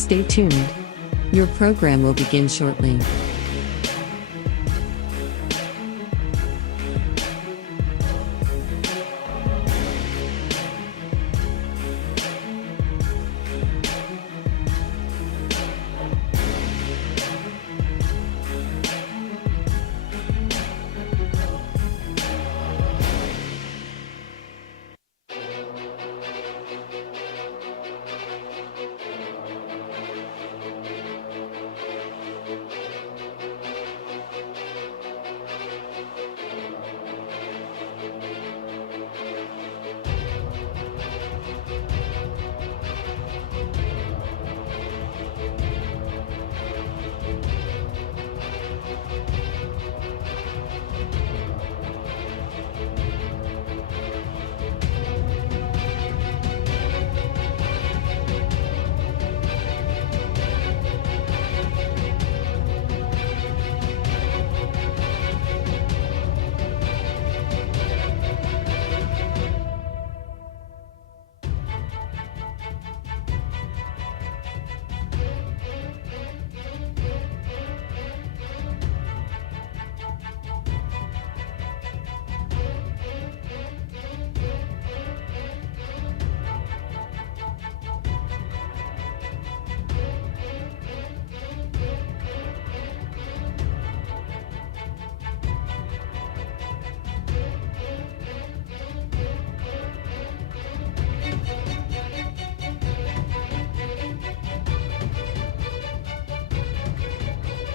Stay tuned. Your program will begin shortly.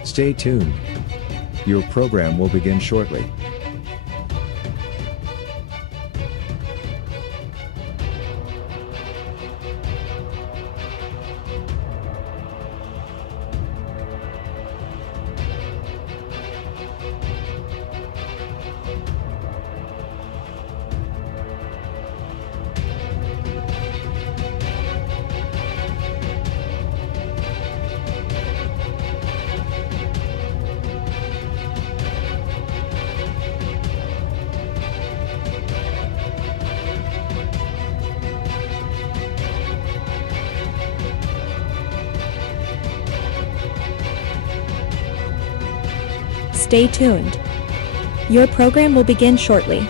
Stay tuned. Your program will begin shortly. Stay tuned. Your program will begin shortly.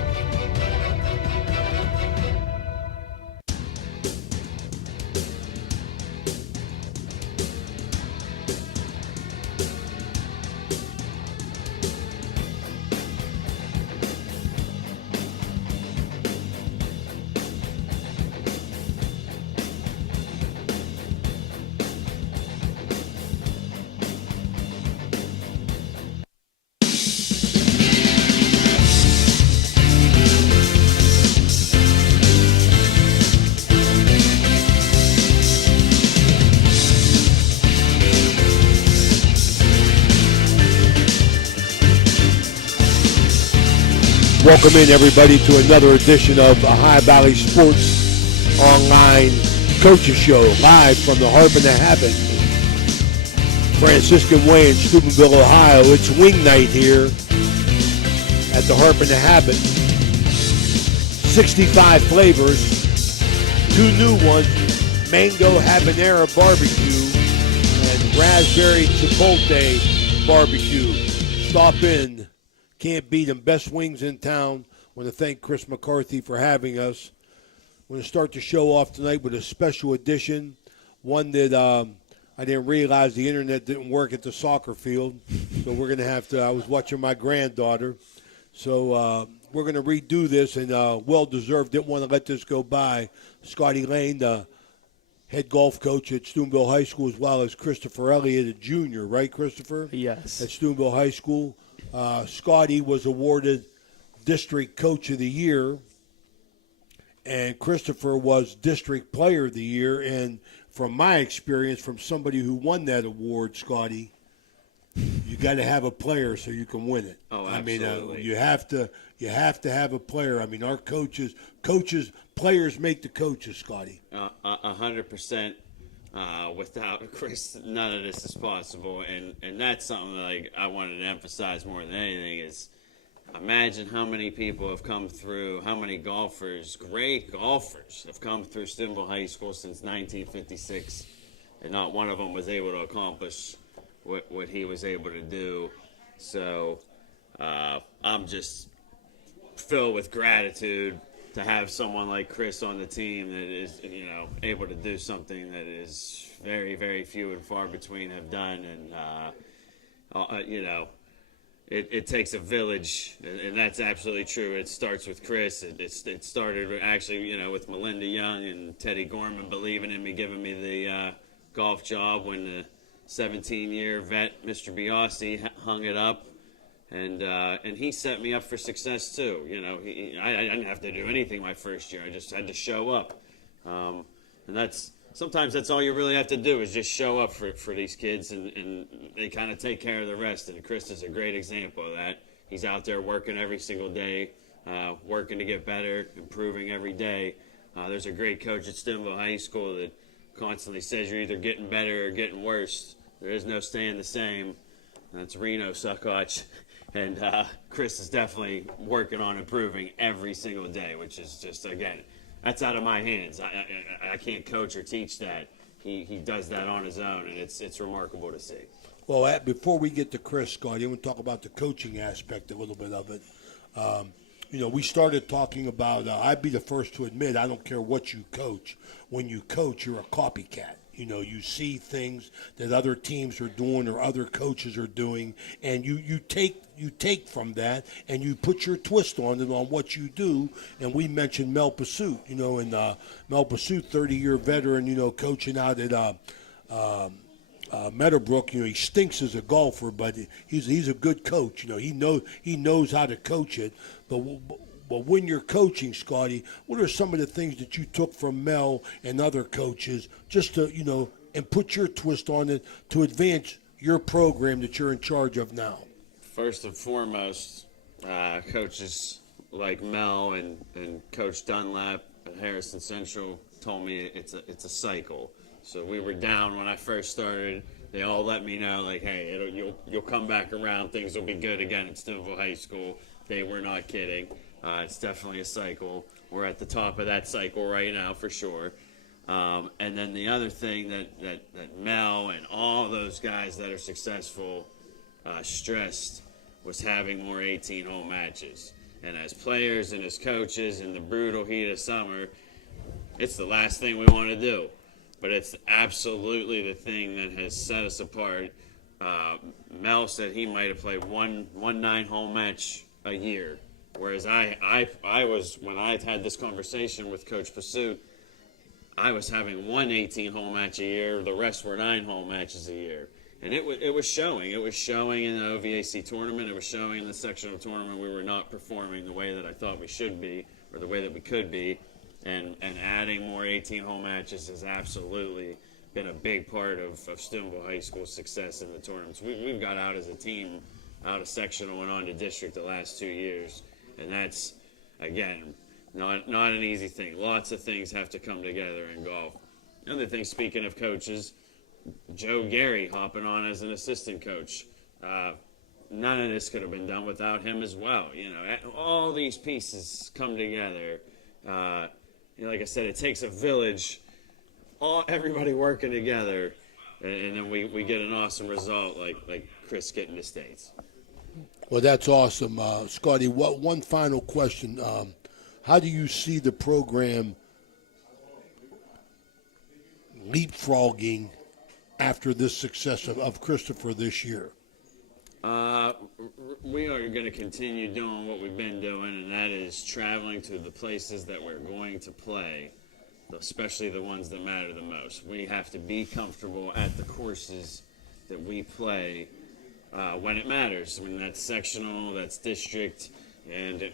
Welcome in, everybody, to another edition of the High Valley Sports Online Coaches Show, live from the Harp and the Habit, Franciscan Way in Steubenville, Ohio. It's wing night here at the Harp and the Habit. 65 flavors, 2 new ones, mango habanero barbecue and raspberry chipotle barbecue. Stop in. Can't beat them. Best wings in town. I want to thank Chris McCarthy for having us. We're going to start the show off tonight with a special edition, one that I didn't realize the internet didn't work at the soccer field, so we're going to have to. I was watching my granddaughter, so we're going to redo this, and well-deserved. Didn't want to let this go by. Scotty Lane, the head golf coach at Steubenville High School, as well as Christopher Elliott, a junior, right, Christopher? Yes. At Steubenville High School. Scotty was awarded District Coach of the Year, and Christopher was District Player of the Year. And from my experience, from somebody who won that award, Scotty, you got to have a player so you can win it. Oh, absolutely. I mean, you have to have a player. I mean, our players make the coaches, Scotty. 100%. Without Chris, none of this is possible, and that's something like I wanted to emphasize more than anything is imagine how many people have come through, how many golfers, great golfers, have come through Steubenville High School since 1956, and not one of them was able to accomplish what he was able to do. So I'm just filled with gratitude to have someone like Chris on the team that is, able to do something that is very, very few and far between have done. And, it takes a village, and that's absolutely true. It starts with Chris. It started actually, with Melinda Young and Teddy Gorman believing in me, giving me the golf job when the 17-year vet, Mr. Biasi, hung it up. And he set me up for success too. I didn't have to do anything my first year. I just had to show up. And sometimes that's all you really have to do is just show up for these kids, and they kind of take care of the rest. And Chris is a great example of that. He's out there working every single day, working to get better, improving every day. There's a great coach at Steubenville High School that constantly says you're either getting better or getting worse. There is no staying the same. That's Reno Suckoch. And Chris is definitely working on improving every single day, which is just, again, that's out of my hands. I can't coach or teach that. He does that on his own, and it's remarkable to see. Well, before we get to Chris, Scott, I want to talk about the coaching aspect a little bit of it. We started talking about, I'd be the first to admit, I don't care what you coach. When you coach, you're a copycat. You see things that other teams are doing or other coaches are doing, and you take from that and you put your twist on it on what you do. And we mentioned Mel Pursuit, and Mel Pursuit, 30-year veteran, coaching out at Meadowbrook. He stinks as a golfer, but he's a good coach. He knows how to coach it. But when you're coaching, Scotty, what are some of the things that you took from Mel and other coaches just to, and put your twist on it to advance your program that you're in charge of now? First and foremost, coaches like Mel and Coach Dunlap at Harrison Central told me it's a cycle. So we were down when I first started. They all let me know, like, hey, you'll come back around. Things will be good again at Steubenville High School. They were not kidding. It's definitely a cycle. We're at the top of that cycle right now for sure. And then the other thing that Mel and all those guys that are successful stressed was having more 18-hole matches. And as players and as coaches in the brutal heat of summer, it's the last thing we want to do. But it's absolutely the thing that has set us apart. Mel said he might have played one 9-hole match a year. Whereas I was, when I had this conversation with Coach Pursuit, I was having one 18-hole match a year. The rest were 9-hole matches a year. And it was showing. It was showing in the OVAC tournament. It was showing in the sectional tournament. We were not performing the way that I thought we should be or the way that we could be. And adding more 18-hole matches has absolutely been a big part of Steubenville High School's success in the tournaments. We've got out as a team, out of sectional and on to district the last 2 years. And that's, again, not an easy thing. Lots of things have to come together in golf. Another thing, speaking of coaches, Joe Gary hopping on as an assistant coach. None of this could have been done without him as well. All these pieces come together. Like I said, it takes a village, everybody working together, and then we get an awesome result like Chris getting the States. Well, that's awesome. Scotty, one final question. How do you see the program leapfrogging after this success of Christopher this year? We are going to continue doing what we've been doing, and that is traveling to the places that we're going to play, especially the ones that matter the most. We have to be comfortable at the courses that we play when it matters. I mean, that's sectional, that's district, and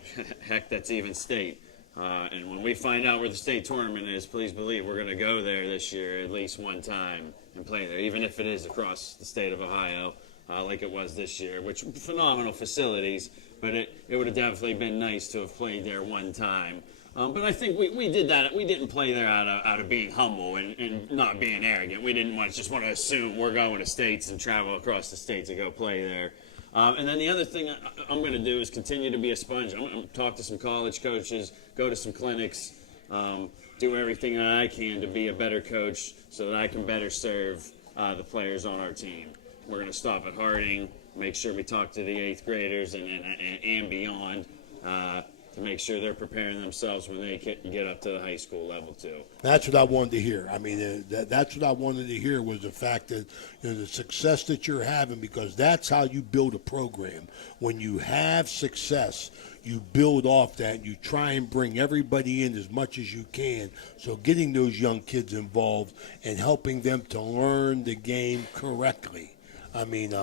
heck, that's even state. And when we find out where the state tournament is, please believe we're going to go there this year at least one time and play there, even if it is across the state of Ohio, like it was this year, which phenomenal facilities, but it would have definitely been nice to have played there one time. But I think we did that. We didn't play there out of being humble and not being arrogant. We didn't just want to assume we're going to states and travel across the state to go play there. And then the other thing I'm going to do is continue to be a sponge. I'm going to talk to some college coaches, go to some clinics, do everything that I can to be a better coach so that I can better serve the players on our team. We're going to stop at Harding, make sure we talk to the 8th graders and beyond to make sure they're preparing themselves when they get up to the high school level too. That's what I wanted to hear. I mean, that's what I wanted to hear was the fact that the success that you're having, because that's how you build a program. When you have success, you build off that. You try and bring everybody in as much as you can. So getting those young kids involved and helping them to learn the game correctly. I mean,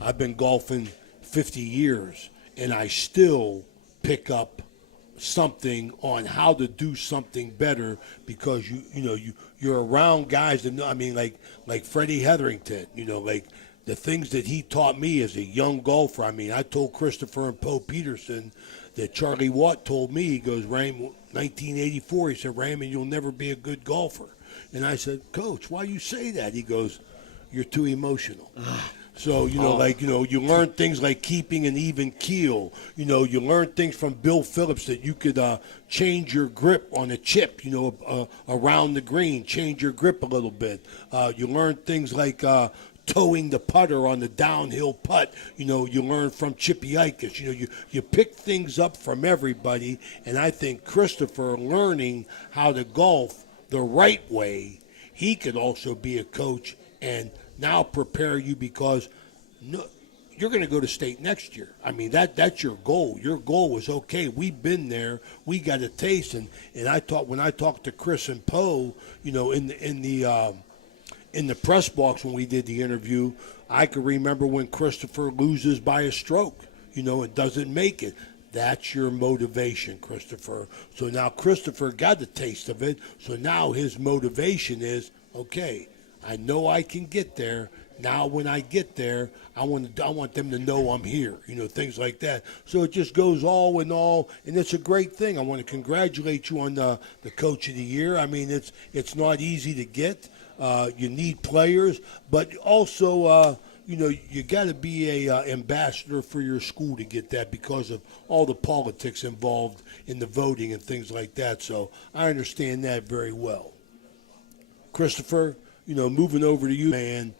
I've been golfing 50 years, and I still pick up something on how to do something better because you're around guys that know. I mean, like Freddie Hetherington, like the things that he taught me as a young golfer. I mean, I told Christopher and Poe Peterson that Charlie Watt told me. He goes, Ram, 1984. He said, Raymond, you'll never be a good golfer. And I said, Coach, why you say that? He goes, you're too emotional. So, you learn things like keeping an even keel. You learn things from Bill Phillips that you could change your grip on a chip, around the green, change your grip a little bit. You learn things like towing the putter on the downhill putt. You learn from Chippy Ickes. You pick things up from everybody. And I think Christopher learning how to golf the right way, he could also be a coach and now prepare you because you're going to go to state next year. I mean, that's your goal. Your goal was, okay, we've been there. We got a taste. And when I talked to Chris and Poe, in the press box when we did the interview, I could remember when Christopher loses by a stroke, and doesn't make it. That's your motivation, Christopher. So now Christopher got a taste of it. So now his motivation is, okay, I know I can get there. Now when I get there, I want them to know I'm here, things like that. So it just goes all in all, and it's a great thing. I want to congratulate you on the Coach of the Year. I mean, it's not easy to get. You need players, but also, you got to be a ambassador for your school to get that because of all the politics involved in the voting and things like that. So I understand that very well. Christopher, moving over to you, man,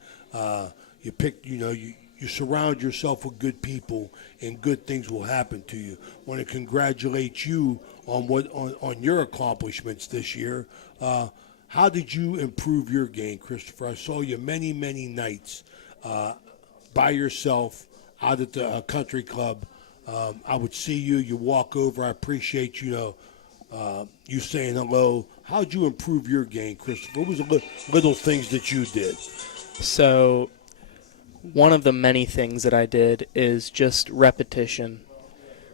you pick, you surround yourself with good people and good things will happen to you. I want to congratulate you on your accomplishments this year. How did you improve your game, Christopher? I saw you many, many nights by yourself out at the country club. I would see you. You walk over. I appreciate, you saying hello. How'd you improve your game, Christopher? What was the little things that you did? So one of the many things that I did is just repetition.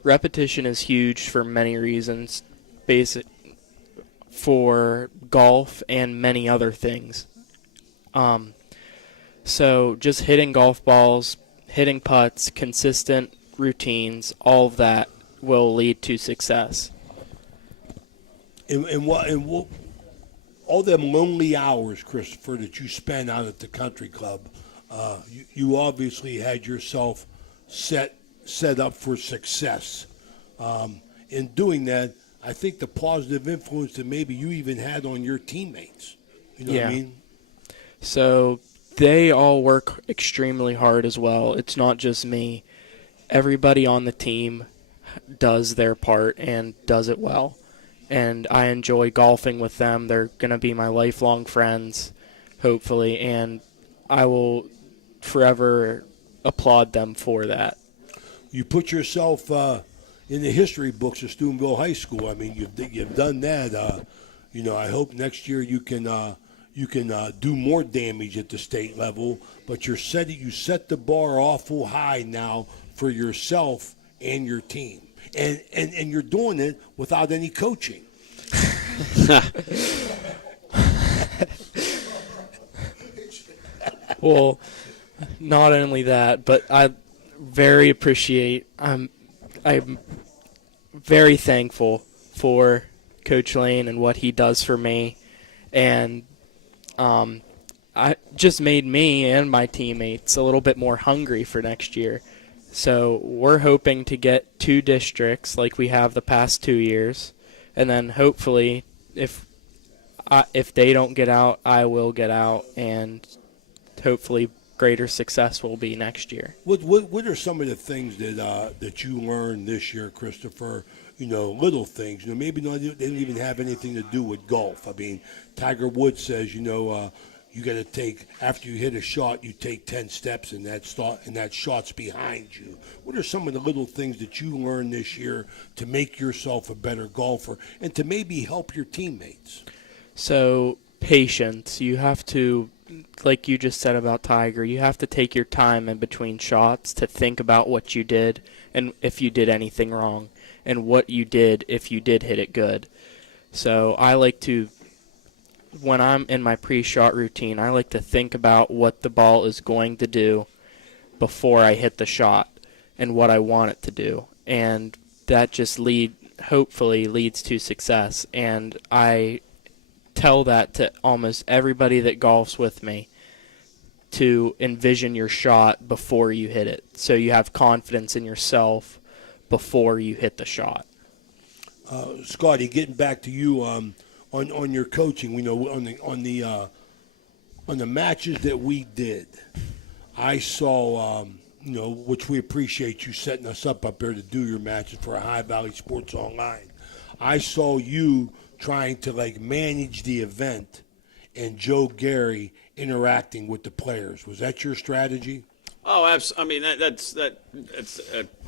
Repetition is huge for many reasons, basic for golf and many other things. So just hitting golf balls, hitting putts, consistent routines, all of that will lead to success. And what all them lonely hours, Christopher, that you spent out at the country club, you obviously had yourself set up for success. In doing that, I think the positive influence that maybe you even had on your teammates. You know what I mean? So they all work extremely hard as well. It's not just me. Everybody on the team does their part and does it well. And I enjoy golfing with them. They're going to be my lifelong friends, hopefully, and I will forever applaud them for that. You put yourself in the history books of Steubenville High School. I mean, you've done that. I hope next year you can do more damage at the state level. But you set the bar awful high now for yourself and your team. And you're doing it without any coaching. Well, not only that, but I'm very thankful for Coach Lane and what he does for me. And I just made me and my teammates a little bit more hungry for next year. So we're hoping to get 2 districts like we have the past 2 years, and then hopefully if they don't get out, I will get out, and hopefully greater success will be next year. What are some of the things that you learned this year, Christopher? Little things. Maybe they didn't even have anything to do with golf. I mean, Tiger Woods says, you got to take, after you hit a shot, you take 10 steps, and that shot's behind you. What are some of the little things that you learned this year to make yourself a better golfer and to maybe help your teammates? So, patience. You have to, like you just said about Tiger, you have to take your time in between shots to think about what you did and if you did anything wrong, and what you did if you did hit it good. So I like to, when I'm in my pre-shot routine, I like to think about what the ball is going to do before I hit the shot and what I want it to do. And that just hopefully leads to success. And I tell that to almost everybody that golfs with me, to envision your shot before you hit it, so you have confidence in yourself before you hit the shot. Scotty, getting back to you on your coaching, on the matches that we did, I saw which we appreciate you setting us up there to do your matches for High Valley Sports Online. I saw you trying to manage the event and Joe Gary interacting with the players. Was that your strategy? Oh, absolutely. I mean, that's a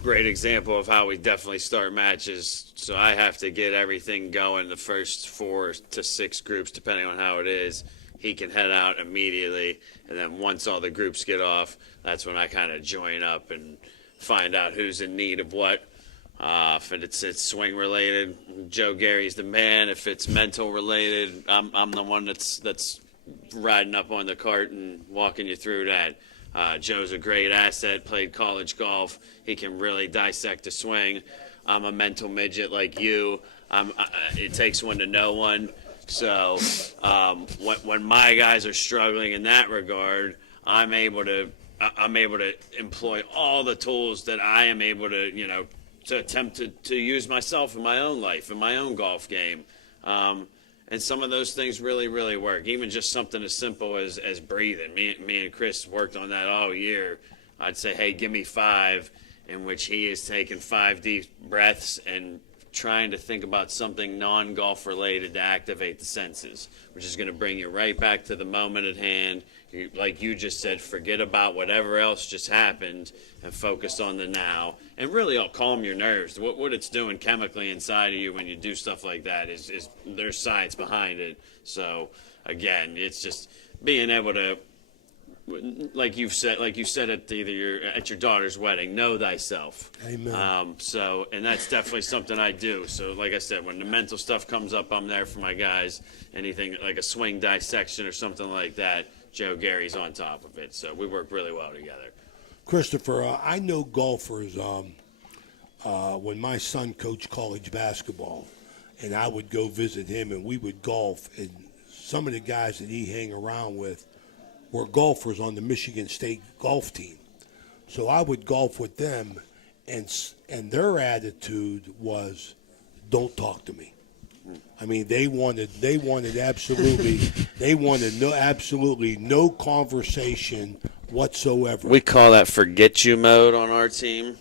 great example of how we definitely start matches. So I have to get everything going the first 4 to 6 groups, depending on how it is. He can head out immediately, and then once all the groups get off, that's when I kind of join up and find out who's in need of what. If it's swing related, Joe Gary's the man. If it's mental related, I'm the one that's riding up on the cart and walking you through that. Joe's a great asset, played college golf. He can really dissect a swing. I'm a mental midget like you. It takes one to know one. So when my guys are struggling in that regard, I'm able to employ all the tools that I am able to, to attempt to use myself in my own life, in my own golf game. And some of those things really, really work. Even just something as simple as breathing. Me and Chris worked on that all year. I'd say, hey, give me 5, in which he is taking 5 deep breaths and trying to think about something non-golf related to activate the senses, which is going to bring you right back to the moment at hand. Like you just said, forget about whatever else just happened and focus on the now. And really, it'll calm your nerves. What it's doing chemically inside of you when you do stuff like that is there's science behind it. So again, it's just being able to, like you said at your daughter's wedding, know thyself. Amen. And that's definitely something I do. So like I said, when the mental stuff comes up, I'm there for my guys. Anything like a swing dissection or something like that, Joe Gary's on top of it. So we work really well together. Christopher, I know golfers, when my son coached college basketball, and I would go visit him and we would golf, and some of the guys that he hang around with were golfers on the Michigan State golf team. So I would golf with them, and their attitude was, don't talk to me. I mean, they wanted absolutely no conversation whatsoever. We call that forget you mode on our team.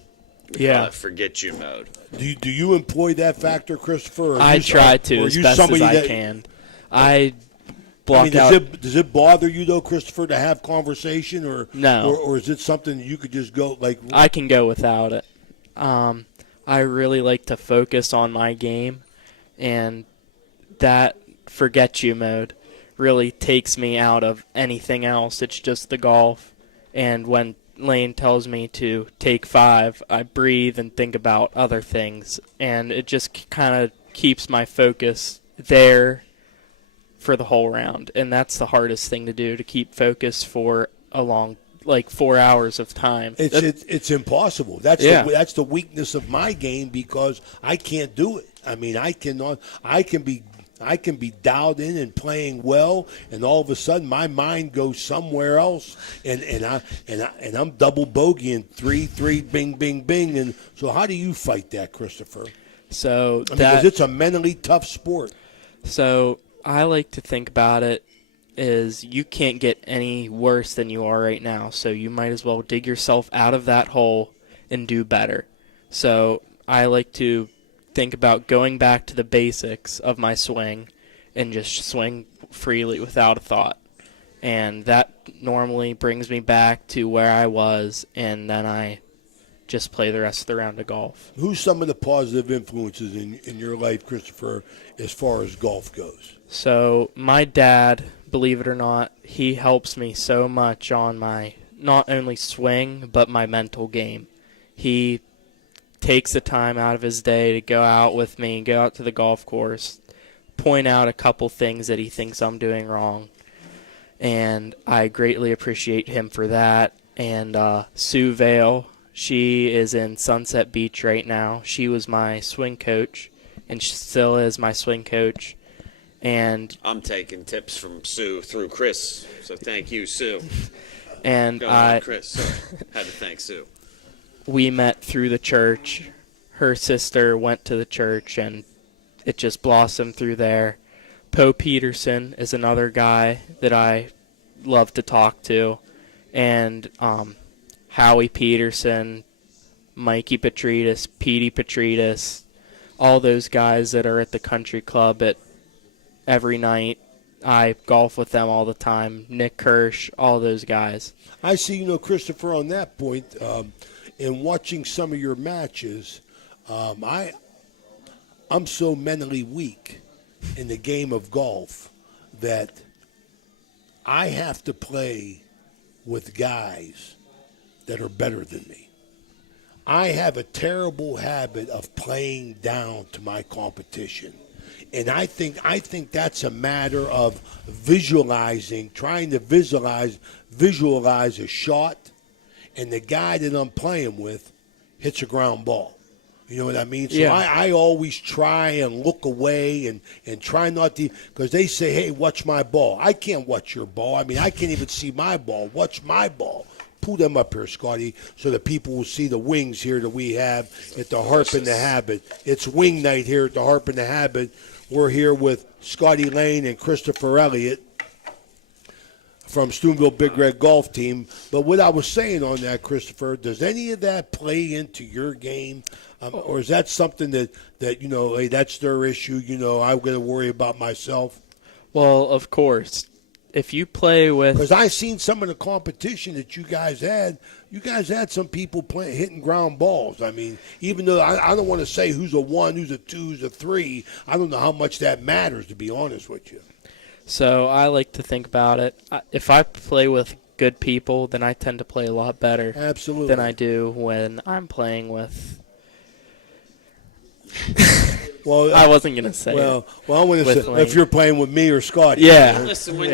We call that forget you mode. Do you employ that factor, Christopher? I try to as best as I can. I block out. Does it bother you though, Christopher, to have conversation, or no, or is it something you could just go like? I can go without it. I really like to focus on my game, and that forget you mode really takes me out of anything else. It's just the golf. And when Lane tells me to take 5, I breathe and think about other things. And it just kind of keeps my focus there for the whole round. And that's the hardest thing to do, to keep focus for a long, 4 hours of time. It's impossible. That's the weakness of my game, because I can't do it. I mean, I can be dialed in and playing well, and all of a sudden my mind goes somewhere else, and I'm double bogeying 3-3, bing, bing, bing. And so, how do you fight that, Christopher? So because it's a mentally tough sport. So I like to think about it is you can't get any worse than you are right now. So you might as well dig yourself out of that hole and do better. So I like to think about going back to the basics of my swing and just swing freely without a thought. And that normally brings me back to where I was, and then I just play the rest of the round of golf. Who's some of the positive influences in your life, Christopher, as far as golf goes? So my dad, believe it or not, he helps me so much on my not only swing, but my mental game. He takes the time out of his day to go out with me, go out to the golf course, point out a couple things that he thinks I'm doing wrong. And I greatly appreciate him for that. And Sue Vale, she is in Sunset Beach right now. She was my swing coach, and she still is my swing coach. And I'm taking tips from Sue through Chris, so thank you, Sue. And Go on, Chris. Sorry. Had to thank Sue. We met through the church. Her sister went to the church, and it just blossomed through there. Poe Peterson is another guy that I love to talk to. And Howie Peterson, Mikey Petridis, Petey Petridis, all those guys that are at the country club every night. I golf with them all the time. Nick Kirsch, all those guys. I see, Christopher, on that point, in watching some of your matches, I'm so mentally weak in the game of golf that I have to play with guys that are better than me. I have a terrible habit of playing down to my competition. And I think that's a matter of visualizing, trying to visualize a shot, and the guy that I'm playing with hits a ground ball. You know what I mean? So yeah. I always try and look away and try not to, because they say, hey, watch my ball. I can't watch your ball. I mean, I can't even see my ball. Watch my ball. Pull them up here, Scotty, so that people will see the wings here that we have at the Harp and the Habit. It's wing night here at the Harp and the Habit. We're here with Scotty Lane and Christopher Elliott from Steubenville Big Red Golf Team. But what I was saying on that, Christopher, does any of that play into your game? Or is that something that hey, that's their issue, I'm going to worry about myself? Well, of course. If you play with... Because I've seen some of the competition that you guys had. You guys had some people hitting ground balls. I mean, even though I don't want to say who's a 1, who's a 2, who's a 3. I don't know how much that matters, to be honest with you. So I like to think about it. If I play with good people, then I tend to play a lot better. Absolutely. Than I do when I'm playing with... Well, I wasn't gonna say. Well, I want to say if you're playing with me or Scotty. Yeah. Listen, when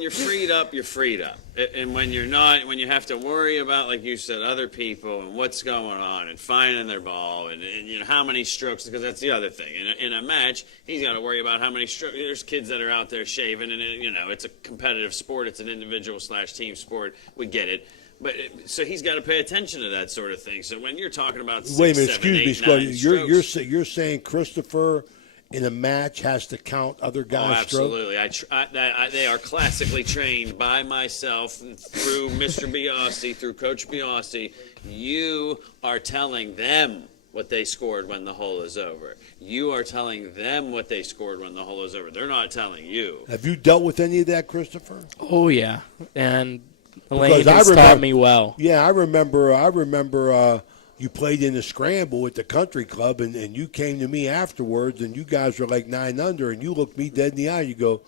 you're freed up, you're freed up, and when you're not, when you have to worry about, like you said, other people and what's going on and finding their ball and how many strokes, because that's the other thing. In a match, he's got to worry about how many strokes. There's kids that are out there shaving, and it's a competitive sport. It's an individual/team sport. We get it. But so he's got to pay attention to that sort of thing. So when you're talking about 6, wait a minute, 7, excuse 8, me, 9 Scotty. strokes, You're saying Christopher in a match has to count other guys' strokes? absolutely. They are classically trained by myself through Mr. Biasi, through Coach Biasi. You are telling them what they scored when the hole is over. You are telling them what they scored when the hole is over. They're not telling you. Have you dealt with any of that, Christopher? Oh yeah, and Elaine has taught me well. Yeah, I remember you played in the scramble at the country club, and you came to me afterwards, and you guys were like 9 under, and you looked me dead in the eye. You go,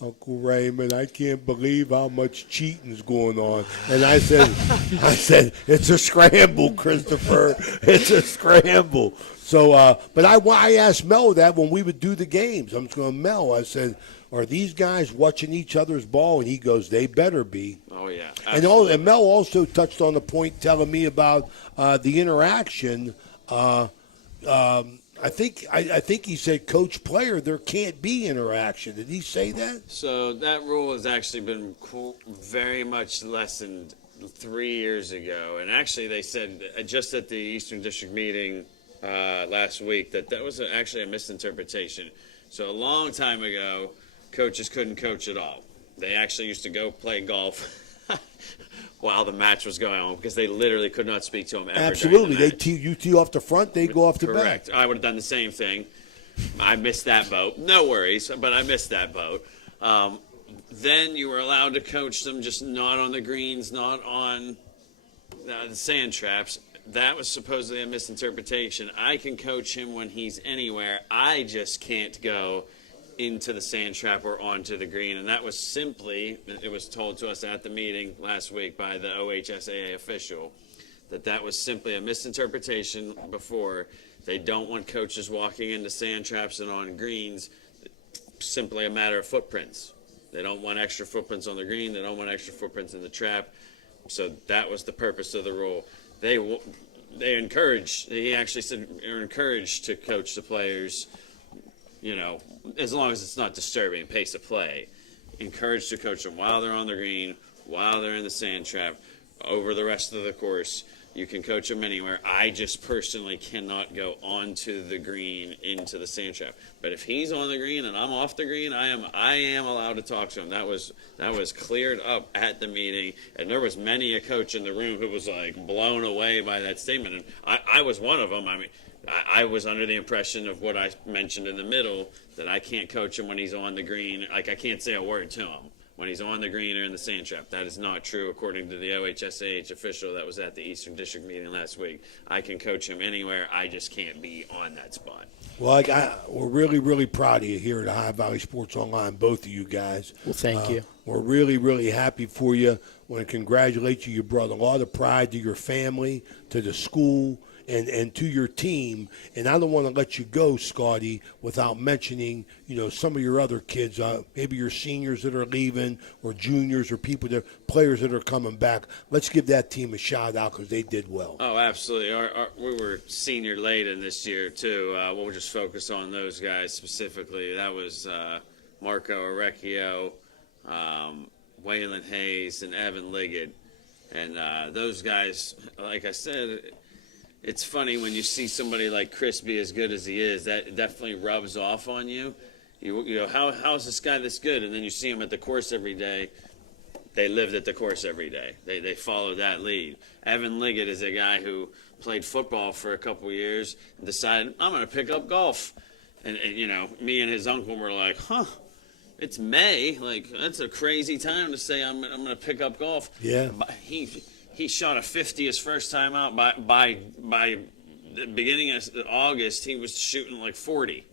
Uncle Raymond, I can't believe how much cheating's going on. And I said, it's a scramble, Christopher. It's a scramble. So, but I asked Mel that when we would do the games. I'm just going, Mel, I said, are these guys watching each other's ball? And he goes, they better be. Oh, yeah. And Mel also touched on the point telling me about the interaction. I think he said coach-player, there can't be interaction. Did he say that? So that rule has actually been very much lessened 3 years ago. And actually they said just at the Eastern District meeting last week that was actually a misinterpretation. So a long time ago, coaches couldn't coach at all. They actually used to go play golf while the match was going on because they literally could not speak to him ever. Absolutely. During the match. You tee off the front, they go off the back. Correct. I would have done the same thing. I missed that boat. No worries, but I missed that boat. Then you were allowed to coach them, just not on the greens, not on the sand traps. That was supposedly a misinterpretation. I can coach him when he's anywhere. I just can't go into the sand trap or onto the green. And that was simply, it was told to us at the meeting last week by the OHSAA official, that was simply a misinterpretation before. They don't want coaches walking into sand traps and on greens. Simply a matter of footprints. They don't want extra footprints on the green. They don't want extra footprints in the trap. So that was the purpose of the rule. They encouraged. He actually said you're encouraged to coach the players, as long as it's not disturbing pace of play. Encouraged to coach them while they're on the green, while they're in the sand trap, over the rest of the course. You can coach them anywhere. I just personally cannot go onto the green into the sand trap. But if he's on the green and I'm off the green, I am allowed to talk to him. That was cleared up at the meeting, and there was many a coach in the room who was like blown away by that statement. And I was one of them. I mean, I was under the impression of what I mentioned in the middle, that I can't coach him when he's on the green. Like, I can't say a word to him when he's on the green or in the sand trap. That is not true according to the OHSAH official that was at the Eastern District meeting last week. I can coach him anywhere. I just can't be on that spot. Well, we're really, really proud of you here at Ohio Valley Sports Online, both of you guys. Well, thank you. We're really, really happy for you. Want to congratulate you. You brought a lot of pride to your family, to the school, and to your team. And I don't want to let you go, Scotty, without mentioning, some of your other kids, maybe your seniors that are leaving, or juniors, or players that are coming back. Let's give that team a shout out because they did well. Oh, absolutely. We were senior laden this year too. We'll just focus on those guys specifically. That was Marco Orecchio, Waylon Hayes, and Evan Liggett. And those guys, like I said, it's funny when you see somebody like Chris be as good as he is. That definitely rubs off on you. How is this guy this good? And then you see him at the course every day. They lived at the course every day. They followed that lead. Evan Liggett is a guy who played football for a couple years and decided, I'm going to pick up golf. And me and his uncle were like, it's May. Like, that's a crazy time to say I'm going to pick up golf. Yeah. But he shot a 50 his first time out. By the beginning of August, he was shooting like 40,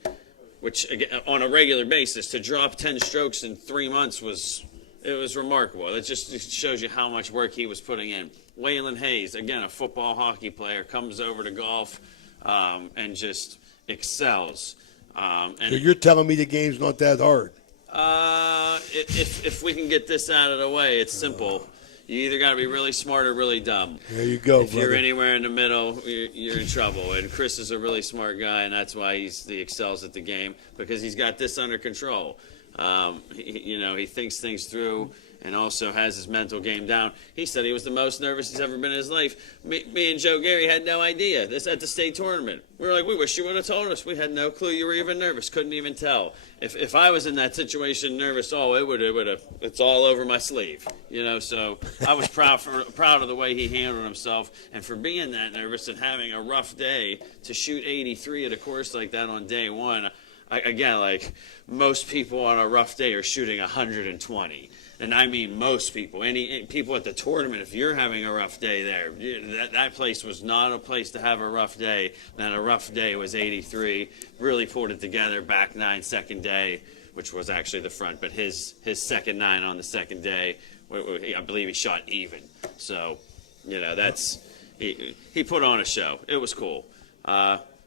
which on a regular basis, to drop 10 strokes in 3 months was remarkable. It just shows you how much work he was putting in. Waylon Hayes, again, a football hockey player, comes over to golf and just excels. So you're telling me the game's not that hard? If we can get this out of the way, it's simple. You either got to be really smart or really dumb. There you go, If you're anywhere in the middle, you're in trouble. And Chris is a really smart guy, and that's why he excels at the game, because he's got this under control. He thinks things through and also has his mental game down. He said he was the most nervous he's ever been in his life. Me and Joe Gary had no idea. This at the state tournament. We were like, we wish you would have told us. We had no clue you were even nervous. Couldn't even tell. If I was in that situation nervous, it's all over my sleeve. So I was proud of the way he handled himself, and for being that nervous and having a rough day to shoot 83 at a course like that on day one. Again, like most people on a rough day are shooting 120. And I mean most people. Any people at the tournament, if you're having a rough day there, that place was not a place to have a rough day. And a rough day was 83. Really pulled it together, back 9 second day, which was actually the front. But his second 9 on the second day, I believe he shot even. So, he put on a show. It was cool.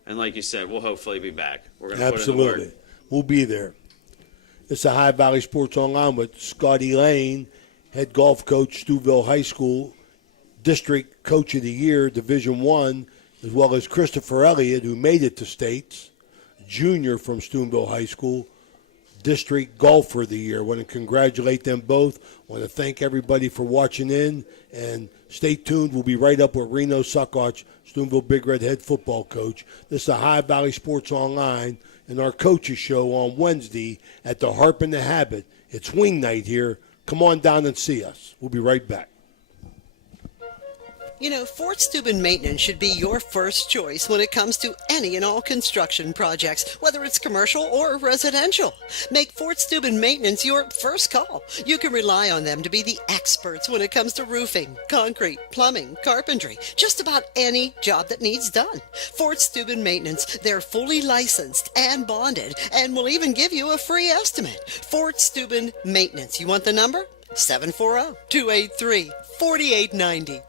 And like you said, we'll hopefully be back. We're going to put in the work. Absolutely. We'll be there. It's the Ohio Valley Sports Online with Scotty Lane, head golf coach, Steubenville High School, District Coach of the Year, Division I, as well as Christopher Elliott, who made it to States, junior from Steubenville High School, District Golfer of the Year. I want to congratulate them both. I want to thank everybody for watching in, and stay tuned. We'll be right up with Reno Suckoch, Steubenville Big Red head football coach. This is the Ohio Valley Sports Online, and our coaches show on Wednesday at the Harp and the Habit. It's wing night here. Come on down and see us. We'll be right back. You know, Fort Steuben Maintenance should be your first choice when it comes to any and all construction projects, whether it's commercial or residential. Make Fort Steuben Maintenance your first call. You can rely on them to be the experts when it comes to roofing, concrete, plumbing, carpentry, just about any job that needs done. Fort Steuben Maintenance, they're fully licensed and bonded and will even give you a free estimate. Fort Steuben Maintenance. You want the number? 740-283-4890.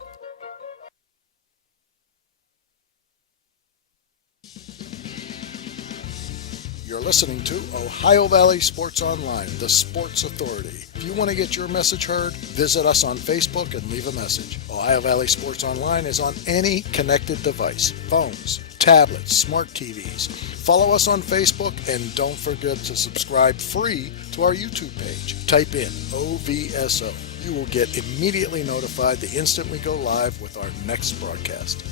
You're listening to Ohio Valley Sports Online, the sports authority. If you want to get your message heard, visit us on Facebook and leave a message. Ohio Valley Sports Online is on any connected device, phones, tablets, smart TVs. Follow us on Facebook and don't forget to subscribe free to our YouTube page. Type in OVSO. You will get immediately notified the instant we go live with our next broadcast.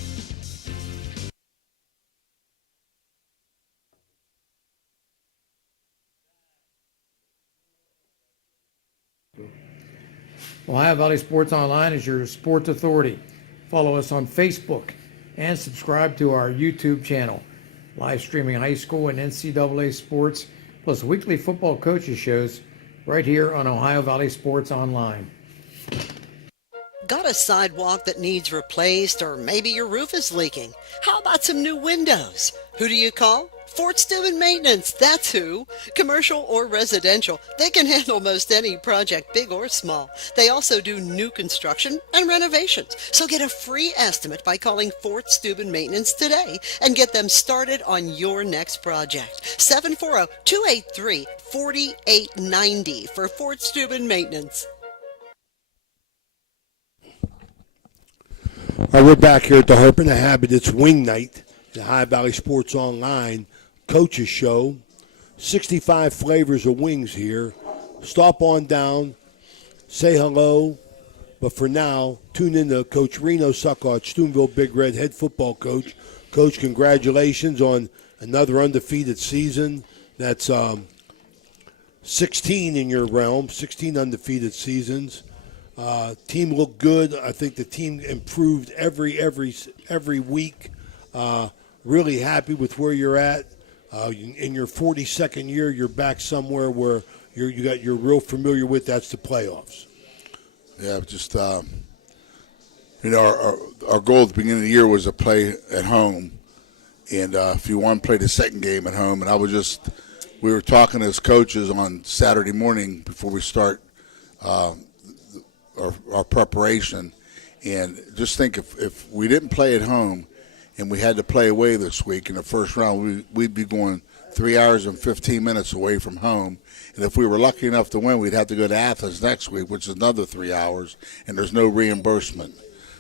Ohio Valley Sports Online is your sports authority. Follow us on Facebook and subscribe to our YouTube channel. Live streaming high school and NCAA sports, plus weekly football coaches shows right here on Ohio Valley Sports Online. Got a sidewalk that needs replaced, or maybe your roof is leaking? How about some new windows? Who do you call? Fort Steuben Maintenance, that's who. Commercial or residential, they can handle most any project, big or small. They also do new construction and renovations. So get a free estimate by calling Fort Steuben Maintenance today and get them started on your next project. 740-283-4890 for Fort Steuben Maintenance. All right, we're back here at the Harp and the Habit. It's wing night, the Ohio Valley Sports Online Coaches Show. 65 flavors of wings here. Stop on down, say hello. But for now, tune in to Coach Reno Suckhart, Steubenville Big Red head football coach. Coach, congratulations on another undefeated season. That's 16 in your realm, 16 undefeated seasons. Team looked good. I think the team improved every week. Really happy with where you're at. In your 42nd year, you're back somewhere where you're real familiar with. That's the playoffs. Yeah, just our goal at the beginning of the year was to play at home, and if you want to play the second game at home, and we were talking as coaches on Saturday morning before we start our preparation, and just think if we didn't play at home and we had to play away this week in the first round, we'd be going 3 hours and 15 minutes away from home. And if we were lucky enough to win, we'd have to go to Athens next week, which is another 3 hours, and there's no reimbursement.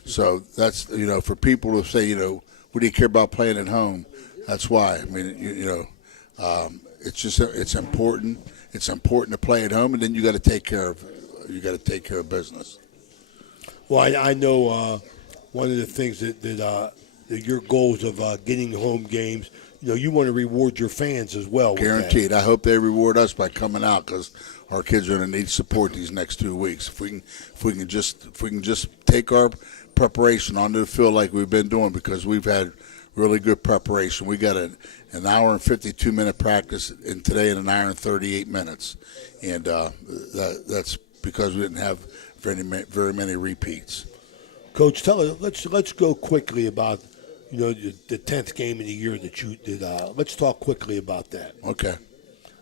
So that's, for people to say, what do you care about playing at home? That's why. I mean, it's important. It's important to play at home, and then you got to take care of business. Well, I know one of the things that your goals of getting home games, you want to reward your fans as well. Guaranteed. I hope they reward us by coming out, because our kids are going to need support these next 2 weeks. If we can just take our preparation onto the field like we've been doing, because we've had really good preparation. We got an hour and 52-minute practice, and today an hour and 38 minutes, and that's because we didn't have very many repeats. Coach, let's go quickly about the 10th game of the year that you did. Let's talk quickly about that. Okay.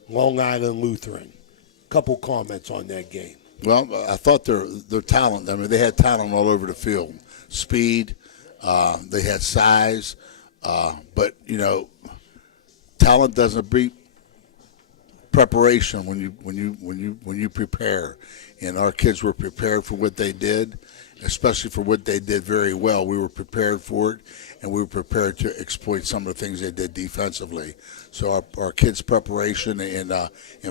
Long Island Lutheran. Couple comments on that game. Well, I thought their talent. I mean, they had talent all over the field. Speed. They had size. But talent doesn't beat preparation when you prepare. And our kids were prepared for what they did, especially for what they did very well. We were prepared for it, and we were prepared to exploit some of the things they did defensively. So our kids' preparation and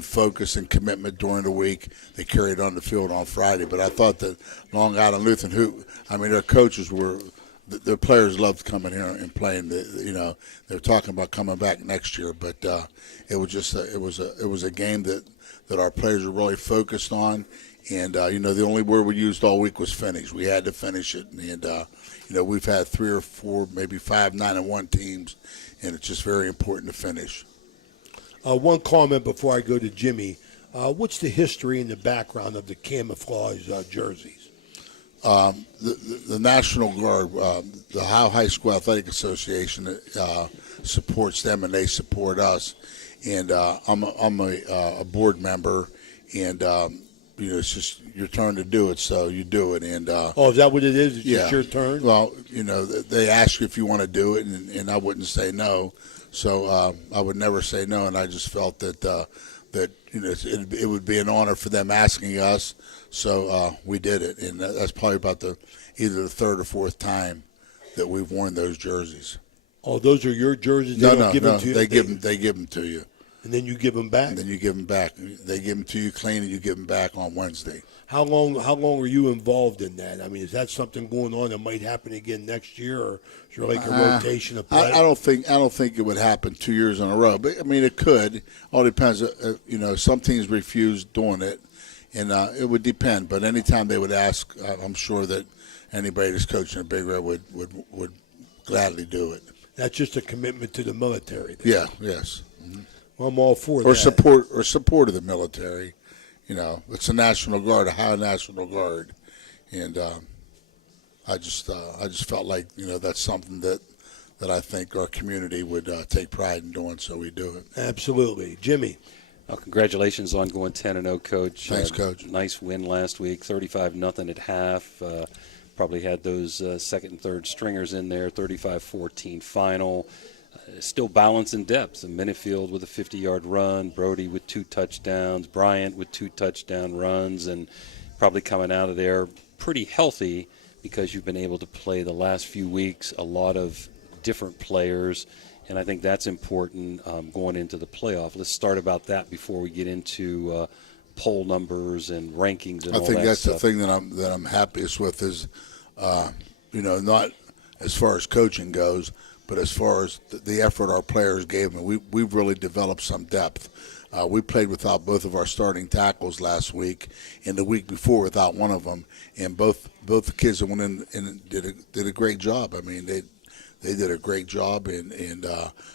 focus and commitment during the week, they carried on the field on Friday. But I thought that Long Island Lutheran, their coaches were the players loved coming here and playing. They're talking about coming back next year, but it was just it was a game that our players were really focused on. And the only word we used all week was finish. We had to finish it, and we've had 3 or 4, maybe 5 9-1 teams, and it's just very important to finish. One comment before I go to Jimmy. What's the history and the background of the camouflage jerseys? The National Guard, the Ohio High School Athletic Association supports them, and they support us. And I'm a board member, and it's just your turn to do it, so you do it. And is that what it is? It's just your turn? Well, they ask you if you want to do it, and I wouldn't say no. So I would never say no, and I just felt that it would be an honor for them asking us. So we did it, and that's probably about either the 3rd or 4th time that we've worn those jerseys. Oh, those are your jerseys? No, them to you? They give them to you. And then you give them back? And then you give them back. They give them to you clean, and you give them back on Wednesday. How long are you involved in that? I mean, is that something going on that might happen again next year, or is there like a rotation of play? I don't think it would happen 2 years in a row. But I mean, it could. All depends. Some teams refuse doing it, and it would depend. But anytime they would ask, I'm sure that anybody that's coaching a Big Red would gladly do it. That's just a commitment to the military. Yeah. Yes. Mm-hmm. Well, I'm all for that. Support of the military. It's a National Guard, a high National Guard, and I just felt like that's something that I think our community would take pride in doing, so we do it. Absolutely, Jimmy. Well, congratulations on going 10-0, Coach. Thanks, Coach. Nice win last week, 35-0 at half. Probably had those second and third stringers in there. 35-14 final. Still balance and depth. Minifield with a 50-yard run, Brody with 2 touchdowns, Bryant with 2 touchdown runs, and probably coming out of there pretty healthy because you've been able to play the last few weeks a lot of different players, and I think that's important going into the playoff. Let's start about that before we get into poll numbers and rankings and all that stuff. I think that's the thing that I'm happiest with is, not as far as coaching goes, but as far as the effort our players gave me, we've really developed some depth. We played without both of our starting tackles last week, and the week before without one of them. And both the kids that went in and did a great job. I mean, they did a great job. And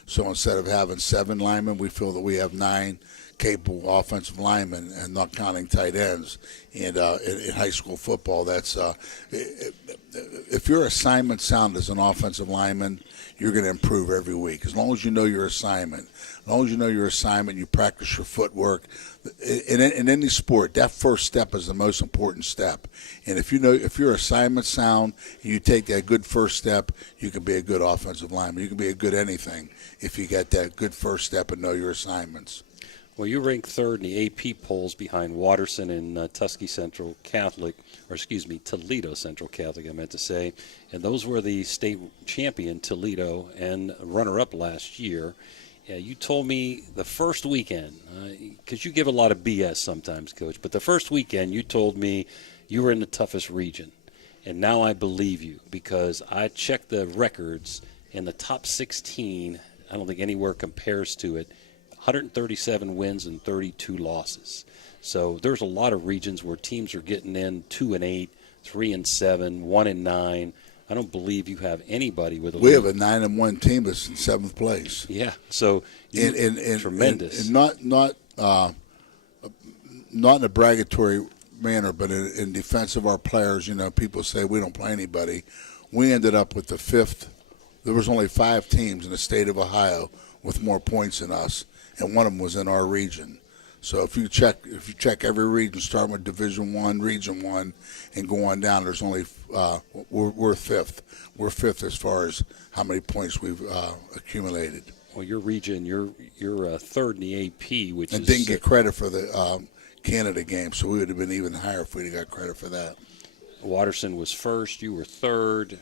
so instead of having 7 linemen, we feel that we have 9 capable offensive linemen, and not counting tight ends. And in high school football, that's if your assignment sound as an offensive lineman, you're going to improve every week. As long as you know your assignment, you practice your footwork. In any sport, that first step is the most important step. And if your assignment sound and you take that good first step, you can be a good offensive lineman. You can be a good anything if you get that good first step and know your assignments. Well, you rank 3rd in the AP polls behind Watterson and Toledo Central Catholic, I meant to say. And those were the state champion, Toledo, and runner-up last year. You told me the first weekend, because you give a lot of BS sometimes, Coach, but the first weekend you told me you were in the toughest region. And now I believe you, because I checked the records, and the top 16, I don't think anywhere compares to it. 137 wins and 32 losses. So there's a lot of regions where teams are getting in 2-8, 3-7, 1-9. I don't believe you have anybody with a We have a 9-1 team that's in 7th place. Yeah, so tremendous. And not in a bragatory manner, but in defense of our players. People say we don't play anybody. We ended up with the 5th. There was only 5 teams in the state of Ohio with more points than us, and one of them was in our region. So if you check every region, starting with Division I, Region 1, and go on down, there's only we're 5th. We're 5th as far as how many points we've accumulated. Well, your region, you're 3rd in the AP, which and didn't get credit for the Canada game, so we would have been even higher if we'd have got credit for that. Watterson was 1st, you were 3rd,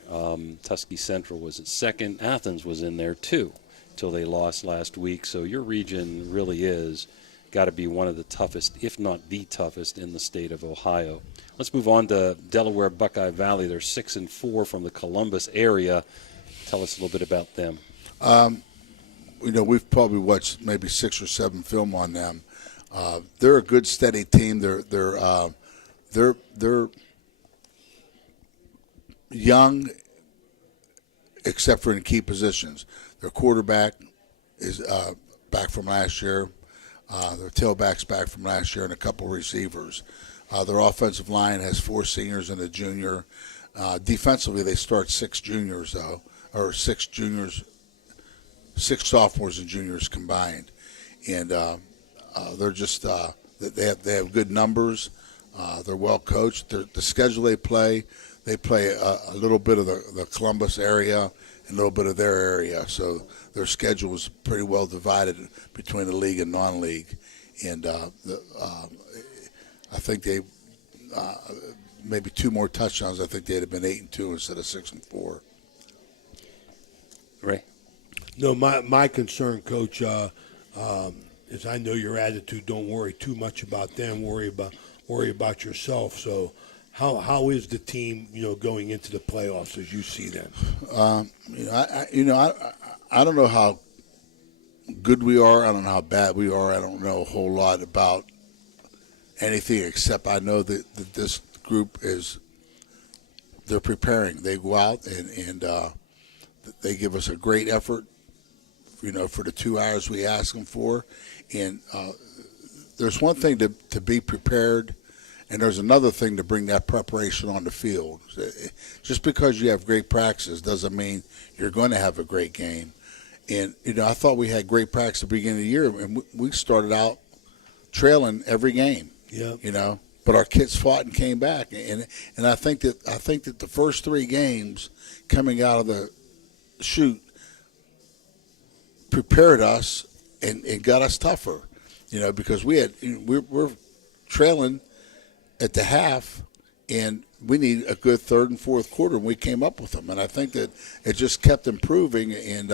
Tuskegee Central was at 2nd, Athens was in there too, till they lost last week. So your region really is got to be one of the toughest, if not the toughest, in the state of Ohio. Let's move on to Delaware Buckeye Valley. They're 6-4 from the Columbus area. Tell us a little bit about them. We've probably watched maybe 6 or 7 film on them. They're a good, steady team. They're young, except for in key positions. Their quarterback is back from last year. Their tailback's back from last year, and a couple receivers. Their offensive line has 4 seniors and a junior. Defensively, they start 6 juniors, though, or 6 juniors, 6 sophomores and juniors combined. And they're just they have good numbers. They're well coached. The schedule they play a little bit of the Columbus area and a little bit of their area. So their schedule is pretty well divided between the league and non-league. And I think they maybe 2 more touchdowns. I think they'd have been 8-2 instead of 6-4. Ray? No, my concern, Coach, is I know your attitude. Don't worry too much about them. Worry about yourself. So, how is the team, going into the playoffs as you see them? I don't know how good we are. I don't know how bad we are. I don't know a whole lot about anything except I know that this group they're preparing. They go out and they give us a great effort, for the 2 hours we ask them for. And there's one thing to be prepared, and there's another thing to bring that preparation on the field. Just because you have great practices doesn't mean you're going to have a great game. And, I thought we had great practice at the beginning of the year, and we started out trailing every game. Yeah. But our kids fought and came back. And I think that the first 3 games coming out of the chute prepared us and got us tougher, because we're trailing at the half, and we need a good 3rd and 4th quarter, and we came up with them. And I think that it just kept improving, and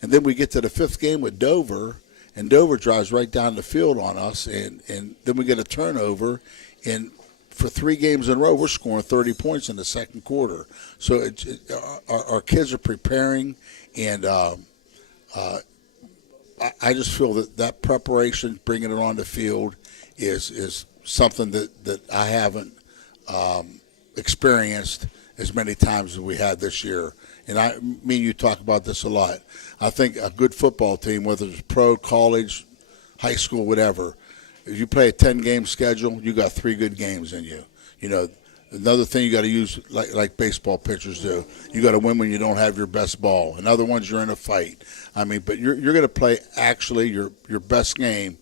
then we get to the 5th game with Dover, and Dover drives right down the field on us, and then we get a turnover, and for 3 games in a row, we're scoring 30 points in the 2nd quarter. So our kids are preparing, and I just feel that preparation, bringing it on the field, is something that I haven't experienced as many times as we had this year. And me and you talk about this a lot. I think a good football team, whether it's pro, college, high school, whatever, if you play a 10-game schedule, you got 3 good games in you. Another thing you got to use, like baseball pitchers do, you got to win when you don't have your best ball. And other ones, you're in a fight. But you're going to play actually your best game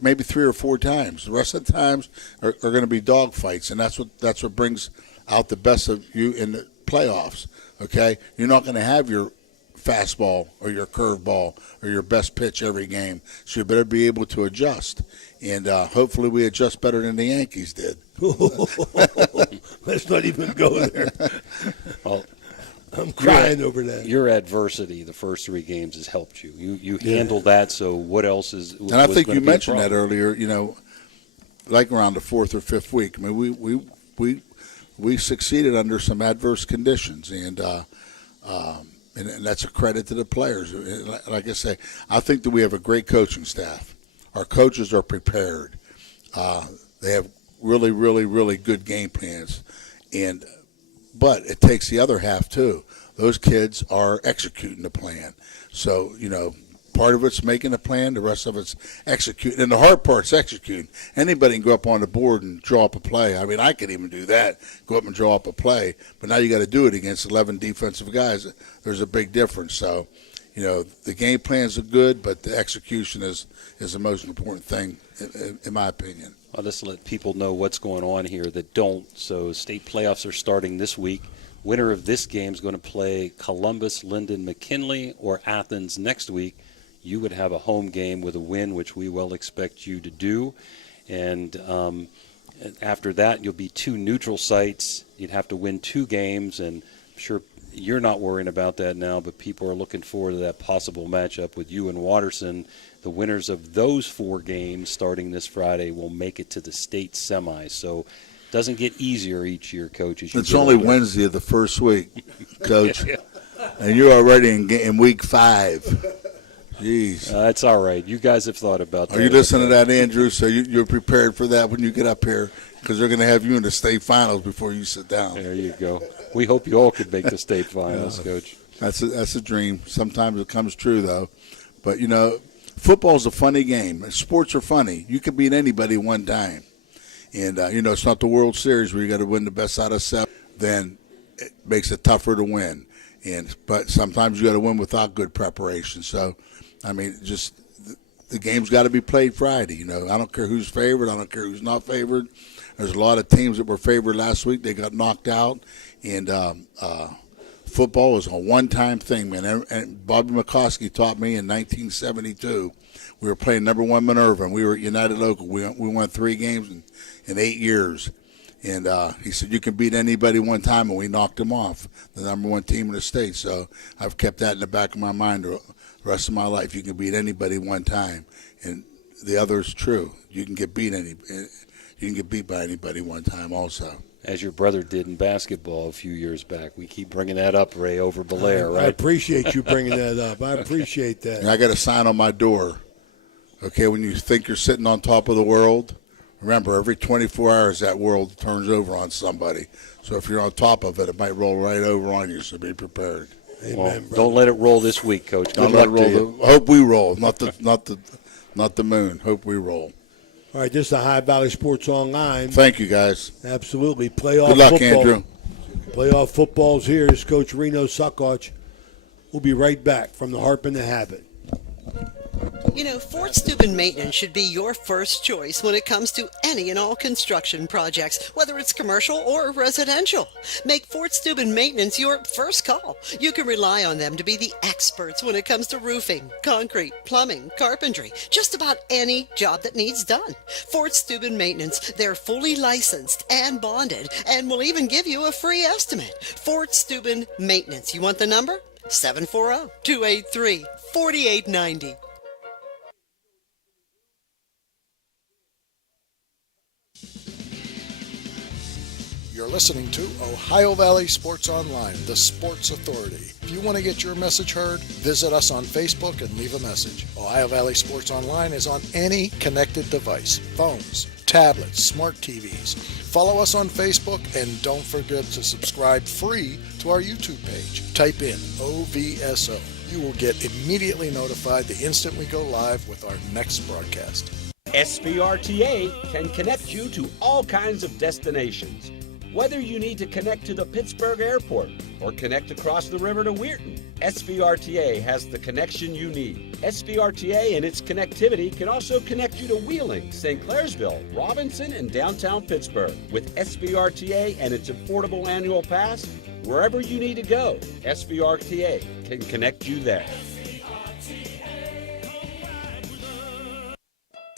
maybe 3 or 4 times. The rest of the times are going to be dog fights, and that's what brings out the best of you in the playoffs. Okay, you're not going to have your fastball or your curveball or your best pitch every game, so you better be able to adjust. And hopefully we adjust better than the Yankees did. Let's not even go there. Well, I'm crying over that. Your adversity the first 3 games has helped you. You handled that, so what else is And I think you mentioned that earlier, like around the 4th or 5th week. I mean, we succeeded under some adverse conditions, and that's a credit to the players. Like I say, I think that we have a great coaching staff. Our coaches are prepared. They have really, really, really good game plans. But it takes the other half, too. Those kids are executing the plan. So, part of it's making a plan, the rest of it's executing. And the hard part's executing. Anybody can go up on the board and draw up a play. I mean, I could even do that, go up and draw up a play. But now you got to do it against 11 defensive guys. There's a big difference. So, the game plans are good, but the execution is the most important thing, in my opinion. I'll just let people know what's going on here that don't. So state playoffs are starting this week. Winner of this game is going to play Columbus, Linden, McKinley, or Athens next week. You would have a home game with a win, which we well expect you to do. And after that, you'll be 2 neutral sites. You'd have to win 2 games, and I'm sure you're not worrying about that now, but people are looking forward to that possible matchup with you and Watterson the winners of those 4 games starting this Friday will make it to the state semis. So it doesn't get easier each year, Coach. It's only Wednesday of the first week, Coach. Yeah. And you're already in week 5. Jeez. That's all right. You guys have thought about that. Are you listening to that, Andrew? So you're prepared for that when you get up here, because they're going to have you in the state finals before you sit down. There you go. We hope you all could make the state finals, Coach. That's a dream. Sometimes it comes true, though. But, football's a funny game. Sports are funny. You can beat anybody one time. And, it's not the World Series where you got to win the best out of 7. Then it makes it tougher to win. But sometimes you got to win without good preparation. So, just the game's got to be played Friday. I don't care who's favored. I don't care who's not favored. There's a lot of teams that were favored last week. They got knocked out. And football is a one-time thing, man. And Bobby McCoskey taught me in 1972. We were playing number 1 Minerva, and we were at United Local. We won 3 games in 8 years. And he said, you can beat anybody one time, and we knocked them off, the number 1 team in the state. So I've kept that in the back of my mind the rest of my life. You can beat anybody one time. And the other is true. You can get beat by anybody one time also. As your brother did in basketball a few years back. We keep bringing that up, Ray, over Belair, right? I appreciate you bringing that up. I appreciate that. And I got a sign on my door. Okay, when you think you're sitting on top of the world, remember, every 24 hours that world turns over on somebody. So if you're on top of it, it might roll right over on you, so be prepared. Amen, well, don't let it roll this week, Coach. Don't let it roll. Hope we roll, not the moon. Hope we roll. All right, this is the High Valley Sports Online. Thank you, guys. Absolutely. Playoff Good luck, football. Andrew. Playoff football's here. This is Coach Reno Suckoch. We'll be right back from the Harp and the Habit. Fort Steuben Maintenance should be your first choice when it comes to any and all construction projects, whether it's commercial or residential. Make Fort Steuben Maintenance your first call. You can rely on them to be the experts when it comes to roofing, concrete, plumbing, carpentry, just about any job that needs done. Fort Steuben Maintenance, they're fully licensed and bonded and will even give you a free estimate. Fort Steuben Maintenance. You want the number? 740-283-4890. You're listening to Ohio Valley Sports Online, the sports authority. If you want to get your message heard, visit us on Facebook and leave a message. Ohio Valley Sports Online is on any connected device, phones, tablets, smart TVs. Follow us on Facebook and don't forget to subscribe free to our YouTube page. Type in OVSO. You will get immediately notified the instant we go live with our next broadcast. SPRTA can connect you to all kinds of destinations. Whether you need to connect to the Pittsburgh Airport or connect across the river to Weirton, SPRTA has the connection you need. SPRTA and its connectivity can also connect you to Wheeling, St. Clairsville, Robinson, and downtown Pittsburgh. With SPRTA and its affordable annual pass, wherever you need to go, SPRTA can connect you there.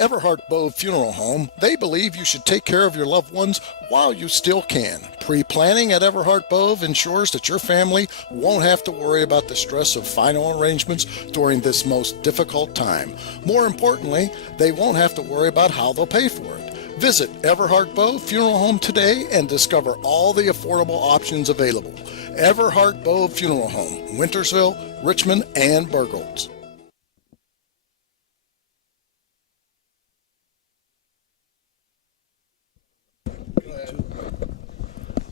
Everhart Bove Funeral Home, they believe you should take care of your loved ones while you still can. Pre-planning at Everhart Bove ensures that your family won't have to worry about the stress of final arrangements during this most difficult time. More importantly, they won't have to worry about how they'll pay for it. Visit Everhart Bove Funeral Home today and discover all the affordable options available. Everhart Bove Funeral Home, Wintersville, Richmond, and Burgolds.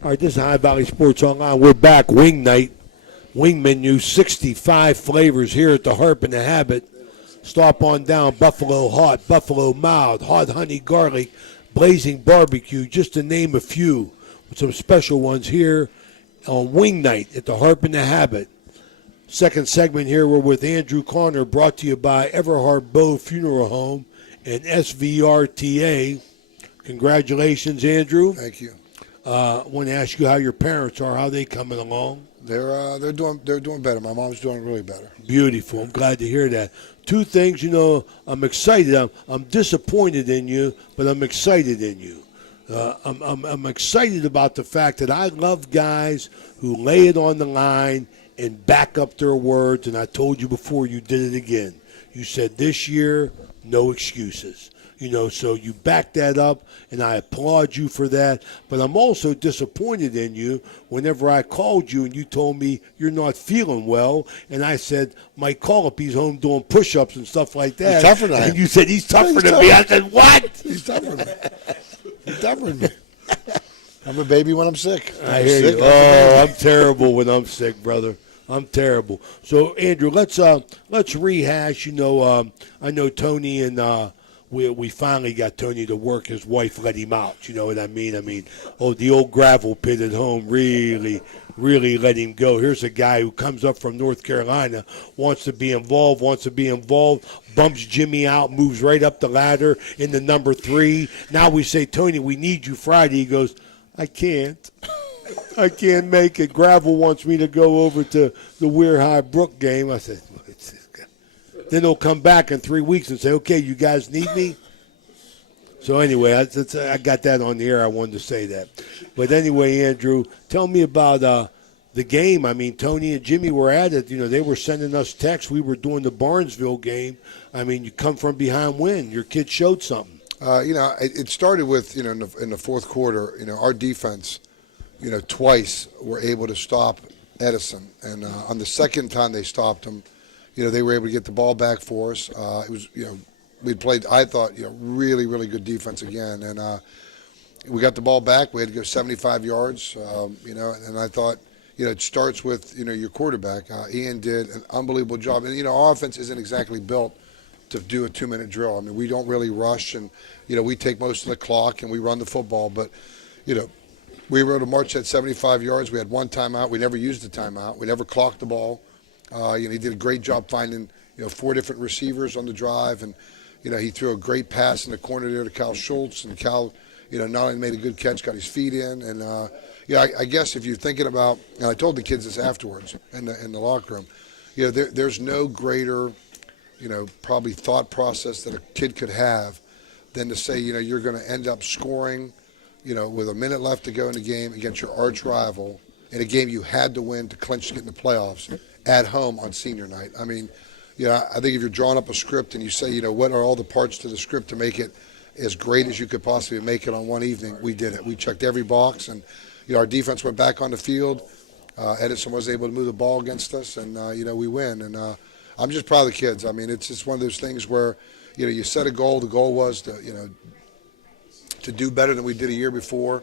All right, this is High Valley Sports Online. We're back. Wing night. Wing menu, 65 flavors here at the Harp and the Habit. Stop on down. Buffalo Hot, Buffalo Mild, Hot Honey Garlic, Blazing Barbecue, just to name a few. With some special ones here on Wing night at the Harp and the Habit. Second segment here, we're with Andrew Connor, brought to you by Everhart Bove Funeral Home and SVRTA. Congratulations, Andrew. Thank you. I want to ask you how your parents are. How they coming along? They're doing better. My mom's doing really better. Beautiful. I'm glad to hear that. Two things, I'm excited. I'm disappointed in you, but I'm excited in you. I'm excited about the fact that I love guys who lay it on the line and back up their words. And I told you before, you did it again. You said this year, no excuses. So you backed that up, and I applaud you for that. But I'm also disappointed in you whenever I called you and you told me you're not feeling well. And I said, Mike Collup, he's home doing push-ups and stuff like that. He's tougher than I am. And you said, he's tougher than me. I said, what? He's tougher than me. He's tougher than me. I'm a baby when I'm sick. I hear you. Oh, I'm terrible when I'm sick, brother. I'm terrible. So, Andrew, let's rehash. I know Tony and we finally got Tony to work. His wife let him out. You know what I mean? The old gravel pit at home really let him go. Here's a guy who comes up from North Carolina, wants to be involved, bumps Jimmy out, moves right up the ladder in the number 3. Now we say, Tony, we need you Friday. He goes, I can't make it. Gravel wants me to go over to the Weir High Brook game. I said, then he'll come back in 3 weeks and say, okay, you guys need me? So anyway, I got that on the air. I wanted to say that. But anyway, Andrew, tell me about the game. Tony and Jimmy were at it. They were sending us texts. We were doing the Barnesville game. You come from behind win. Your kid showed something. It started with, in the fourth quarter, our defense, twice were able to stop Edison. And on the second time they stopped him, they were able to get the ball back for us. It was, we played, I thought, really, really good defense again. And we got the ball back. We had to go 75 yards, and I thought, it starts with, your quarterback. Ian did an unbelievable job. And, our offense isn't exactly built to do a 2-minute drill. We don't really rush, and, we take most of the clock and we run the football. But, we were able to march that 75 yards. We had one timeout. We never used the timeout. We never clocked the ball. He did a great job finding, 4 different receivers on the drive, and, he threw a great pass in the corner there to Cal Schultz, and Cal, not only made a good catch, got his feet in, and I guess if you're thinking about, and I told the kids this afterwards in the locker room, there's no greater, probably thought process that a kid could have than to say, you're going to end up scoring, with a minute left to go in the game against your arch rival in a game you had to win to clinch to get in the playoffs at home on senior night. I think if you're drawing up a script and you say, what are all the parts to the script to make it as great as you could possibly make it on one evening, we did it. We checked every box, and, our defense went back on the field. Edison was able to move the ball against us, and, we win. And I'm just proud of the kids. It's just one of those things where, you set a goal. The goal was to do better than we did a year before.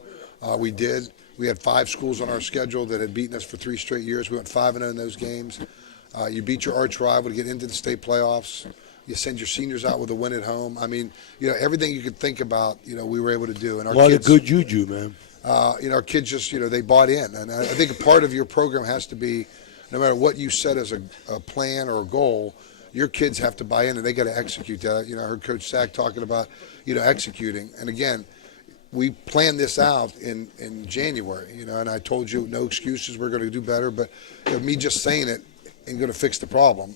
We did. We had 5 schools on our schedule that had beaten us for 3 straight years. We went 5-0 in those games. You beat your arch rival to get into the state playoffs. You send your seniors out with a win at home. Everything you could think about, we were able to do. And our a lot kids, of good juju, man. Our kids just, they bought in. And I think a part of your program has to be, no matter what you set as a plan or a goal, your kids have to buy in, and they got to execute that. I heard Coach Sack talking about, executing. And again, we planned this out in January, and I told you no excuses, we're going to do better. But me just saying it ain't going to fix the problem.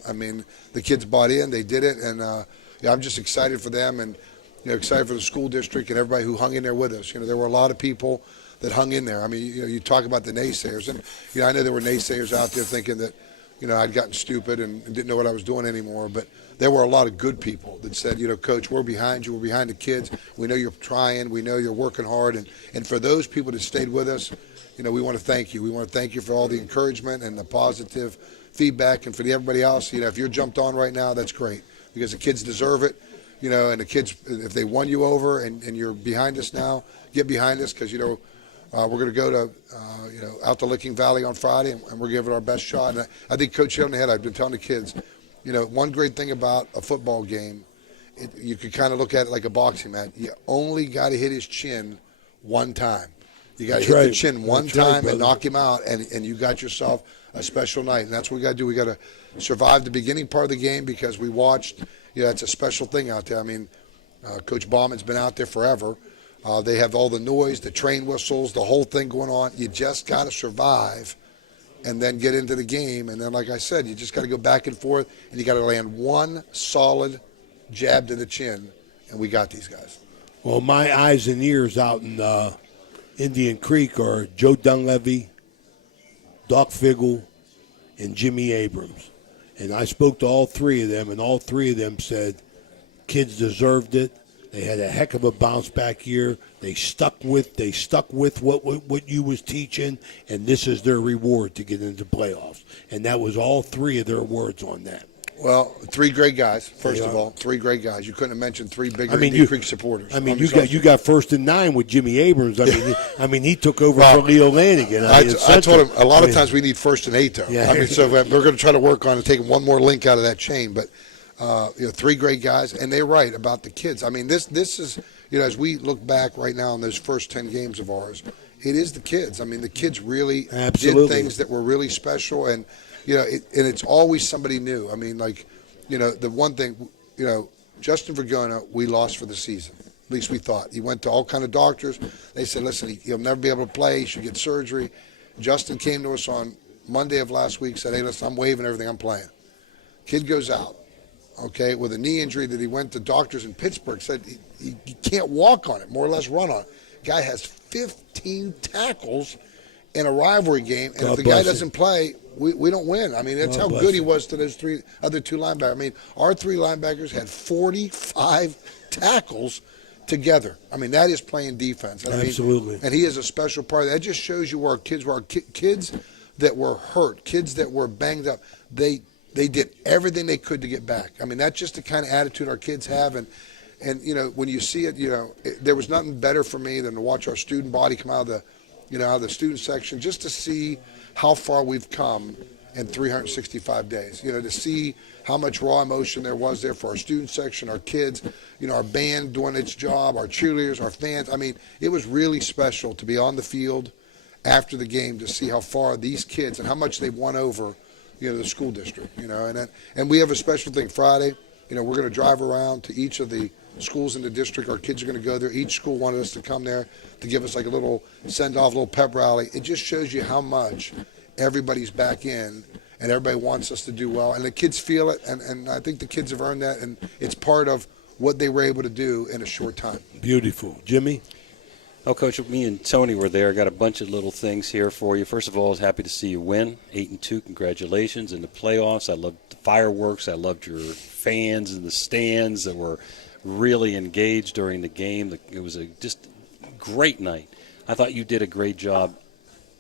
The kids bought in, they did it, and I'm just excited for them, and excited for the school district and everybody who hung in there with us. There were a lot of people that hung in there. You talk about the naysayers, and I know there were naysayers out there thinking that I'd gotten stupid and didn't know what I was doing anymore, but there were a lot of good people that said, Coach, we're behind you. We're behind the kids. We know you're trying. We know you're working hard. And for those people that stayed with us, we want to thank you. We want to thank you for all the encouragement and the positive feedback. And for everybody else, if you're jumped on right now, that's great, because the kids deserve it. And the kids, if they won you over and you're behind us now, get behind us, because, we're going to go to, out to Licking Valley on Friday, and we're giving it our best shot. And I think Coach hit on the head. I've been telling the kids, one great thing about a football game, you could kind of look at it like a boxing match. You only got to hit his chin one time. You got to hit the chin one time and knock him out, and you got yourself a special night. And that's what we got to do. We got to survive the beginning part of the game, because we watched. It's a special thing out there. Coach Bauman's been out there forever. They have all the noise, the train whistles, the whole thing going on. You just got to survive and then get into the game. And then, like I said, you just got to go back and forth, and you got to land one solid jab to the chin, and we got these guys. Well, my eyes and ears out in Indian Creek are Joe Dunleavy, Doc Figgle, and Jimmy Abrams. And I spoke to all three of them, and all three of them said kids deserved it. They had a heck of a bounce back year. They stuck with what you was teaching, and this is their reward to get into playoffs. And that was all three of their words on that. Well, three great guys. First of all, three great guys. You couldn't have mentioned three bigger Indian Creek supporters. I mean, you got 1st and 9 with Jimmy Abrams. I mean, he took over for Leo Lanigan. I told him a lot of times we need 1st and 8 though. Yeah. I mean, so we're going to try to work on taking one more link out of that chain. But three great guys, and they're right about the kids. I mean, this is as we look back right now on those first 10 games of ours, it is the kids. I mean, the kids really did things that were really special, and and it's always somebody new. I mean, like, the one thing, Justin Vergona, we lost for the season. At least we thought. He went to all kind of doctors. They said, listen, he'll never be able to play. He should get surgery. Justin came to us on Monday of last week, said, hey, listen, I'm waiving everything. I'm playing. Kid goes out, okay, with a knee injury that he went to doctors in Pittsburgh, said he can't walk on it, more or less run on it. Guy has 15 tackles in a rivalry game, and if the guy doesn't play, we don't win. I mean, that's how good he was to those other two linebackers. I mean, our three linebackers had 45 tackles together. I mean, that is playing defense. Absolutely. And he is a special part. That just shows you where our kids were. Kids that were hurt, kids that were banged up, they did everything they could to get back. I mean, that's just the kind of attitude our kids have. And when you see it, there was nothing better for me than to watch our student body come out of the student section, just to see how far we've come in 365 days. To see how much raw emotion there was there for our student section, our kids, our band doing its job, our cheerleaders, our fans. I mean, it was really special to be on the field after the game to see how far these kids and how much they've won over, the school district. And we have a special thing Friday. We're going to drive around to each of the schools in the district. Our kids are going to go there. Each school wanted us to come there to give us like a little send-off, a little pep rally. It just shows you how much everybody's back in, and everybody wants us to do well. And the kids feel it, and I think the kids have earned that, and it's part of what they were able to do in a short time. Beautiful. Jimmy? Oh, Coach, me and Tony were there. Got a bunch of little things here for you. First of all, I was happy to see you win 8-2. Congratulations in the playoffs. I loved the fireworks. I loved your fans in the stands that were really engaged during the game. It was just great night. I thought you did a great job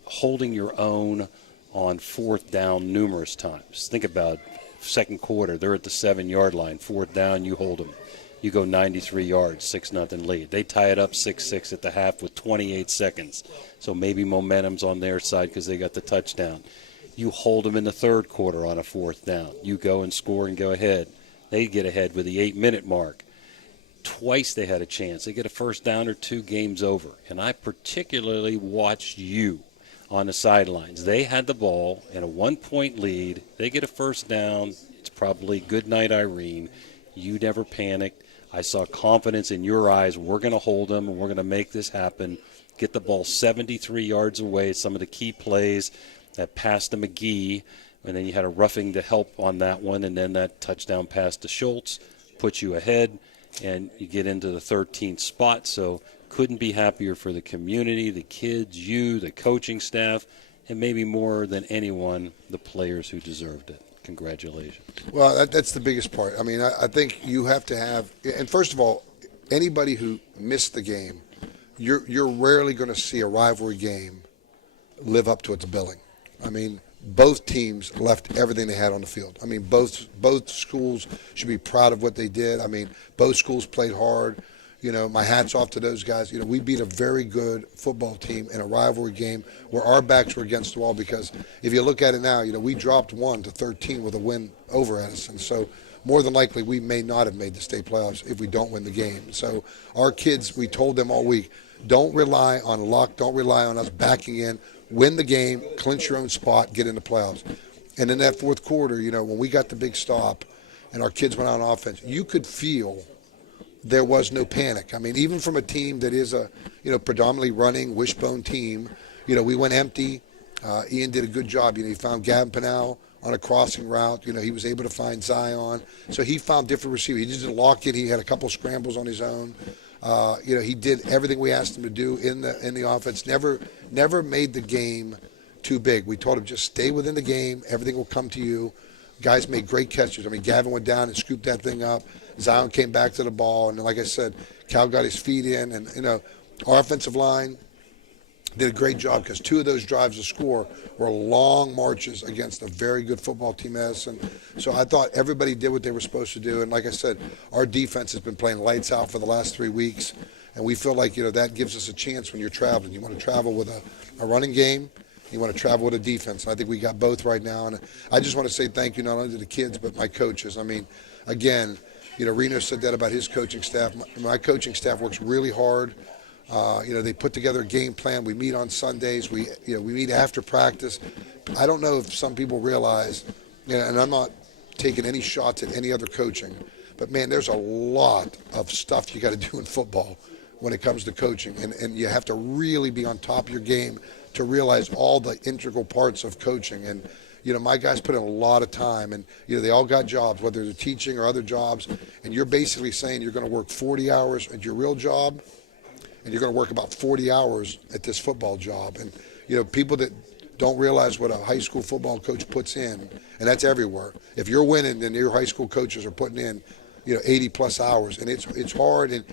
holding your own on 4th down numerous times. Think about second quarter. They're at the 7-yard line. 4th down, you hold them. You go 93 yards, 6-0 lead. They tie it up 6-6 at the half with 28 seconds. So maybe momentum's on their side because they got the touchdown. You hold them in the third quarter on a 4th down. You go and score and go ahead. They get ahead with the 8-minute mark. Twice they had a chance. They get a first down or two, game's over. And I particularly watched you on the sidelines. They had the ball in a 1-point lead. They get a first down. It's probably good night, Irene. You never panicked. I saw confidence in your eyes. We're going to hold them, and we're going to make this happen. Get the ball 73 yards away. Some of the key plays, that pass to McGee, and then you had a roughing to help on that one, and then that touchdown pass to Schultz puts you ahead, and you get into the 13th spot. So couldn't be happier for the community, the kids, you, the coaching staff, and maybe more than anyone, the players who deserved it. Congratulations. Well, that's the biggest part. I mean, I think you have to have, and first of all, anybody who missed the game, you're rarely going to see a rivalry game live up to its billing. I mean, both teams left everything they had on the field. I mean, both schools should be proud of what they did. I mean, both schools played hard. My hat's off to those guys. We beat a very good football team in a rivalry game where our backs were against the wall, because if you look at it now, we dropped 1-13 with a win over Edison. So more than likely we may not have made the state playoffs if we don't win the game. So our kids, we told them all week, don't rely on luck, don't rely on us backing in. Win the game, clinch your own spot, get in the playoffs. And in that fourth quarter, when we got the big stop and our kids went out on offense, you could feel there was no panic. I mean, even from a team that is a, predominantly running, wishbone team, we went empty. Ian did a good job. He found Gavin Pinal on a crossing route. He was able to find Zion. So he found different receivers. He didn't lock it. He had a couple scrambles on his own. He did everything we asked him to do in the offense. Never made the game too big. We told him just stay within the game. Everything will come to you. guys made great catches. I mean, Gavin went down and scooped that thing up. Zion came back to the ball, and like I said, Cal got his feet in, and our offensive line did a great job because 2 of those drives to score were long marches against a very good football team, Edison. So I thought everybody did what they were supposed to do, and like I said, our defense has been playing lights out for the last 3 weeks, and we feel like that gives us a chance when you're traveling. You want to travel with a running game. You want to travel with a defense. And I think we got both right now, and I just want to say thank you not only to the kids but my coaches. I mean, again, Reno said that about his coaching staff. My coaching staff works really hard. They put together a game plan. We meet on Sundays. We meet after practice. I don't know if some people realize, and I'm not taking any shots at any other coaching, but man, there's a lot of stuff you got to do in football when it comes to coaching, and you have to really be on top of your game to realize all the integral parts of coaching. And my guys put in a lot of time, and they all got jobs, whether they're teaching or other jobs, and you're basically saying you're going to work 40 hours at your real job, and you're going to work about 40 hours at this football job. And people that don't realize what a high school football coach puts in, and that's everywhere. If you're winning, then your high school coaches are putting in 80 plus hours, and it's hard. And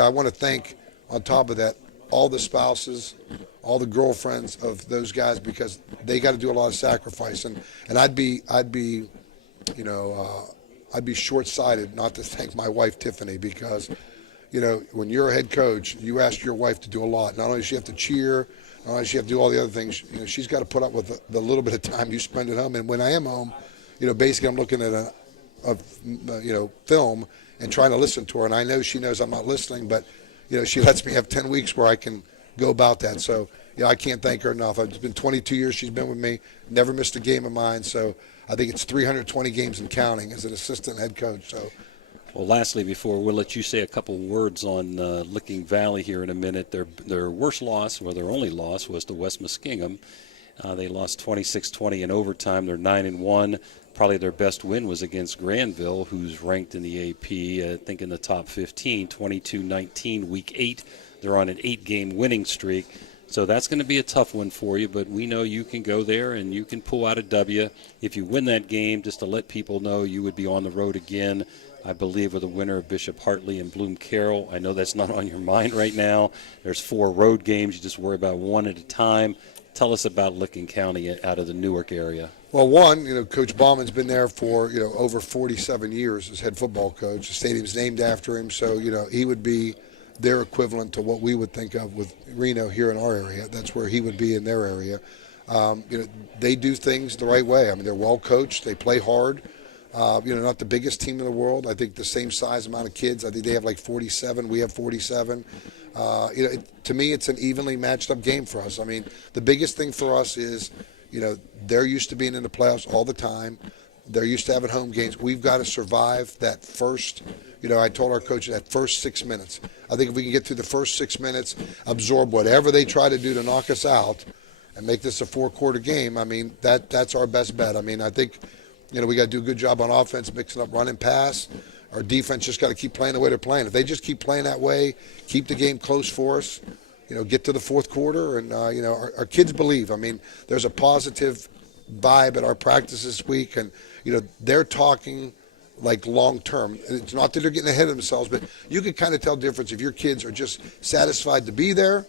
I want to thank, on top of that, all the spouses, all the girlfriends of those guys, because they got to do a lot of sacrifice. And I'd be short-sighted not to thank my wife Tiffany, because when you're a head coach, you ask your wife to do a lot. Not only does she have to cheer, not only does she have to do all the other things, she's got to put up with the little bit of time you spend at home. And when I am home, basically I'm looking at a film and trying to listen to her. And I know she knows I'm not listening, but she lets me have 10 weeks where I can go about that. So, I can't thank her enough. It's been 22 years she's been with me, never missed a game of mine. So I think it's 320 games and counting as an assistant head coach. So. Well, lastly, before we'll let you say a couple words on Licking Valley here in a minute, their worst loss, or their only loss, was to West Muskingum. They lost 26-20 in overtime. They're 9-1. Probably their best win was against Granville, who's ranked in the AP, I think in the top 15, 22-19, week 8. They're on an 8-game winning streak. So that's going to be a tough one for you, but we know you can go there and you can pull out a W. If you win that game, just to let people know, you would be on the road again, I believe, with the winner of Bishop Hartley and Bloom Carroll. I know that's not on your mind right now. There's 4 road games. You just worry about one at a time. Tell us about Licking County out of the Newark area. Well, Coach Bauman's been there for, over 47 years as head football coach. The stadium's named after him, so, he would be their equivalent to what we would think of with Reno here in our area. That's where he would be in their area. They do things the right way. I mean, they're well coached. They play hard. Not the biggest team in the world. I think the same size amount of kids. I think they have like 47. We have 47. To me, it's an evenly matched up game for us. I mean, the biggest thing for us is, they're used to being in the playoffs all the time. They're used to having home games. We've got to survive that first, I told our coach that first 6 minutes. I think if we can get through the first 6 minutes, absorb whatever they try to do to knock us out and make this a 4-quarter game, I mean, that's our best bet. I mean, I think, we got to do a good job on offense, mixing up run and pass. Our defense just got to keep playing the way they're playing. If they just keep playing that way, keep the game close for us, get to the 4th quarter, and, our kids believe. I mean, there's a positive vibe at our practice this week, and, they're talking like long term. It's not that they're getting ahead of themselves, but you can kind of tell the difference if your kids are just satisfied to be there,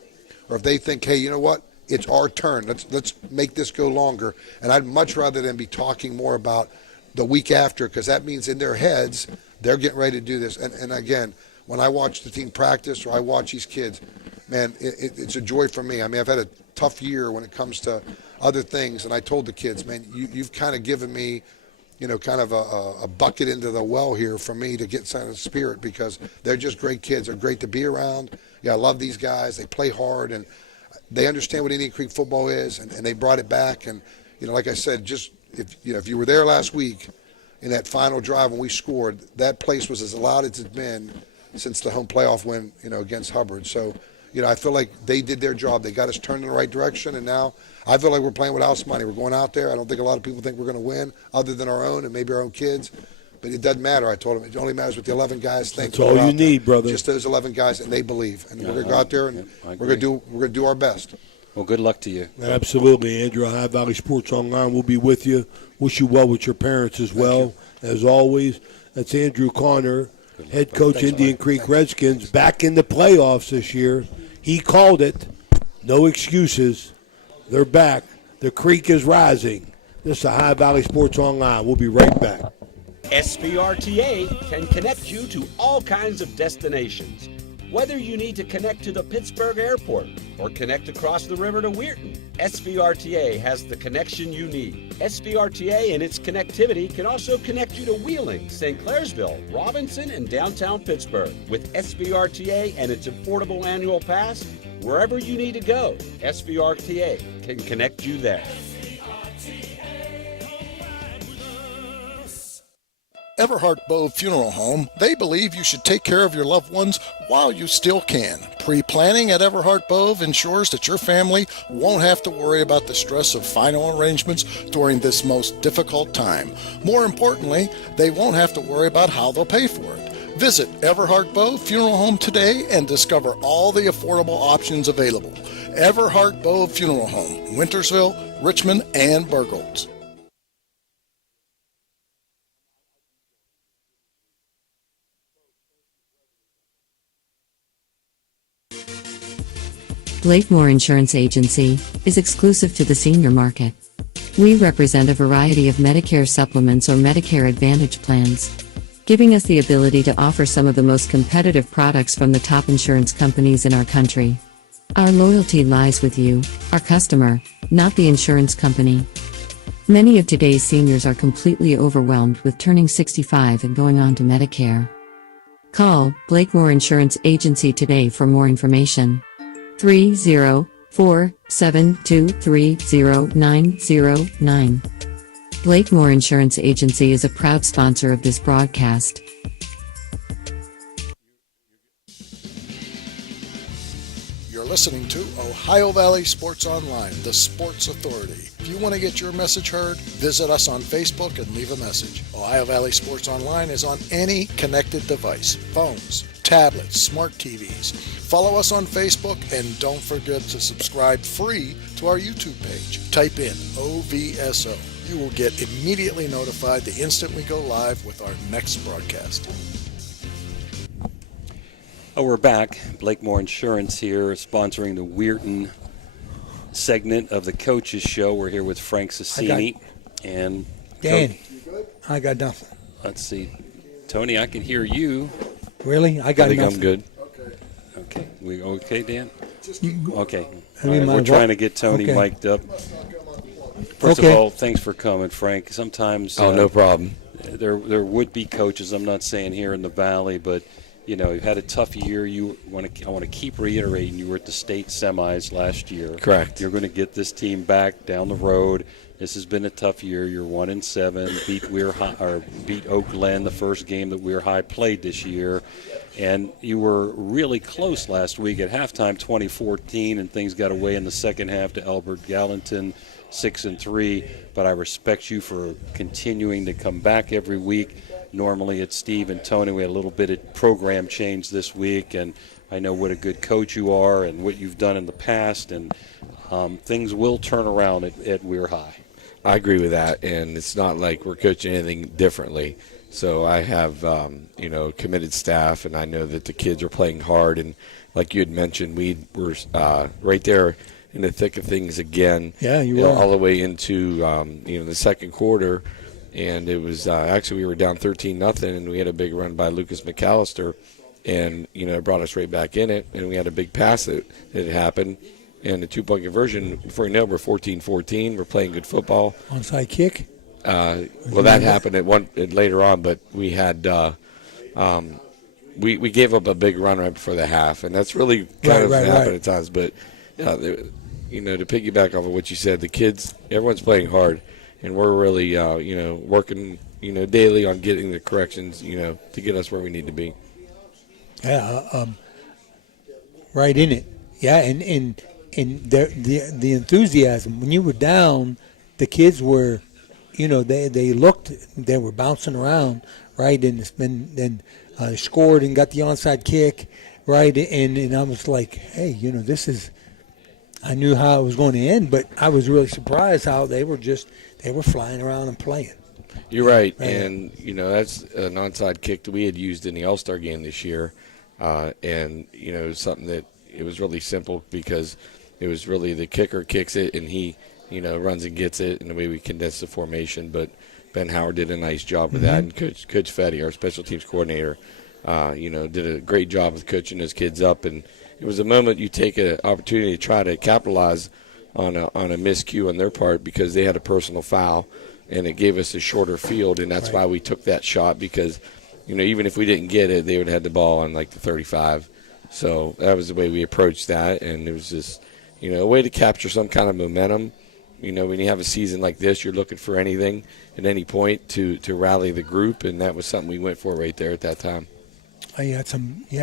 or if they think, hey, you know what, it's our turn. Let's make this go longer. And I'd much rather than be talking more about the week after, because that means in their heads they're getting ready to do this. And again, when I watch the team practice or I watch these kids, man, it's a joy for me. I mean, I've had a tough year when it comes to other things, and I told the kids, man, you've kind of given me, kind of a bucket into the well here for me to get some of the spirit, because they're just great kids. They're great to be around. Yeah, I love these guys. They play hard, and they understand what Indian Creek football is, and they brought it back. And, like I said, just if you were there last week in that final drive when we scored, that place was as loud as it's been since the home playoff win, against Hubbard. So, I feel like they did their job. They got us turned in the right direction, and now I feel like we're playing with house money. We're going out there. I don't think a lot of people think we're going to win other than our own and maybe our own kids. But it doesn't matter. I told them it only matters what the 11 guys think. That's all you need, brother. Just those 11 guys, and they believe. And we're going to go out there, and we're going to do our best. Well, good luck to you. Absolutely, Andrew. Ohio Valley Sports Online will be with you. Wish you well with your parents as well, as always. That's Andrew Connor, head coach, Indian Creek Redskins, back in the playoffs this year. He called it. No excuses. They're back. The creek is rising. This is Ohio Valley Sports Online. We'll be right back. SPRTA can connect you to all kinds of destinations. Whether you need to connect to the Pittsburgh Airport or connect across the river to Weirton, SPRTA has the connection you need. SPRTA and its connectivity can also connect you to Wheeling, St. Clairsville, Robinson, and downtown Pittsburgh. With SPRTA and its affordable annual pass, wherever you need to go, SPRTA can connect you there. Everhart Bove Funeral Home, they believe you should take care of your loved ones while you still can. Pre-planning at Everhart Bove ensures that your family won't have to worry about the stress of final arrangements during this most difficult time. More importantly, they won't have to worry about how they'll pay for it. Visit Everhart Bove Funeral Home today and discover all the affordable options available. Everhart Bove Funeral Home, Wintersville, Richmond, and Burgolds. Blakemore Insurance Agency is exclusive to the senior market. We represent a variety of Medicare supplements or Medicare Advantage plans, giving us the ability to offer some of the most competitive products from the top insurance companies in our country. Our loyalty lies with you, our customer, not the insurance company. Many of today's seniors are completely overwhelmed with turning 65 and going on to Medicare. Call Blakemore Insurance Agency today for more information. 304-723-0909. Blakemore Insurance Agency is a proud sponsor of this broadcast. You're listening to Ohio Valley Sports Online, the sports authority. If you want to get your message heard, visit us on Facebook and leave a message. Ohio Valley Sports Online is on any connected device, phones, tablets, smart TVs. Follow us on Facebook and don't forget to subscribe free to our YouTube page. Type in OVSO. You will get immediately notified the instant we go live with our next broadcast. Oh, we're back. Blakemore Insurance here, sponsoring the Weirton segment of the Coaches Show. We're here with Frank Sassini and Dan. I got nothing. Let's see, Tony. I can hear you. Really? I got think nothing. I'm good. Okay. We okay, Dan? Okay. I All mean, right. We're trying to get Tony mic'd up. First of all, thanks for coming, Frank. Sometimes no problem. There would be coaches. I'm not saying here in the Valley, but you've had a tough year. I want to keep reiterating. You were at the state semis last year. Correct. You're going to get this team back down the road. This has been a tough year. You're 1-7. Beat Oak Glen, the first game that Weir High played this year, and you were really close last week at halftime, 2014, and things got away in the second half to Albert Gallatin, 6-3. But I respect you for continuing to come back every week. Normally it's Steve and Tony. We had a little bit of program change this week, and I know what a good coach you are and what you've done in the past, and things will turn around at Weir High. I agree with that, and it's not like we're coaching anything differently. So I have, committed staff, and I know that the kids are playing hard. And like you had mentioned, we were right there in the thick of things again. Yeah, you were. All the way into, the second quarter. And it was actually we were down 13-0, and we had a big run by Lucas McAllister. And, it brought us right back in it. And we had a big pass that happened. And the two-point conversion, before you know it, we're 14-14. We're playing good football. Onside kick? Well, that happened later on, but we had we gave up a big run right before the half, and that's really kind of happened at times. But to piggyback off of what you said, the kids, everyone's playing hard, and we're really working daily on getting the corrections to get us where we need to be. Yeah, right in it. Yeah, and the enthusiasm when you were down, the kids were. They looked, they were bouncing around, right? And then scored and got the onside kick, right? And I was like, hey, this is, I knew how it was going to end, but I was really surprised how they were flying around and playing. You're right, and that's an onside kick that we had used in the All-Star game this year, and something that it was really simple because it was really the kicker kicks it and he runs and gets it, and the way we condensed the formation. But Ben Howard did a nice job with that, and Coach Fetty, our special teams coordinator, did a great job of coaching those kids up. And it was a moment you take an opportunity to try to capitalize on a miscue on their part because they had a personal foul, and it gave us a shorter field, and that's why we took that shot because, even if we didn't get it, they would have had the ball on like the 35. So that was the way we approached that, and it was just, a way to capture some kind of momentum. When you have a season like this, you're looking for anything at any point to rally the group, and that was something we went for right there at that time. You had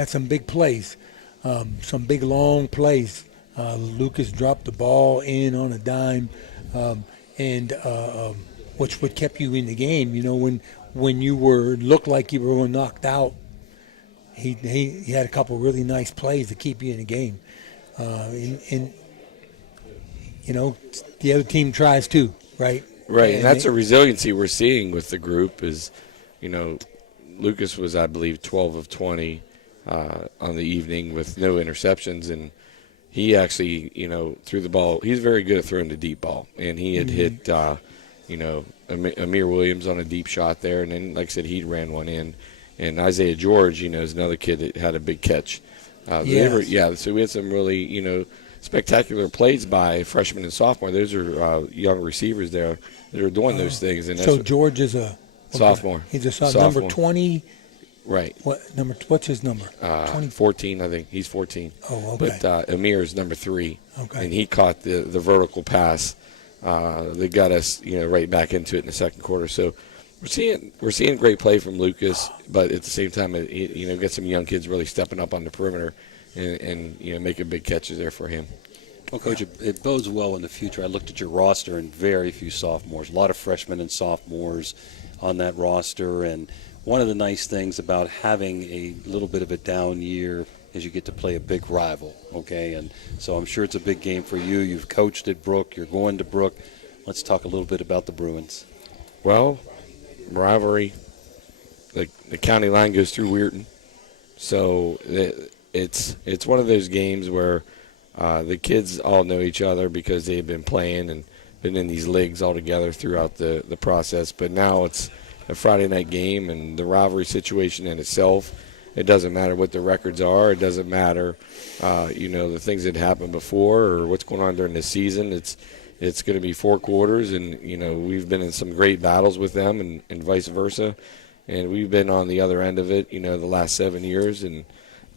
some big plays, some big long plays. Lucas dropped the ball in on a dime, and which would kept you in the game. When you looked like you were knocked out, he had a couple really nice plays to keep you in the game. The other team tries too, right? Right, and that's a resiliency we're seeing with the group is, Lucas was, I believe, 12 of 20 on the evening with no interceptions, and he actually, threw the ball. He's very good at throwing the deep ball, and he had hit, Amir Williams on a deep shot there, and then, like I said, he ran one in. And Isaiah George, is another kid that had a big catch. So we had some really, spectacular plays by freshmen and sophomore. Those are young receivers there that are doing those things. And so George is a sophomore. He's a sophomore. Number 20. Right. What's his number? 14, I think. He's 14. Oh, okay. But Amir is number 3. Okay. And he caught the vertical pass that got us, right back into it in the second quarter. So we're seeing great play from Lucas, but at the same time, get some young kids really stepping up on the perimeter and making big catches there for him. Well, Coach, it bodes well in the future. I looked at your roster and very few sophomores, a lot of freshmen and sophomores on that roster. And one of the nice things about having a little bit of a down year is you get to play a big rival, okay? And so I'm sure it's a big game for you. You've coached at Brook. You're going to Brook. Let's talk a little bit about the Bruins. Well, rivalry, the county line goes through Weirton. So it's one of those games where the kids all know each other because they've been playing and been in these leagues all together throughout the process. But now it's a Friday night game, and the rivalry situation in itself, it doesn't matter what the records are. It doesn't matter, the things that happened before or what's going on during the season. It's going to be 4 quarters, and, we've been in some great battles with them and vice versa. And we've been on the other end of it, the last 7 years. And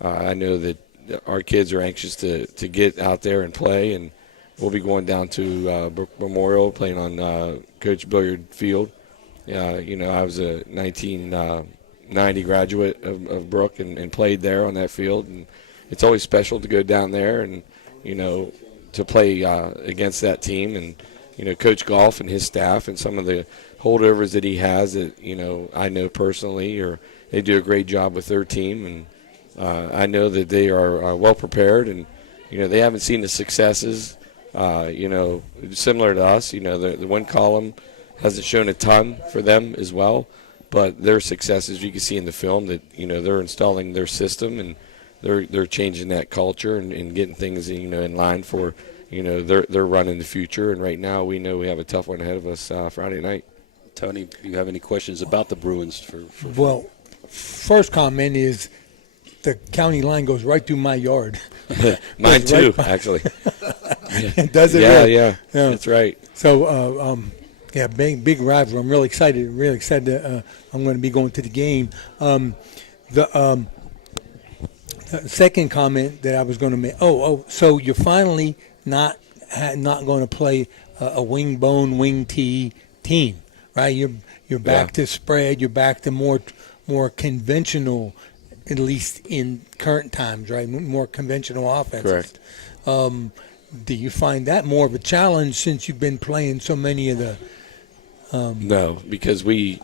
I know that our kids are anxious to get out there and play, and we'll be going down to Brook Memorial, playing on Coach Billiard Field. I was a 1990 graduate of Brook and played there on that field, and it's always special to go down there and, to play against that team and, Coach Goff and his staff and some of the holdovers that he has that, I know personally, or they do a great job with their team, and I know that they are well prepared, and they haven't seen the successes. Similar to us. The win column hasn't shown a ton for them as well, but their successes you can see in the film that they're installing their system and they're changing that culture and getting things in line for their run in the future. And right now we know we have a tough one ahead of us Friday night. Tony, do you have any questions about the Bruins? Well, first comment is the county line goes right through my yard. Mine too, actually. Does it? Really? Yeah, that's right. So, big rival. I'm really excited. I'm going to be going to the game. The second comment that I was going to make. So you're finally not going to play a wing bone, wing tee team, right? You're back to spread. You're back to more conventional, at least in current times, right? More conventional offenses. Correct. Do you find that more of a challenge since you've been playing so many of the? No, because we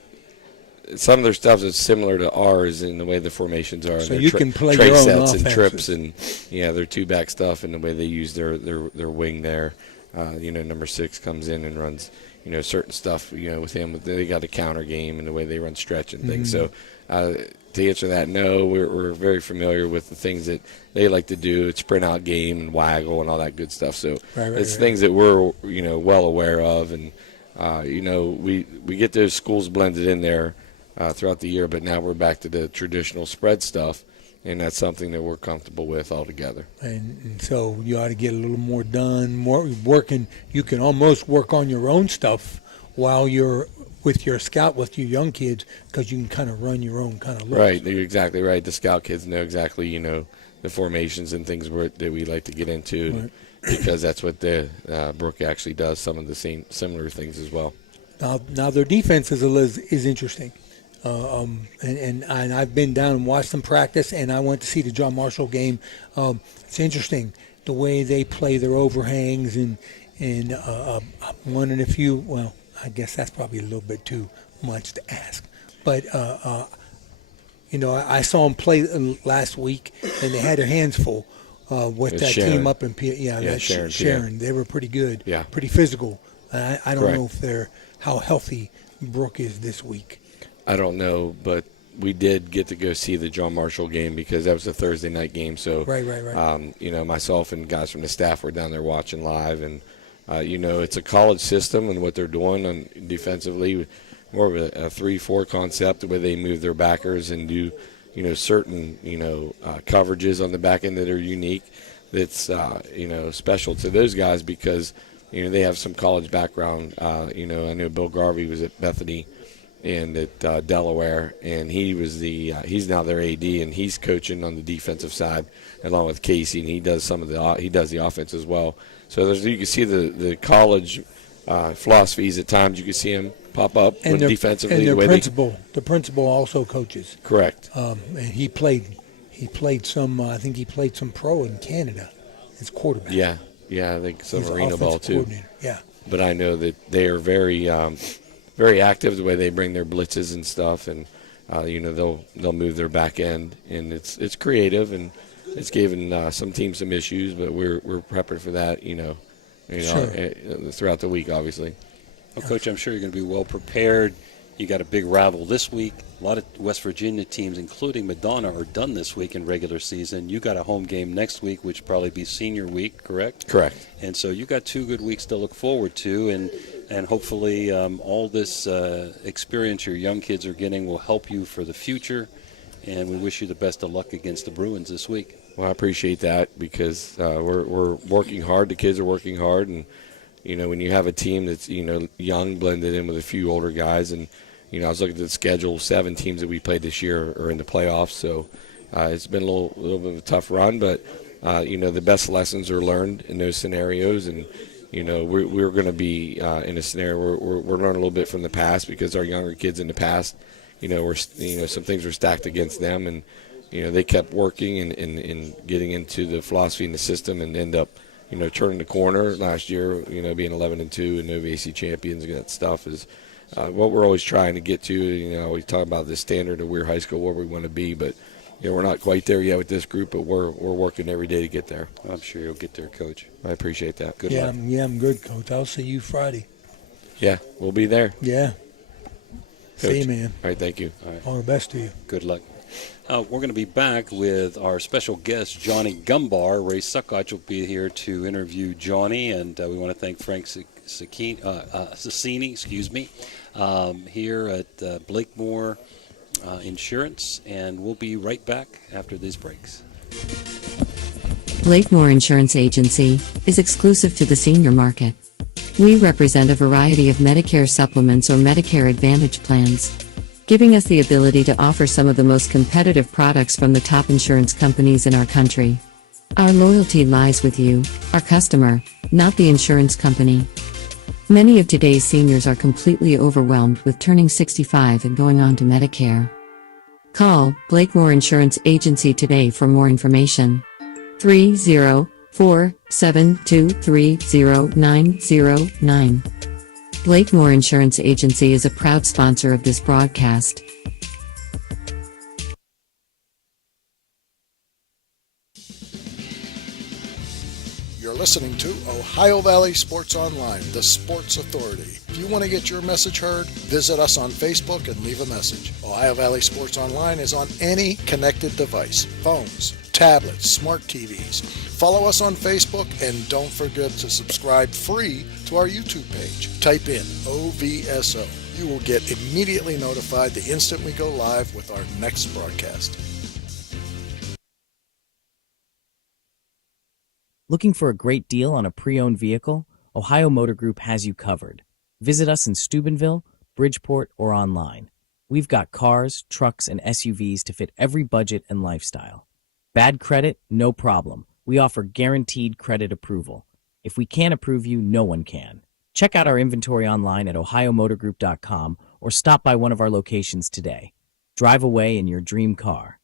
some of their stuff is similar to ours in the way the formations are. So and you their can play trade your own sets and offenses. trips and their two-back stuff and the way they use their wing there. Number 6 comes in and runs certain stuff with him. They got a counter game and the way they run stretch and things. So to answer that, no, we're very familiar with the things that they like to do. It's sprint out game and waggle and all that good stuff. So it's things that we're well aware of, and we get those schools blended in there throughout the year. But now we're back to the traditional spread stuff, and that's something that we're comfortable with altogether. And so you ought to get a little more done, more working. You can almost work on your own stuff while you're with your scout, with your young kids, because you can kind of run your own kind of looks. Right, you're exactly right. The scout kids know exactly, the formations and things that we like to get into, Right. because that's what Brooke actually does. Some of the similar things as well. Now their defense is interesting. And I've been down and watched them practice, and I went to see the John Marshall game. It's interesting the way they play their overhangs, and I'm wondering if I guess that's probably a little bit too much to ask. But, I saw them play last week, and they had their hands full with that Sharon. team up in Sharon. Sharon. They were pretty good, Yeah. pretty physical. I don't Correct. know if how healthy Brooke is this week. I don't know, but we did get to go see the John Marshall game because that was a Thursday night game. So, Right. Myself and guys from the staff were down there watching live, and it's a college system, and what they're doing on defensively, more of a 3-4 concept, the way they move their backers and do, certain, coverages on the back end that are unique. That's, special to those guys because, they have some college background. I know Bill Garvey was at Bethany and at Delaware, and he was he's now their AD, and he's coaching on the defensive side along with Casey, and he does the offense as well. So you can see the college philosophies at times. You can see him pop up And defensively. And the principal also coaches. Correct. And he played some. I think he played some pro in Canada as quarterback. Yeah. I think some He's an arena ball offensive too. coordinator. Yeah. But I know that they are very, very active the way they bring their blitzes and stuff, and they'll move their back end, and it's creative, and it's given some teams some issues, but we're prepping for that. Sure. Throughout the week, obviously. Well, Coach, I'm sure you're going to be well prepared. You got a big rival this week. A lot of West Virginia teams, including Madonna, are done this week in regular season. You got a home game next week, which will probably be senior week, correct? Correct. And so you got 2 good weeks to look forward to, and hopefully all this experience your young kids are getting will help you for the future. And we wish you the best of luck against the Bruins this week. Well, I appreciate that because we're working hard. The kids are working hard, and when you have a team that's young blended in with a few older guys, and I was looking at the schedule. 7 teams that we played this year are in the playoffs, so it's been a little bit of a tough run. But the best lessons are learned in those scenarios, and we're going to be in a scenario where we're learning a little bit from the past because our younger kids in the past, some things were stacked against them, and they kept working and getting into the philosophy and the system, and end up turning the corner last year. Being 11-2 and Nova AC champions and that stuff is. What we're always trying to get to, we talk about the standard of Weir High School, where we want to be, but we're not quite there yet with this group, but we're working every day to get there. I'm sure you'll get there, Coach. I appreciate that. Good Yeah, luck. I'm good, Coach. I'll see you Friday. Yeah, we'll be there. Yeah. Coach. See you, man. All right, thank you. All right. All the best to you. Good luck. We're going to be back with our special guest, Johnny Gumbar. Ray Suckotch will be here to interview Johnny, and we want to thank Frank Sassini, here at Blakemore Insurance, and we'll be right back after these breaks. Blakemore Insurance Agency is exclusive to the senior market. We represent a variety of Medicare supplements or Medicare Advantage plans, giving us the ability to offer some of the most competitive products from the top insurance companies in our country. Our loyalty lies with you, our customer, not the insurance company. Many of today's seniors are completely overwhelmed with turning 65 and going on to Medicare. Call Blakemore Insurance Agency today for more information. 304-723-0909. Blakemore Insurance Agency is a proud sponsor of this broadcast. You're listening to Ohio Valley Sports Online, the sports authority. If you want to get your message heard, visit us on Facebook and leave a message. Ohio Valley Sports Online is on any connected device, phones, tablets, smart TVs. Follow us on Facebook and don't forget to subscribe free to our YouTube page. Type in OVSO. You will get immediately notified the instant we go live with our next broadcast. Looking for a great deal on a pre-owned vehicle? Ohio Motor Group has you covered. Visit us in Steubenville, Bridgeport, or online. We've got cars, trucks, and SUVs to fit every budget and lifestyle. Bad credit? No problem. We offer guaranteed credit approval. If we can't approve you, no one can. Check out our inventory online at ohiomotorgroup.com or stop by one of our locations today. Drive away in your dream car.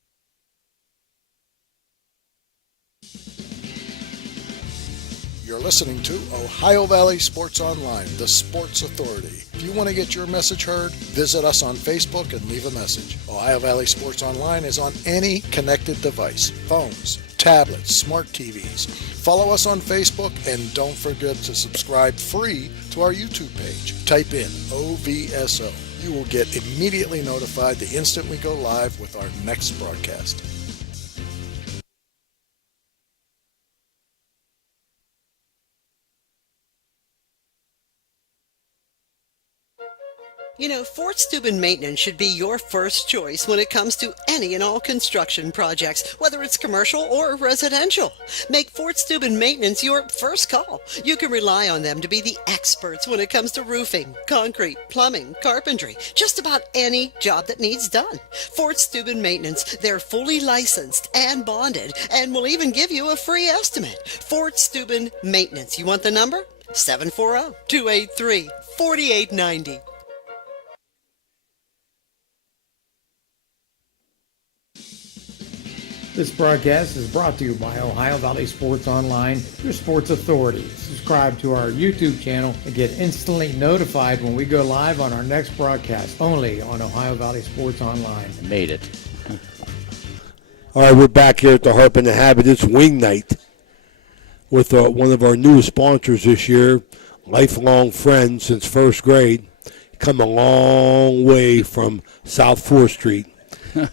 You're listening to Ohio Valley Sports Online, the sports authority. If you want to get your message heard, visit us on Facebook and leave a message. Ohio Valley Sports Online is on any connected device, phones, tablets, smart TVs. Follow us on Facebook and don't forget to subscribe free to our YouTube page. Type in OVSO. You will get immediately notified the instant we go live with our next broadcast. You know, Fort Steuben Maintenance should be your first choice when it comes to any and all construction projects, whether it's commercial or residential. Make Fort Steuben Maintenance your first call. You can rely on them to be the experts when it comes to roofing, concrete, plumbing, carpentry, just about any job that needs done. Fort Steuben Maintenance, they're fully licensed and bonded and will even give you a free estimate. Fort Steuben Maintenance. You want the number? 740-283-4890. This broadcast is brought to you by Ohio Valley Sports Online, your sports authority. Subscribe to our YouTube channel and get instantly notified when we go live on our next broadcast, only on Ohio Valley Sports Online. Made it. All right, we're back here at the Harp and the Habit. It's Wing Night with one of our newest sponsors this year, lifelong friend since first grade. Come a long way from South 4th Street.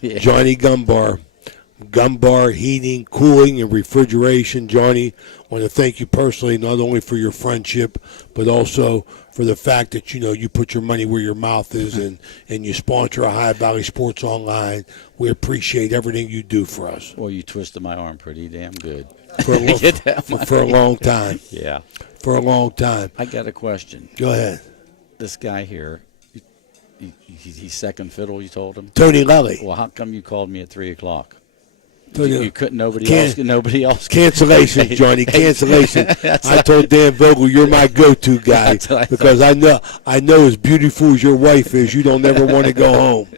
Yeah. Johnny Gumbar. Gumbar Heating, Cooling, and Refrigeration. Johnny, I want to thank you personally, not only for your friendship, but also for the fact that, you know, you put your money where your mouth is and you sponsor Ohio Valley Sports Online. We appreciate everything you do for us. Well, you twisted my arm pretty damn good. For a long time. Yeah. For a long time. I got a question. Go ahead. This guy here, he's second fiddle, you told him? Tony Lelly. Well, how come you called me at 3 o'clock? Tony, you couldn't, nobody else. Cancellation, Johnny, cancellation. I told Dan Vogel, you're my go-to guy because I know as beautiful as your wife is, you don't ever want to go home.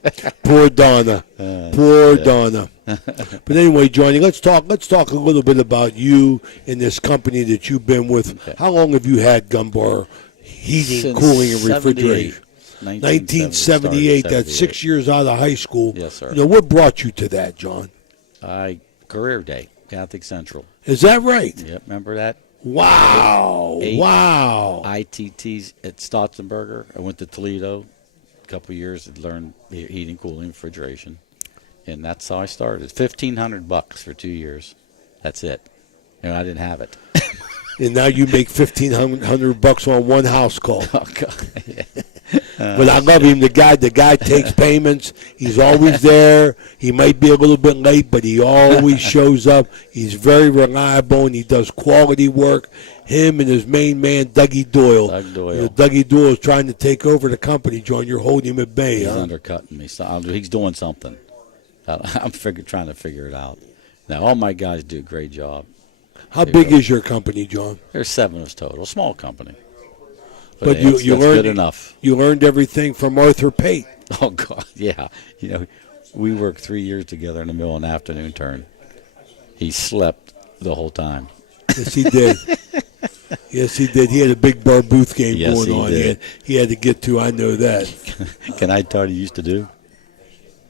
Poor Donna. Donna. But anyway, Johnny, let's talk a little bit about you and this company that you've been with. Okay. How long have you had Gumbar Heating, Since Cooling, and Refrigeration? 1978. That's 6 years out of high school. Yes, sir. You know, what brought you to that, John? Career Day, Catholic Central. Is that right? Yep, remember that? Wow. Wow. ITTs at Stotzenberger. I went to Toledo a couple of years and learned heating, cooling, refrigeration. And that's how I started. $1,500 for 2 years. That's it. And I didn't have it. And now you make $1,500 on one house call. Oh, God. Yeah. But I love him. The guy takes payments. He's always there. He might be a little bit late, but he always shows up. He's very reliable, and he does quality work. Him and his main man, Dougie Doyle. Doug Doyle. You know, Dougie Doyle is trying to take over the company, John. You're holding him at bay, He's undercutting me. So he's doing something. I'm trying to figure it out. Now, all my guys do a great job. How big is your company, John? There's 7 of us total. Small company. But you learned good enough. You learned everything from Arthur Pate. Oh, God, yeah. You know, we worked 3 years together in the middle of an afternoon turn. He slept the whole time. Yes, he did. Yes, he did. He had a big bar booth game Yes, going he on. did. He had to get to. I know that. Can I tell you what he used to do?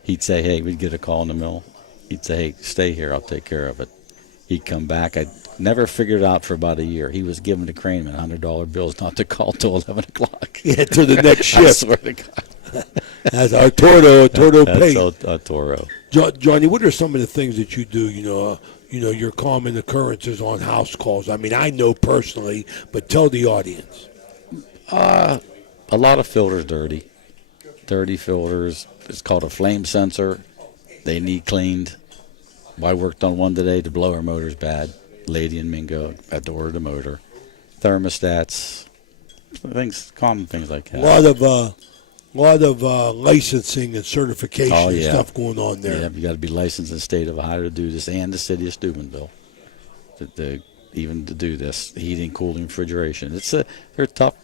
He'd say, hey, we'd get a call in the mill. He'd say, hey, stay here. I'll take care of it. He'd come back. I never figured it out for about a year. He was giving the Craneman $100 bills not to call till 11 o'clock. Yeah, to the next I shift. swear to God. That's Arturo Pay. That's Arturo. Johnny, what are some of the things that you do? Your common occurrences on house calls. I mean, I know personally, but tell the audience. A lot of filters dirty filters. It's called a flame sensor. They need cleaned. I worked on one today. The blower motor's bad. Lady and Mingo had to order the motor. Thermostats, common things like that. A lot of licensing and certification and stuff going on there. Yeah, you got to be licensed in the state of Ohio to do this, and the city of Steubenville, even to do this heating, cooling, refrigeration. They're tough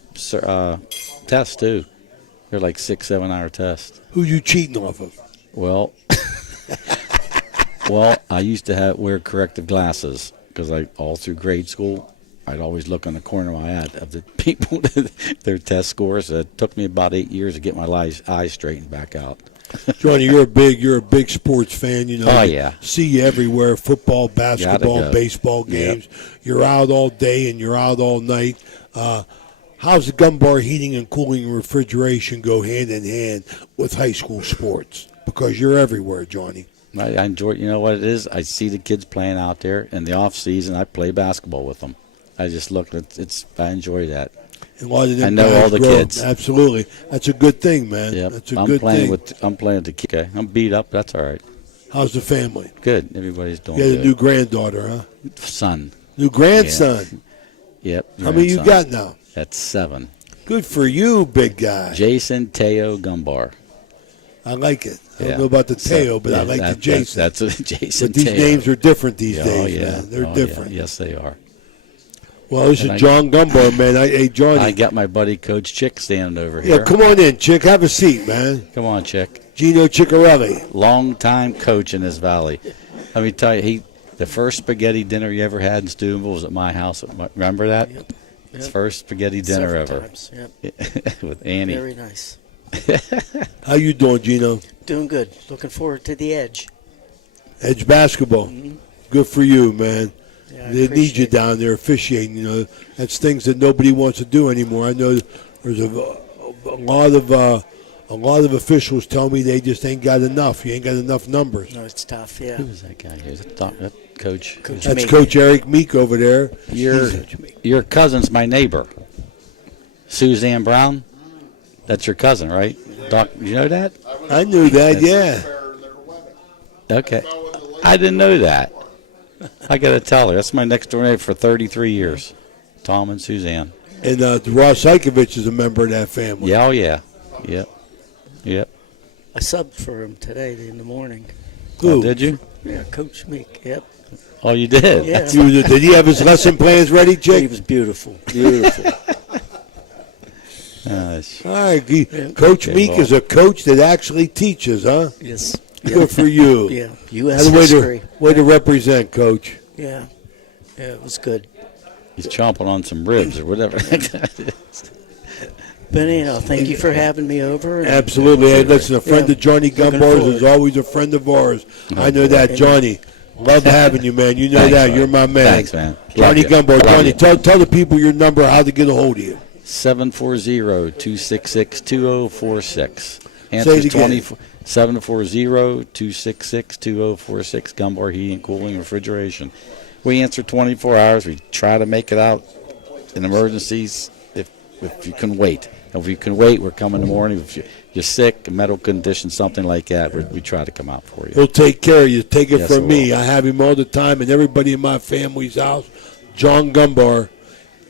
tests too. They're like 6-7 hour tests. Who you cheating off of? Well, I used to wear corrective glasses because all through grade school, I'd always look on the corner of my eye of the people, their test scores. It took me about 8 years to get my eyes straightened back out. Johnny, you're a big sports fan. Oh, yeah. See you everywhere: football, basketball, go. baseball games. Yep. You're out all day and you're out all night. How's the gun bar heating and cooling and refrigeration go hand in hand with high school sports? Because you're everywhere, Johnny. I enjoy. You know what it is? I see the kids playing out there in the off season. I play basketball with them. I just look. I enjoy that. And a lot of them I know all the kids. Absolutely, that's a good thing, man. Yep. That's a good thing. I'm playing with the kids. Okay. I'm beat up. That's all right. How's the family? Good. Everybody's doing good. You good. had a new granddaughter, huh? Son. New grandson. Yeah. Yep. How many you got now? That's 7. Good for you, big guy. Jason Teo Gumbar. I like it. I don't know about the Teo, but I like the Jason. That's a Jason. But these Teo. names are different these days, oh, yeah. man. They're different. Yeah. Yes, they are. Well, this is John Gumbar, man. Hey, Johnny. I got my buddy Coach Chick standing over here. Yeah, come on in, Chick. Have a seat, man. Come on, Chick. Gino Ciccarelli. Long-time coach in this valley. Let me tell you, the first spaghetti dinner you ever had in Steubenville was at my house. Remember that? Yep. His first spaghetti dinner Several ever. Times. Yep. With Annie. Very nice. How you doing, Gino? Doing good. Looking forward to the Edge. Edge basketball. Mm-hmm. Good for you, man. Yeah, they need you down there officiating. That's things that nobody wants to do anymore. I know there's a lot of officials tell me they just ain't got enough. You ain't got enough numbers. No, it's tough. Yeah. Who is that guy here? Is that Coach? That's Meek. Coach Eric Meek over there. Your cousin's my neighbor, Suzanne Brown. That's your cousin, right? Doc, you know that? I knew that. Yeah. Okay. I didn't know that. I got to tell her. That's my next door neighbor for 33 years. Tom and Suzanne. And Ross Ikovich is a member of that family. Yeah, oh yeah. Yep. I subbed for him today in the morning. Who? Oh, did you? Yeah, Coach Meek. Yep. Oh, you did? Yeah. Did he have his lesson plans ready, Jake? He was beautiful. Beautiful. All right, Coach Meek is a coach that actually teaches, huh? Yes. Good for you. Yeah, U.S. history. Way to represent, Coach. Yeah, it was good. He's chomping on some ribs or whatever. But thank you for having me over. Absolutely. Hey, listen, a friend of Johnny Gumbar's is always a friend of ours. I know that, Johnny. Love having you, man. You know Thanks, that. man. You're my man. Thanks, man. Johnny Gumbar. Johnny, you. tell the people your number, how to get a hold of you. 740-266-2046. Say it again. 740-266-2046. Gumbar Heating, Cooling, Refrigeration. We answer 24 hours. We try to make it out in emergencies if you can wait. If you can wait, we're coming in the morning. If you're sick, a medical condition, something like that, we try to come out for you. He'll take care of you. Take it Yes, from I me. will. I have him all the time, and everybody in my family's house. John Gumbar,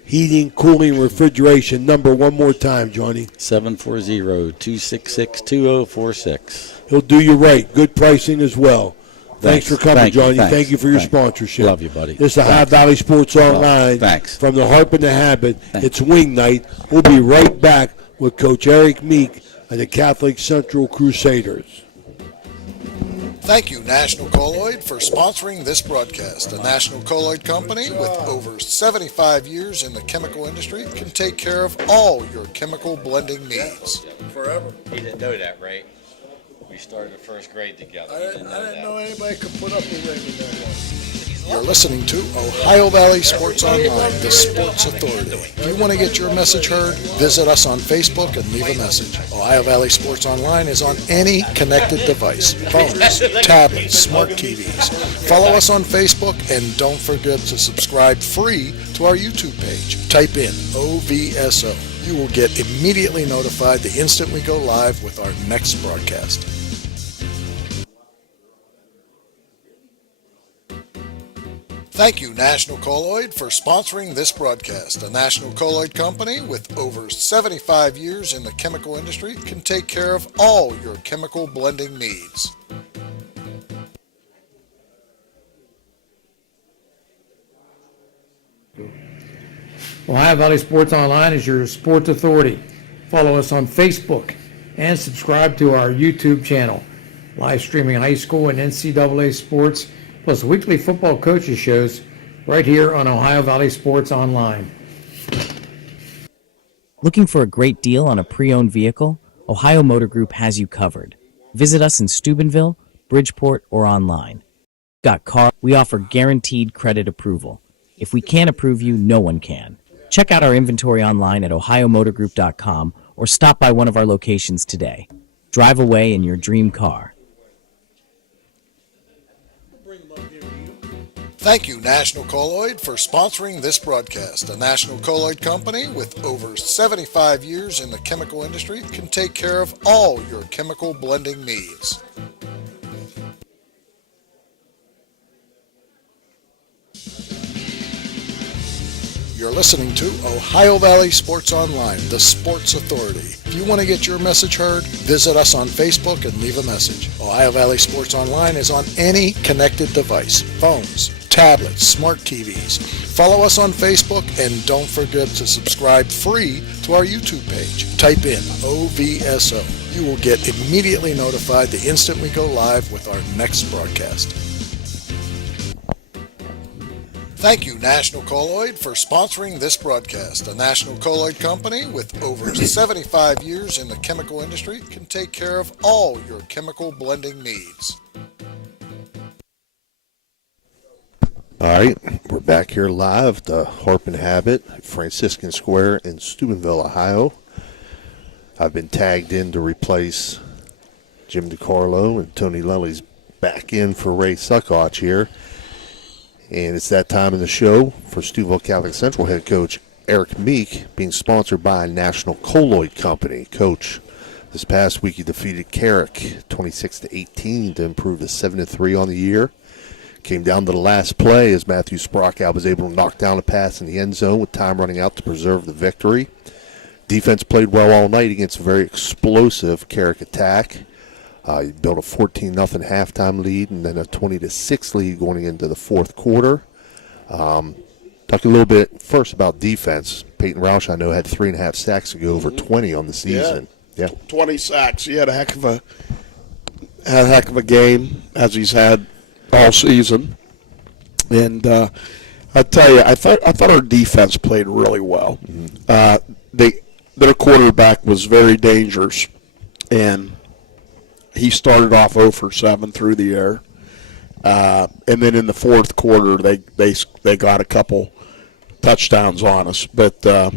heating, cooling, refrigeration. Number one more time, Johnny. 740-266-2046. He'll do you right. Good pricing as well. Thanks for coming, Johnny. Thanks. Thank you for your sponsorship. Love you, buddy. This is the High Valley Sports Online. Thanks. From the Harp and the Habit. It's Wing Night. We'll be right back with Coach Eric Meek and the Catholic Central Crusaders. Thank you, National Colloid, for sponsoring this broadcast. The National Colloid Company, with over 75 years in the chemical industry, can take care of all your chemical blending needs. Forever. He didn't know that, right? We started the first grade together. I didn't know anybody could put up with me. You're listening to Ohio Valley Sports Online, the sports authority. If you want to get your message heard, visit us on Facebook and leave a message. Ohio Valley Sports Online is on any connected device, phones, tablets, smart TVs. Follow us on Facebook and don't forget to subscribe free to our YouTube page. Type in OVSO. You will get immediately notified the instant we go live with our next broadcast. Thank you, National Colloid, for sponsoring this broadcast. The National Colloid Company, with over 75 years in the chemical industry, can take care of all your chemical blending needs. Ohio Valley Sports Online is your sports authority. Follow us on Facebook and subscribe to our YouTube channel. Live streaming high school and NCAA sports, plus weekly football coaches shows right here on Ohio Valley Sports Online. Looking for a great deal on a pre-owned vehicle? Ohio Motor Group has you covered. Visit us in Steubenville, Bridgeport, or online. We offer guaranteed credit approval. If we can't approve you, no one can. Check out our inventory online at ohiomotorgroup.com or stop by one of our locations today. Drive away in your dream car. Thank you, National Colloid, for sponsoring this broadcast. The National Colloid Company, with over 75 years in the chemical industry, can take care of all your chemical blending needs. You're listening to Ohio Valley Sports Online, the sports authority. If you want to get your message heard, visit us on Facebook and leave a message. Ohio Valley Sports Online is on any connected device, phones, tablets, smart TVs. Follow us on Facebook and don't forget to subscribe free to our YouTube page. Type in OVSO. You will get immediately notified the instant we go live with our next broadcast. Thank you, National Colloid, for sponsoring this broadcast. The National Colloid Company, with over 75 years in the chemical industry, can take care of all your chemical blending needs. All right, we're back here live at the Harp and Habit, Franciscan Square in Steubenville, Ohio. I've been tagged in to replace Jim DiCarlo, and Tony Lely's back in for Ray Suckoch here. And it's that time in the show for Steubenville Catholic Central head coach Eric Meek, being sponsored by National Colloid Company. Coach, this past week he defeated Carrick 26-18 to improve to 7-3 on the year. Came down to the last play as Matthew Sprockow was able to knock down a pass in the end zone with time running out to preserve the victory. Defense played well all night against a very explosive Carrick attack. He built a 14-0 halftime lead and then a 20-6 lead going into the fourth quarter. Talk a little bit first about defense. Peyton Roush, I know, had 3.5 sacks to go over 20 on the season. Yeah. 20 sacks. He had a heck of a game, as he's had all season. And I tell you, I thought our defense played really well. Their quarterback was very dangerous, and he started off 0 for 7 through the air. And then in the fourth quarter, they got a couple touchdowns on us. But I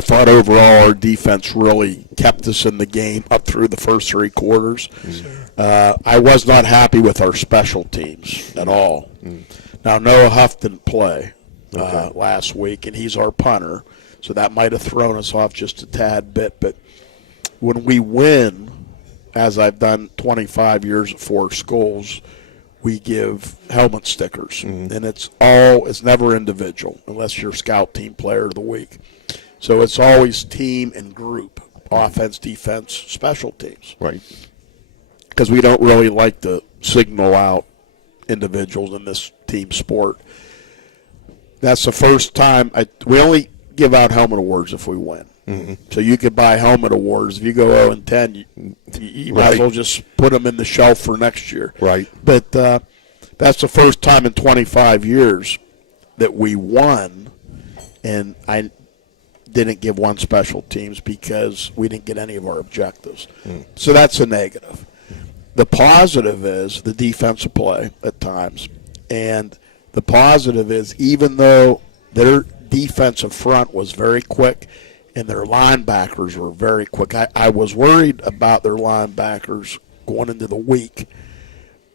thought overall our defense really kept us in the game up through the first 3 quarters. I was not happy with our special teams at all. Now, Noah Huff didn't play last week, and he's our punter, so that might have thrown us off just a tad bit. But when we win, as I've done 25 years at 4 schools, we give helmet stickers, and it's never individual unless you're scout team player of the week. So it's always team and group, offense, defense, special teams. Right. Because we don't really like to signal out individuals in this team sport. That's the first time we only give out helmet awards if we win. So you could buy helmet awards. If you go 0-10, you might as well just put them in the shelf for next year. Right. But that's the first time in 25 years that we won, and I didn't give one special teams because we didn't get any of our objectives. So that's a negative. The positive is the defensive play at times, and the positive is even though their defensive front was very quick and their linebackers were very quick. I was worried about their linebackers going into the week,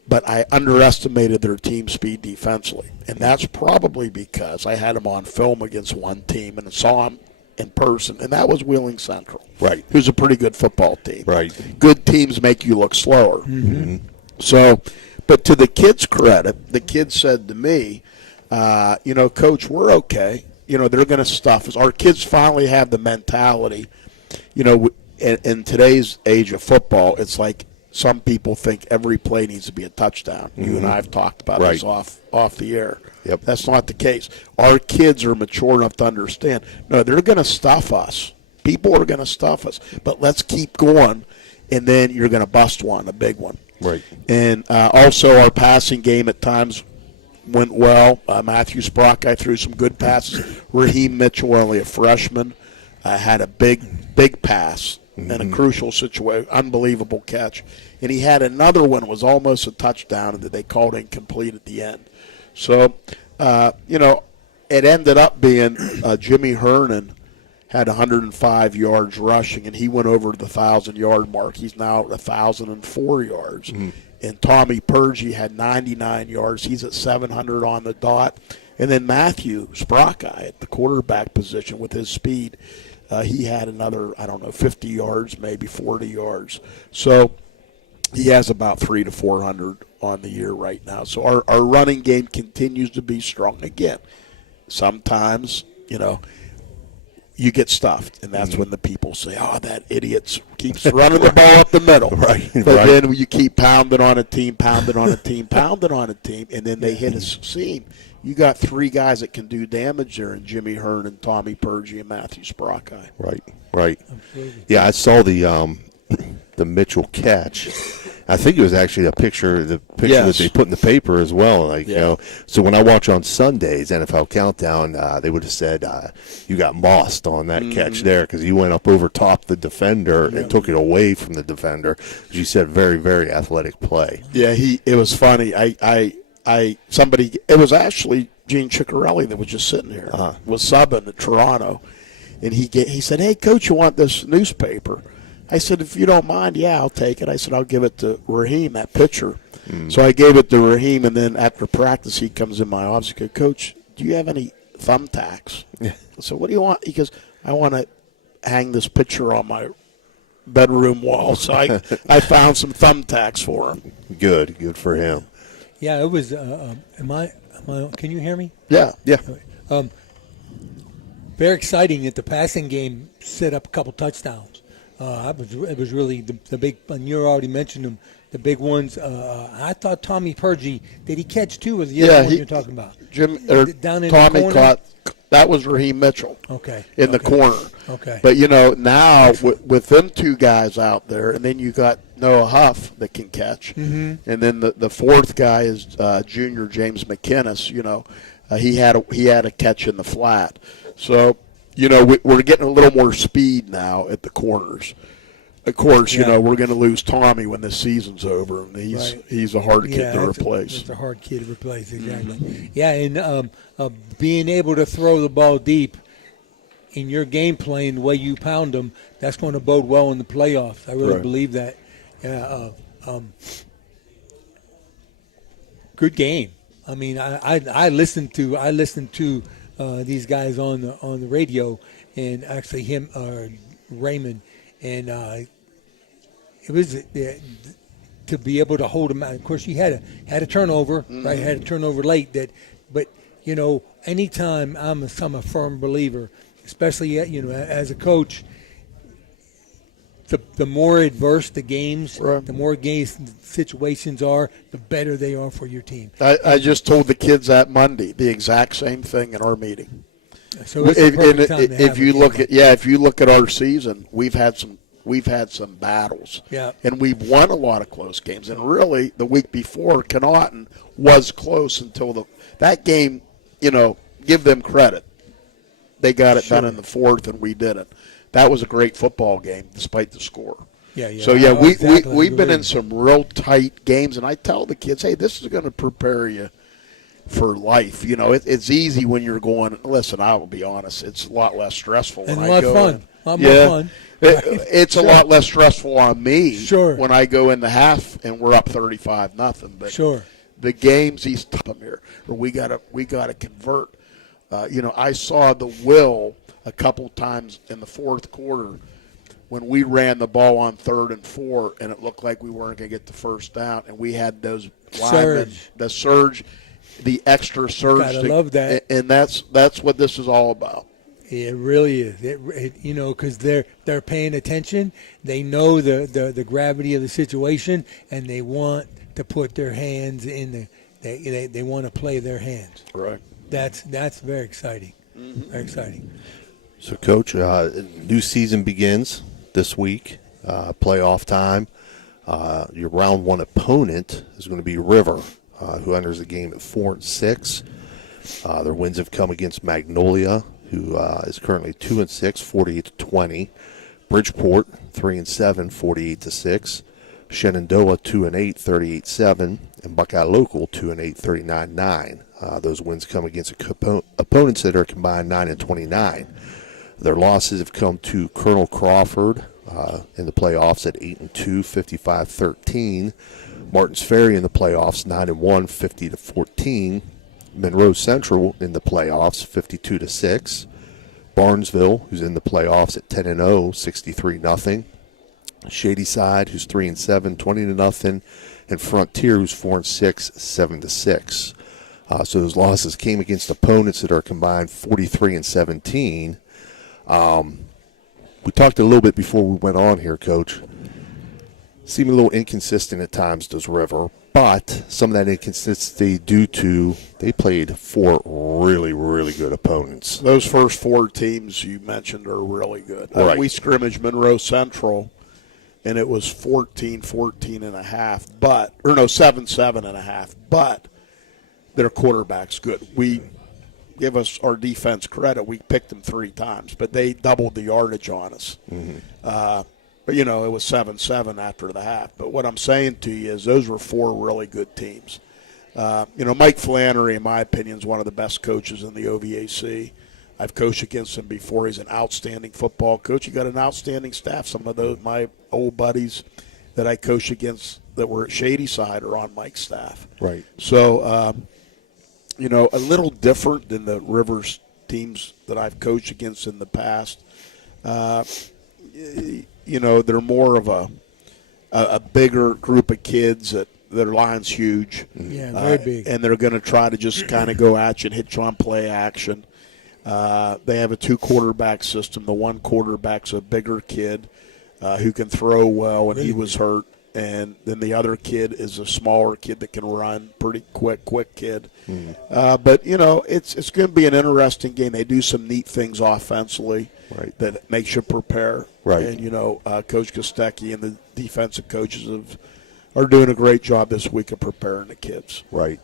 but I underestimated their team speed defensively. And that's probably because I had them on film against one team and saw them in person, and that was Wheeling Central. Right. Who's a pretty good football team. Right. Good teams make you look slower. So, but to the kids' credit, the kids said to me, Coach, we're okay. They're going to stuff us. Our kids finally have the mentality. In today's age of football, it's like some people think every play needs to be a touchdown. You and I have talked about this off the air. Yep. That's not the case. Our kids are mature enough to understand, no, they're going to stuff us. People are going to stuff us. But let's keep going, and then you're going to bust one, a big one. Right. And also our passing game at times went well. Matthew Sprock, threw some good passes. Raheem Mitchell, only a freshman, had a big pass in a crucial situation, unbelievable catch. And he had another one that was almost a touchdown and that they called incomplete at the end. So, it ended up being Jimmy Hernan had 105 yards rushing, and he went over the 1,000-yard mark. He's now at 1,004 yards. And Tommy Purgie had 99 yards. He's at 700 on the dot. And then Matthew Sprockeye at the quarterback position with his speed, he had another, 50 yards, maybe 40 yards. So he has about 300 to 400 on the year right now. So our running game continues to be strong. Again, sometimes, you get stuffed, and that's when the people say, that idiot keeps running the ball up the middle. Right. But then you keep pounding on a team, pounding on a team, and then they hit a seam. You got three guys that can do damage there in Jimmy Hearn and Tommy Purgie and Matthew Sprockeye. Right. Yeah, I saw the Mitchell catch. I think it was actually the picture that they put in the paper as well. So when I watch on Sundays NFL Countdown, they would have said you got mossed on that catch there because you went up over top the defender and took it away from the defender. As you said, very, very athletic play. Yeah, it was funny. It was actually Gene Ciccarelli that was just sitting here, was subbing at Toronto, and he said, "Hey, Coach, you want this newspaper?" I said, if you don't mind, I'll take it. I said, I'll give it to Raheem, that pitcher. So I gave it to Raheem, and then after practice, he comes in my office. He goes, Coach, do you have any thumbtacks? I said, what do you want? He goes, I want to hang this picture on my bedroom wall. So I found some thumbtacks for him. Good for him. Yeah, it was, can you hear me? Yeah. Very exciting that the passing game set up a couple touchdowns. It was really the big, and you already mentioned them, the big ones. I thought Tommy Purgie, did he catch two? Was the other one you're talking about? Down in Tommy the corner? Caught, that was Raheem Mitchell. In the corner. But, now with them two guys out there, and then you got Noah Huff that can catch. And then the fourth guy is junior James McInnes. He had a catch in the flat. So, we're getting a little more speed now at the corners. Of course, we're going to lose Tommy when this season's over, and he's a hard kid to replace. It's a hard kid to replace, exactly. Yeah, and being able to throw the ball deep in your game plan, the way you pound them, that's going to bode well in the playoffs. I really believe that. Good game. I mean, I listened to these guys on the radio, and actually Raymond, and it was to be able to hold him out. Of course, he had a turnover, right? Had a turnover late. But anytime I'm a firm believer, especially as a coach. The more adverse the games, the more games situations are, the better they are for your team. I just told the kids that Monday the exact same thing in our meeting. So it's the perfect time to have if you a game look like at if you look at our season, we've had some battles. Yeah. And we've won a lot of close games. And really, the week before, Connaughton was close until that game. Give them credit. They got it done in the fourth, and we didn't. That was a great football game, despite the score. Yeah. So we've been in some real tight games, and I tell the kids, hey, this is going to prepare you for life. It's easy when you're going. Listen, I will be honest, it's a lot less stressful when I go in. A lot more fun. It's a lot less stressful on me Sure. when I go in the half and we're up 35-0. But sure. The games he's talking here, or we gotta convert. I saw the will a couple times in the fourth quarter when we ran the ball on 3rd and 4, and it looked like we weren't going to get the first down, and we had those linemen, the surge, the extra surge. Gotta love that. And that's what this is all about. It really is. Because they're paying attention. They know the gravity of the situation, and they want to put their hands in they want to play their hands. Right. That's very exciting. Mm-hmm. Very exciting. So, Coach, new season begins this week. Playoff time. Your round one opponent is going to be River, who enters the game at 4-6. Their wins have come against Magnolia, who is currently 2-6, 48-20. Bridgeport 3-7, 48-6. Shenandoah 2-8, 38-7, and Buckeye Local 2-8, 39-9. Those wins come against opponents that are combined 9-29. Their losses have come to Colonel Crawford in the playoffs at 8-2, 55-13. Martins Ferry in the playoffs 9-1, 50-14. Monroe Central in the playoffs 52-6. Barnesville, who's in the playoffs at 10-0, 63-0. Shadyside, who's 3-7, 20-0, and Frontier, who's 4-6, 7-6. So those losses came against opponents that are combined 43-17. We talked a little bit before we went on here, Coach. Seem a little inconsistent at times, does River, but some of that inconsistency due to they played 4 really, really good opponents. Those first 4 teams you mentioned are really good. Right. We scrimmaged Monroe Central, and it was 14-14 and a half, 7-7 and a half, but their quarterback's good. We give us our defense credit. We picked them 3 times, but they doubled the yardage on us. Mm-hmm. But, it was 7-7 after the half. But what I'm saying to you is those were 4 really good teams. Mike Flannery, in my opinion, is one of the best coaches in the OVAC. I've coached against him before. He's an outstanding football coach. He got an outstanding staff. Some of those my old buddies that I coached against that were at Shadyside are on Mike's staff. Right. So, a little different than the Rivers teams that I've coached against in the past. They're more of a bigger group of kids that their line's huge. Yeah, very big. And they're going to try to just kind of go at you and hit you on play action. They have a 2-quarterback system. The one quarterback's a bigger kid who can throw well, and he was hurt. And then the other kid is a smaller kid that can run, pretty quick kid. Mm-hmm. But, it's going to be an interesting game. They do some neat things offensively that makes you prepare. Right. And, Coach Kostecki and the defensive coaches are doing a great job this week of preparing the kids. Right.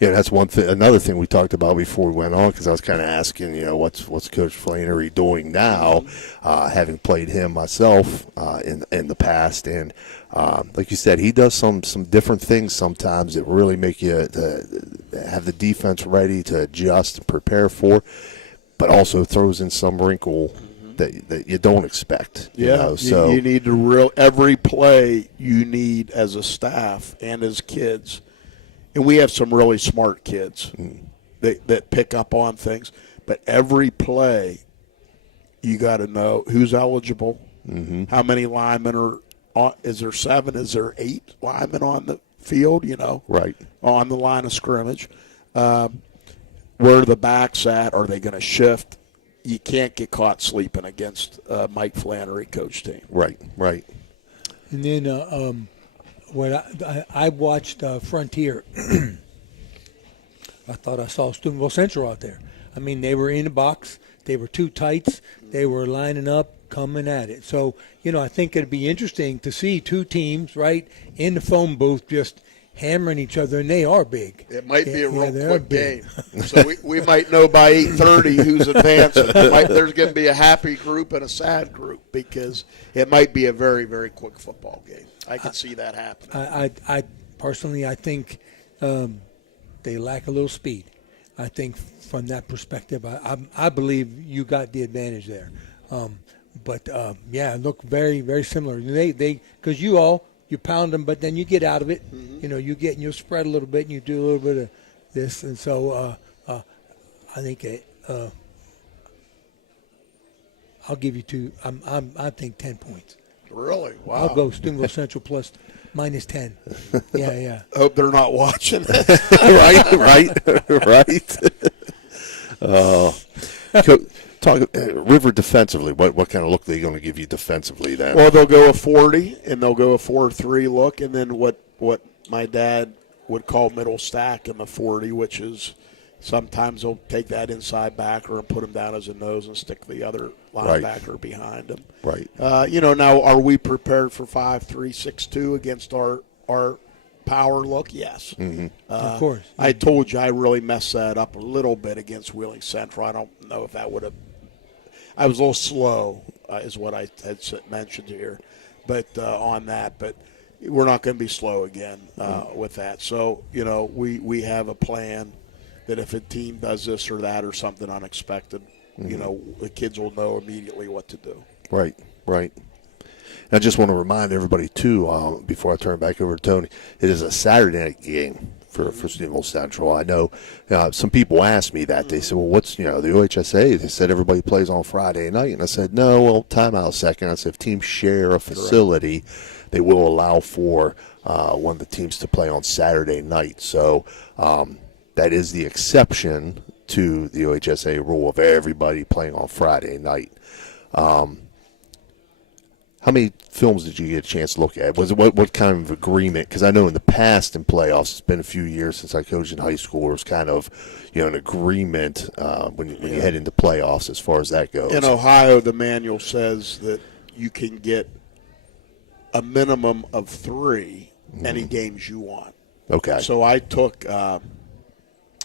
Yeah, that's one thing. Another thing we talked about before we went on, because I was kind of asking, what's Coach Flannery doing now, having played him myself in the past, and like you said, he does some different things sometimes that really make you have the defense ready to adjust and prepare for, but also throws in some wrinkle that you don't expect. So you need to every play you need as a staff and as kids. And we have some really smart kids that pick up on things. But every play, you got to know who's eligible, how many linemen are on. Is there 7? Is there 8 linemen on the field, Right. on the line of scrimmage? Where are the backs at? Are they going to shift? You can't get caught sleeping against Mike Flannery coach team. Right. And then when I watched Frontier, I thought I saw Steubenville Central out there. I mean, they were in the box. They were two tights. They were lining up, coming at it. So, I think it'd be interesting to see two teams, right, in the phone booth just hammering each other, and they are big. It might be a real quick big. game. So we might know by 8:30 who's advancing. There's going to be a happy group and a sad group because it might be a very, very quick football game. I can see that happening. I personally, I think they lack a little speed. I think from that perspective, I believe you got the advantage there. But look very, very similar. They because you pound them, but then you get out of it. Mm-hmm. You'll spread a little bit, and you do a little bit of this, and so I think I'll give you two. I think 10 points. Really? Wow. I'll go Steubenville Central plus minus 10. Yeah. Hope they're not watching. right. Talk River defensively. What kind of look are they going to give you defensively then? Well, they'll go a 40 and they'll go a 4-3 look, and then what my dad would call middle stack in the 40, which is sometimes they'll take that inside backer and put him down as a nose and stick the other linebacker behind him. Right. Now are we prepared for 5-3-6-2 against our power look? Yes. Mm-hmm. Of course. I told you I really messed that up a little bit against Wheeling Central. I don't know if that would have. I was a little slow, is what I had mentioned here, but on that. But we're not going to be slow again with that. So we have a plan that if a team does this or that or something unexpected, the kids will know immediately what to do. Right. I just want to remind everybody, too, before I turn it back over to Tony, it is a Saturday night game for Steubenville Central. I know some people asked me that. They said, well, what's, the OHSA? They said everybody plays on Friday night. And I said, no, well, time out a second. I said, if teams share a facility, they will allow for one of the teams to play on Saturday night. So that is the exception to the OHSA rule of everybody playing on Friday night. How many films did you get a chance to look at? Was it what kind of agreement? Because I know in the past in playoffs, it's been a few years since I coached in high school. It was kind of an agreement when you head into playoffs as far as that goes. In Ohio, the manual says that you can get a minimum of 3 any games you want. Okay. So I took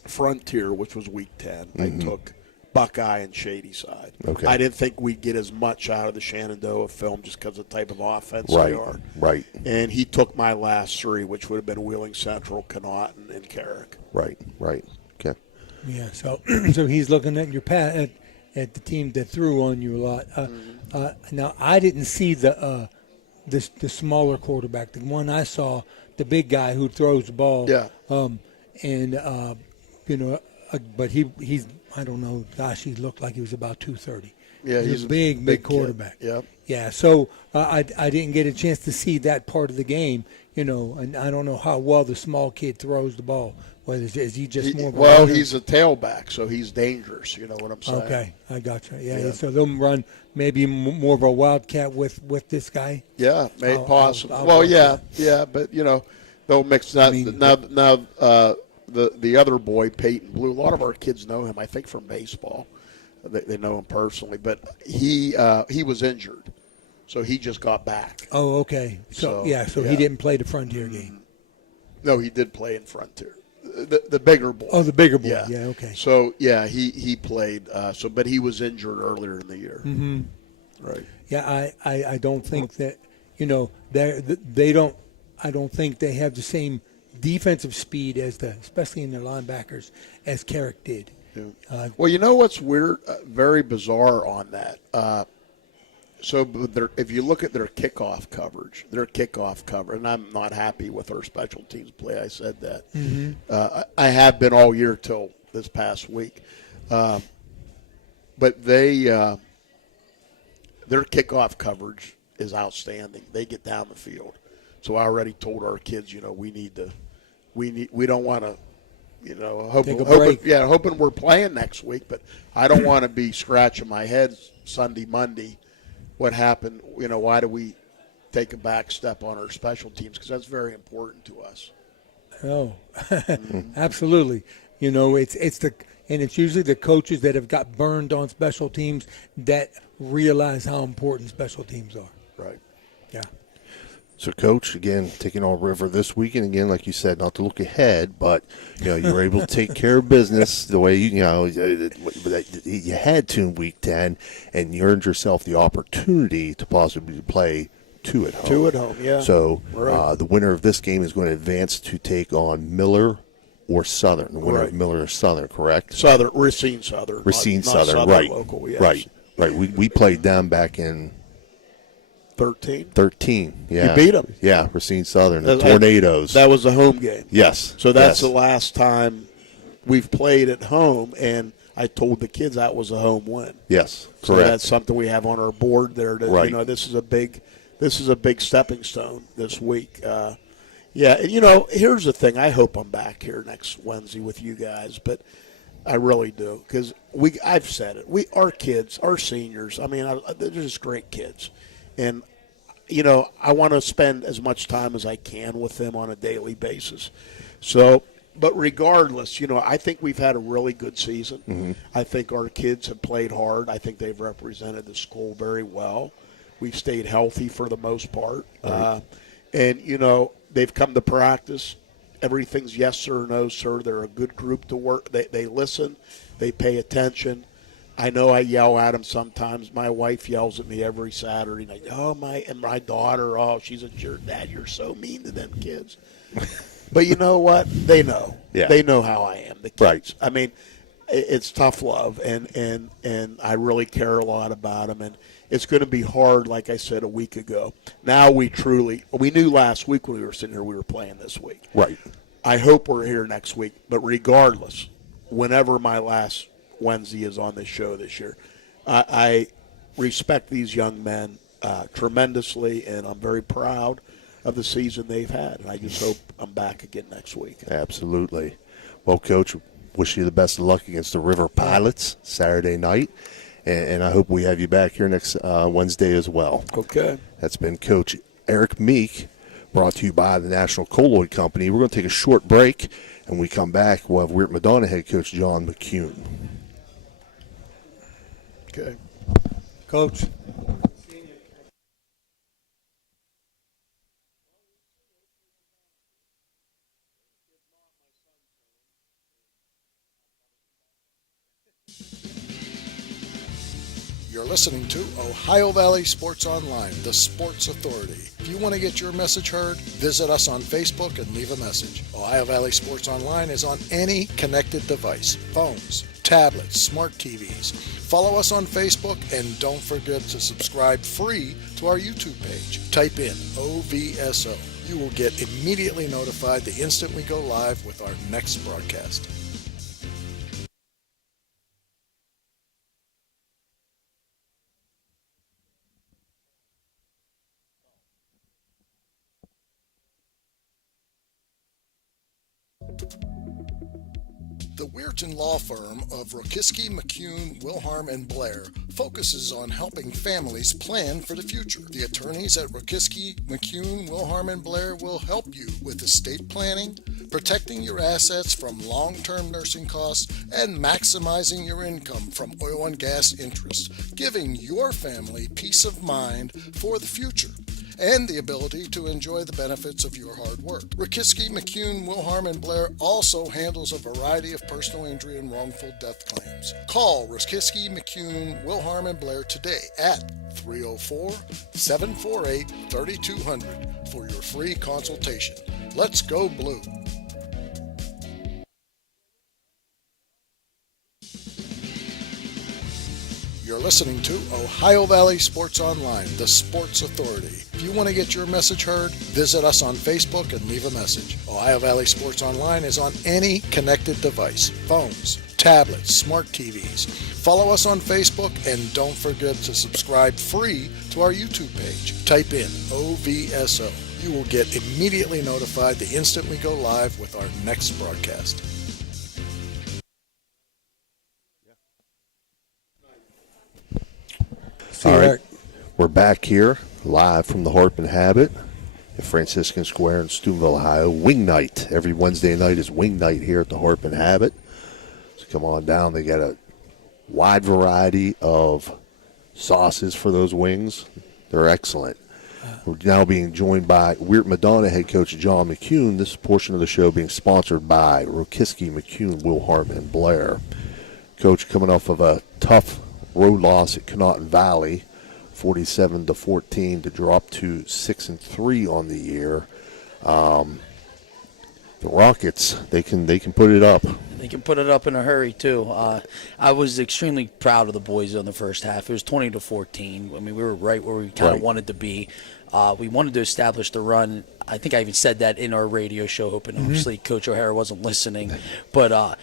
Frontier, which was week 10. I took Buckeye and Shadyside. Okay. I didn't think we'd get as much out of the Shenandoah film just because of the type of offense right. they are. Right. And he took my last 3, which would have been Wheeling Central, Connaughton, and Carrick. Right. Okay. Yeah, so he's looking at your at the team that threw on you a lot. Now, I didn't see the smaller quarterback. The one I saw, the big guy who throws the ball. Yeah. But he's I don't know. Gosh, he looked like he was about 230. Yeah, he's a big quarterback. Yep. Yeah. So I didn't get a chance to see that part of the game. And I don't know how well the small kid throws the ball. Whether is he just more? He's a tailback, so he's dangerous. You know what I'm saying? Okay, I got you. Yeah. So they'll run maybe more of a wildcat with this guy. Yeah, possible. Yeah, but they'll mix that. The other boy, Peyton Blue, a lot of our kids know him, I think, from baseball. They know him personally. But he was injured, so he just got back. Oh, okay. So he didn't play the Frontier game. No, he did play in Frontier. The bigger boy. Oh, the bigger boy. Yeah, okay. So, he played. But he was injured earlier in the year. Mm-hmm. Right. Yeah, I don't think that, they don't – I don't think they have the same – defensive speed especially in their linebackers, as Carrick did. Yeah. Well, you know what's weird, very bizarre on that. If you look at their kickoff coverage, and I'm not happy with our special teams play. I said that. Mm-hmm. I have been all year till this past week, but their kickoff coverage is outstanding. They get down the field. So I already told our kids, we don't want to, hoping we're playing next week, but I don't want to be scratching my head Sunday, Monday. What happened? Why do we take a back step on our special teams? Because that's very important to us. Oh, absolutely. It's the and it's usually the coaches that have got burned on special teams that realize how important special teams are. Right. Yeah. So, Coach, again, taking on River this weekend. Again, like you said, not to look ahead, but you were able to take care of business the way you had to in Week 10, and you earned yourself the opportunity to possibly play 2 at home. 2 at home, yeah. So, Right. the winner of this game is going to advance to take on Miller or Southern. The winner Right. of Miller or Southern, correct? Southern, Racine Southern. Racine not Southern, Southern right? Local, yes. Right. We played them back in 13. Yeah, You beat them. Yeah, Racine Southern, the That- Tornadoes. That was a home game. Yes. So that's yes. the last time we've played at home, and I told the kids that was a home win. Yes, So correct. that's something we have on our board there. To, Right. This is a big stepping stone this week. And here's the thing. I hope I'm back here next Wednesday with you guys, but I really do, because I've said it. Our kids, our seniors. I mean, they're just great kids, and I want to spend as much time as I can with them on a daily basis. So, but regardless, I think we've had a really good season. Mm-hmm. I think our kids have played hard. I think they've represented the school very well. We've stayed healthy for the most part. Right. And they've come to practice. Everything's yes sir, no sir. They're a good group to work. They listen. They pay attention. I know I yell at them sometimes. My wife yells at me every Saturday night. And my daughter, she's a jerk. Dad, you're so mean to them kids. But you know what? They know. Yeah. They know how I am, the kids. Right. I mean, it's tough love, and I really care a lot about them. And it's going to be hard, like I said a week ago. Now we knew last week when we were sitting here we were playing this week. Right. I hope we're here next week. But regardless, whenever my last Wednesday is on this show this year, I respect these young men tremendously, and I'm very proud of the season they've had. And I just hope I'm back again next week. Absolutely. Well, Coach, wish you the best of luck against the River Pilots Saturday night, and I hope we have you back here next Wednesday as well. Okay. That's been Coach Eric Meek, brought to you by the National Colloid Company. We're going to take a short break, and when we come back, we'll have Weirton Madonna head coach John McCune. Okay. Coach. You're listening to Ohio Valley Sports Online, the sports authority. If you want to get your message heard, visit us on Facebook and leave a message. Ohio Valley Sports Online is on any connected device, phones, tablets, smart TVs. Follow us on Facebook, and don't forget to subscribe free to our YouTube page. Type in OVSO. You will get immediately notified the instant we go live with our next broadcast. The Weirton Law Firm of Rokiski, McCune, Wilharm, and Blair focuses on helping families plan for the future. The attorneys at Rokiski, McCune, Wilharm, and Blair will help you with estate planning, protecting your assets from long-term nursing costs, and maximizing your income from oil and gas interests, giving your family peace of mind for the future and the ability to enjoy the benefits of your hard work. Rokiski, McCune, Wilharm, and Blair also handles a variety of personal injury and wrongful death claims. Call Rokiski, McCune, Wilharm, and Blair today at 304-748-3200 for your free consultation. Let's go Blue. You're listening to Ohio Valley Sports Online, the sports authority. If you want to get your message heard, visit us on Facebook and leave a message. Ohio Valley Sports Online is on any connected device, phones, tablets, smart TVs. Follow us on Facebook, and don't forget to subscribe free to our YouTube page. Type in OVSO. You will get immediately notified the instant we go live with our next broadcast. All right, we're back here live from the Harp and Habit at Franciscan Square in Steubenville, Ohio. Wing night. Every Wednesday night is wing night here at the Harp and Habit. So come on down. They got a wide variety of sauces for those wings. They're excellent. We're now being joined by Weirton Madonna head coach John McCune. This portion of the show being sponsored by Rokiski, McCune, Wilharm, and Blair. Coach coming off of a tough road loss at Connaughton Valley, 47-14 to drop to 6-3 on the year. The Rockets, they can put it up. They can put it up in a hurry too. I was extremely proud of the boys in the first half. It was 20-14. I mean, we were right where we kind of wanted to be. We wanted to establish the run. I think I even said that in our radio show, hoping obviously Coach O'Hara wasn't listening. But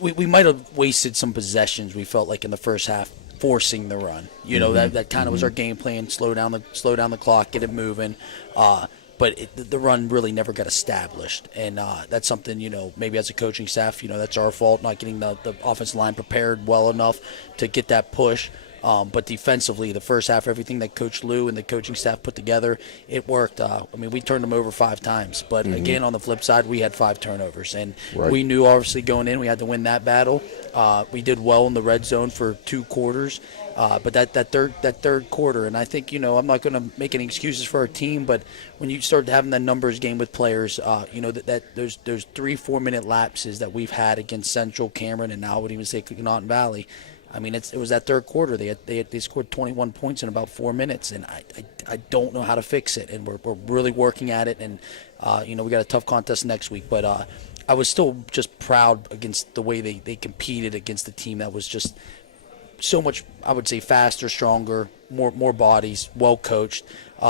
we might have wasted some possessions, we felt like, in the first half, forcing the run. You know, that kind of was our game plan, slow down the clock, get it moving. But the run really never got established. And that's something, you know, maybe as a coaching staff, you know, that's our fault, not getting the offensive line prepared well enough to get that push. But defensively, the first half, everything that Coach Lou and the coaching staff put together, it worked. I mean, we turned them over 5 times. But again, on the flip side, we had 5 turnovers. And we knew, obviously, going in, we had to win that battle. We did well in the red zone for 2 quarters. But that third quarter, and I think, you know, I'm not going to make any excuses for our team, but when you start having that numbers game with players, you know, that there's 3-4 minute lapses that we've had against Central, Cameron, and now I would even say Connaughton Valley. I mean, it was that third quarter. They scored 21 points in about 4 minutes, and I don't know how to fix it, and we're really working at it. And you know, we got a tough contest next week, but I was still just proud against the way they competed against the team that was just so much, I would say, faster, stronger, more bodies, well coached.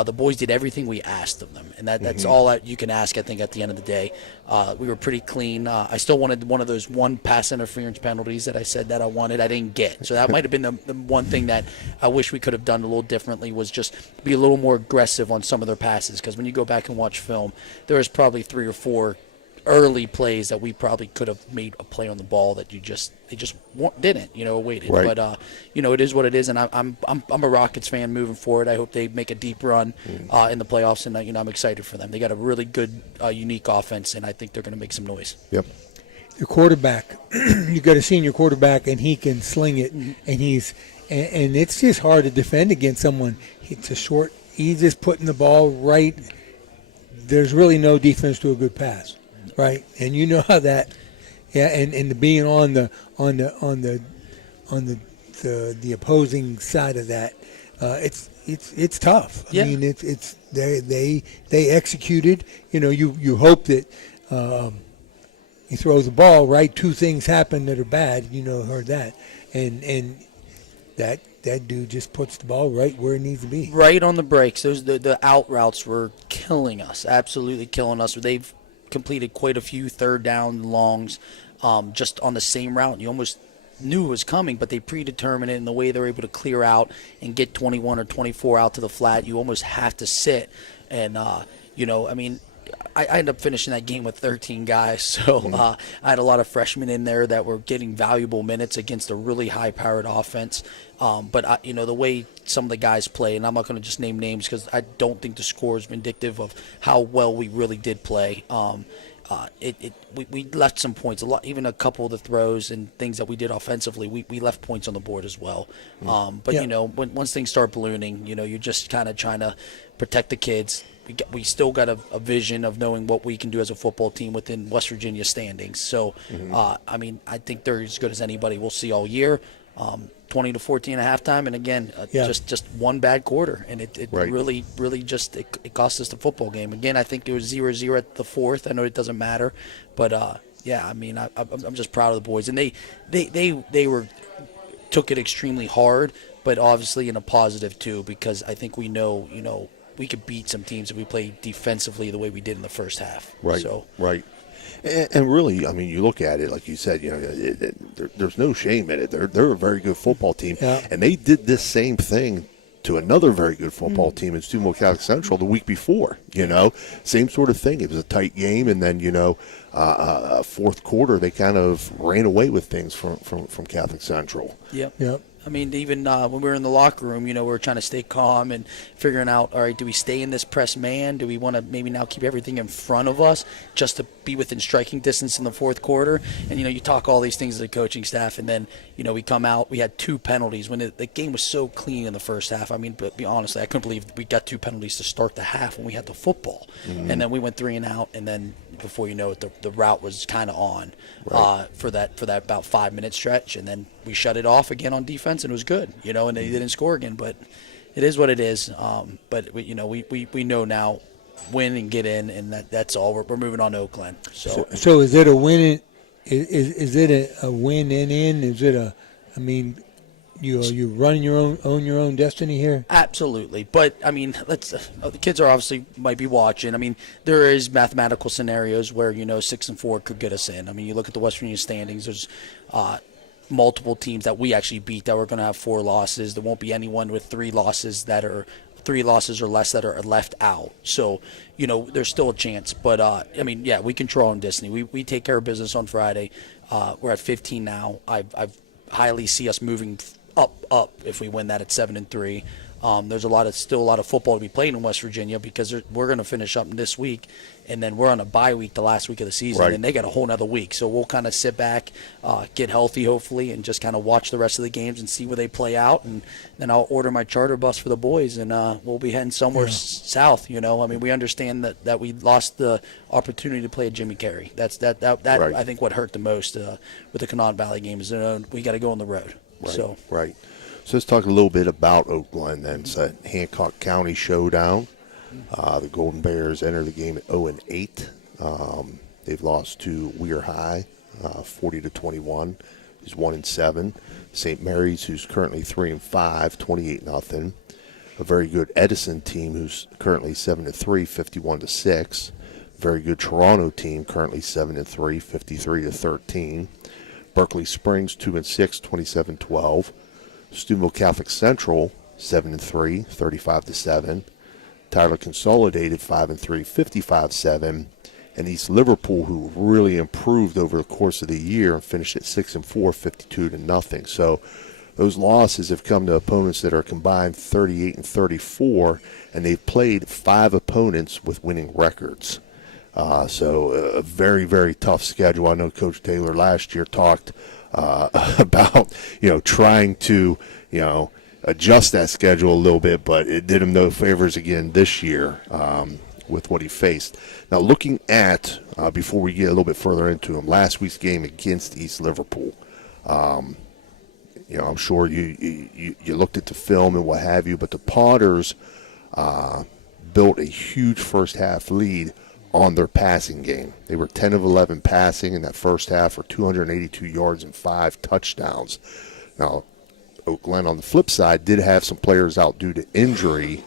The boys did everything we asked of them, and that's all that you can ask, I think, at the end of the day. We were pretty clean. I still wanted one of those 1 pass interference penalties that I said that I wanted. I didn't get. So that might have been the one thing that I wish we could have done a little differently, was just be a little more aggressive on some of their passes. Because when you go back and watch film, there was probably 3 or 4 early plays that we probably could have made a play on the ball that they just didn't, you know, waited. Right. But you know, it is what it is, and I'm a Rockets fan moving forward. I hope they make a deep run in the playoffs, and you know, I'm excited for them. They got a really good, unique offense, and I think they're going to make some noise. Yep. Your quarterback, you got a senior quarterback, and he can sling it, and and it's just hard to defend against someone. It's a short. He's just putting the ball right. There's really no defense to a good pass. Right, and you know how that, and being on the opposing side of that, it's tough. I mean, it's they executed. You know, you hope that he throws the ball right. 2 things happen that are bad. You know, heard that, and that dude just puts the ball right where it needs to be. Right on the breaks. Those the out routes were killing us, absolutely killing us. They've completed quite a few 3rd down longs just on the same route. You almost knew it was coming, but they predetermined it, in the way they're able to clear out and get 21 or 24 out to the flat. You almost have to sit. And, you know, I mean, I ended up finishing that game with 13 guys, so I had a lot of freshmen in there that were getting valuable minutes against a really high-powered offense. But, you know, the way some of the guys play, and I'm not going to just name names because I don't think the score is indicative of how well we really did play. We left some points, a lot, even a couple of the throws and things that we did offensively, we left points on the board as well. But, you know, once things start ballooning, you know, you're just kind of trying to protect the kids. We still got a vision of knowing what we can do as a football team within West Virginia standings. So, I mean, I think they're as good as anybody we'll see all year. 20-14 at halftime, and again, just one bad quarter, and it really just it cost us the football game. Again, I think it was 0-0 at the 4th. I know it doesn't matter, but yeah, I mean, I'm just proud of the boys, and they took it extremely hard, but obviously in a positive too, because I think we know, you know, we could beat some teams if we play defensively the way we did in the first half. Right. So. Right. And really, I mean, you look at it, like you said, you know, there's no shame in it. They're a very good football team, and they did this same thing to another very good football team in Steubenville Catholic Central the week before. You know, same sort of thing. It was a tight game, and then, you know, 4th quarter they kind of ran away with things from Catholic Central. Yep. I mean, even when we were in the locker room, we were trying to stay calm and figuring out, all right, do we stay in this press man? Do we want to maybe now keep everything in front of us just to be within striking distance in the fourth quarter? And, you talk all these things to the coaching staff, and then, we come out, we had 2 penalties when the game was so clean in the first half. I mean, but honestly, I couldn't believe we got 2 penalties to start the half when we had the football. Mm-hmm. And then we went 3 and out, and then before you know it, the route was kind of on for that about 5-minute stretch, and then we shut it off again on defense, and it was good, and they didn't score again. But it is what it is. But we know now, win and get in, and that's all. We're moving on to Oak Glen. So is it a win? Is it a win and in? Is it a? I mean, you running your own destiny here. Absolutely, but I mean, the kids are obviously might be watching. I mean, there is mathematical scenarios where 6 and 4 could get us in. I mean, you look at the West Virginia standings. There's multiple teams that we actually beat that we're going to have 4 losses. There won't be anyone with 3 losses or less that are left out. So, there's still a chance. But, I mean, yeah, we control our own destiny. We take care of business on Friday. We're at 15 now. I highly see us moving up if we win that at 7-3. There's still a lot of football to be played in West Virginia because we're going to finish up this week, and then we're on a bye week the last week of the season, and they got a whole other week. So we'll kind of sit back, get healthy hopefully, and just kind of watch the rest of the games and see where they play out. And then I'll order my charter bus for the boys, and we'll be heading somewhere south. I mean, we understand that we lost the opportunity to play at Jimmy Carey. That's I think what hurt the most with the Kanawha Valley game is we got to go on the road. Right. So let's talk a little bit about Oak Glen then. It's a Hancock County showdown. The Golden Bears enter the game at 0-8. They've lost to Weir High, 40-21. Who's 1-7. St. Mary's, who's currently 3-5, 28-0. A very good Edison team, who's currently 7-3, 51-6. Very good Toronto team, currently 7-3, 53-13. Berkeley Springs 2-6, 27-12. Steubenville Catholic Central 7-3, 35-7. Tyler Consolidated 5-3, 55-7. And East Liverpool, who really improved over the course of the year and finished at 6-4, 52-0. So those losses have come to opponents that are combined 38-34, and they've played 5 opponents with winning records. So a very, very tough schedule. I know Coach Taylor last year talked about, trying to, adjust that schedule a little bit, but it did him no favors again this year with what he faced. Now, looking at, before we get a little bit further into him, last week's game against East Liverpool, I'm sure you looked at the film and what have you, but the Potters built a huge first half lead on their passing game. They were 10 of 11 passing in that first half for 282 yards and 5 touchdowns. Now, Oak Glen on the flip side did have some players out due to injury.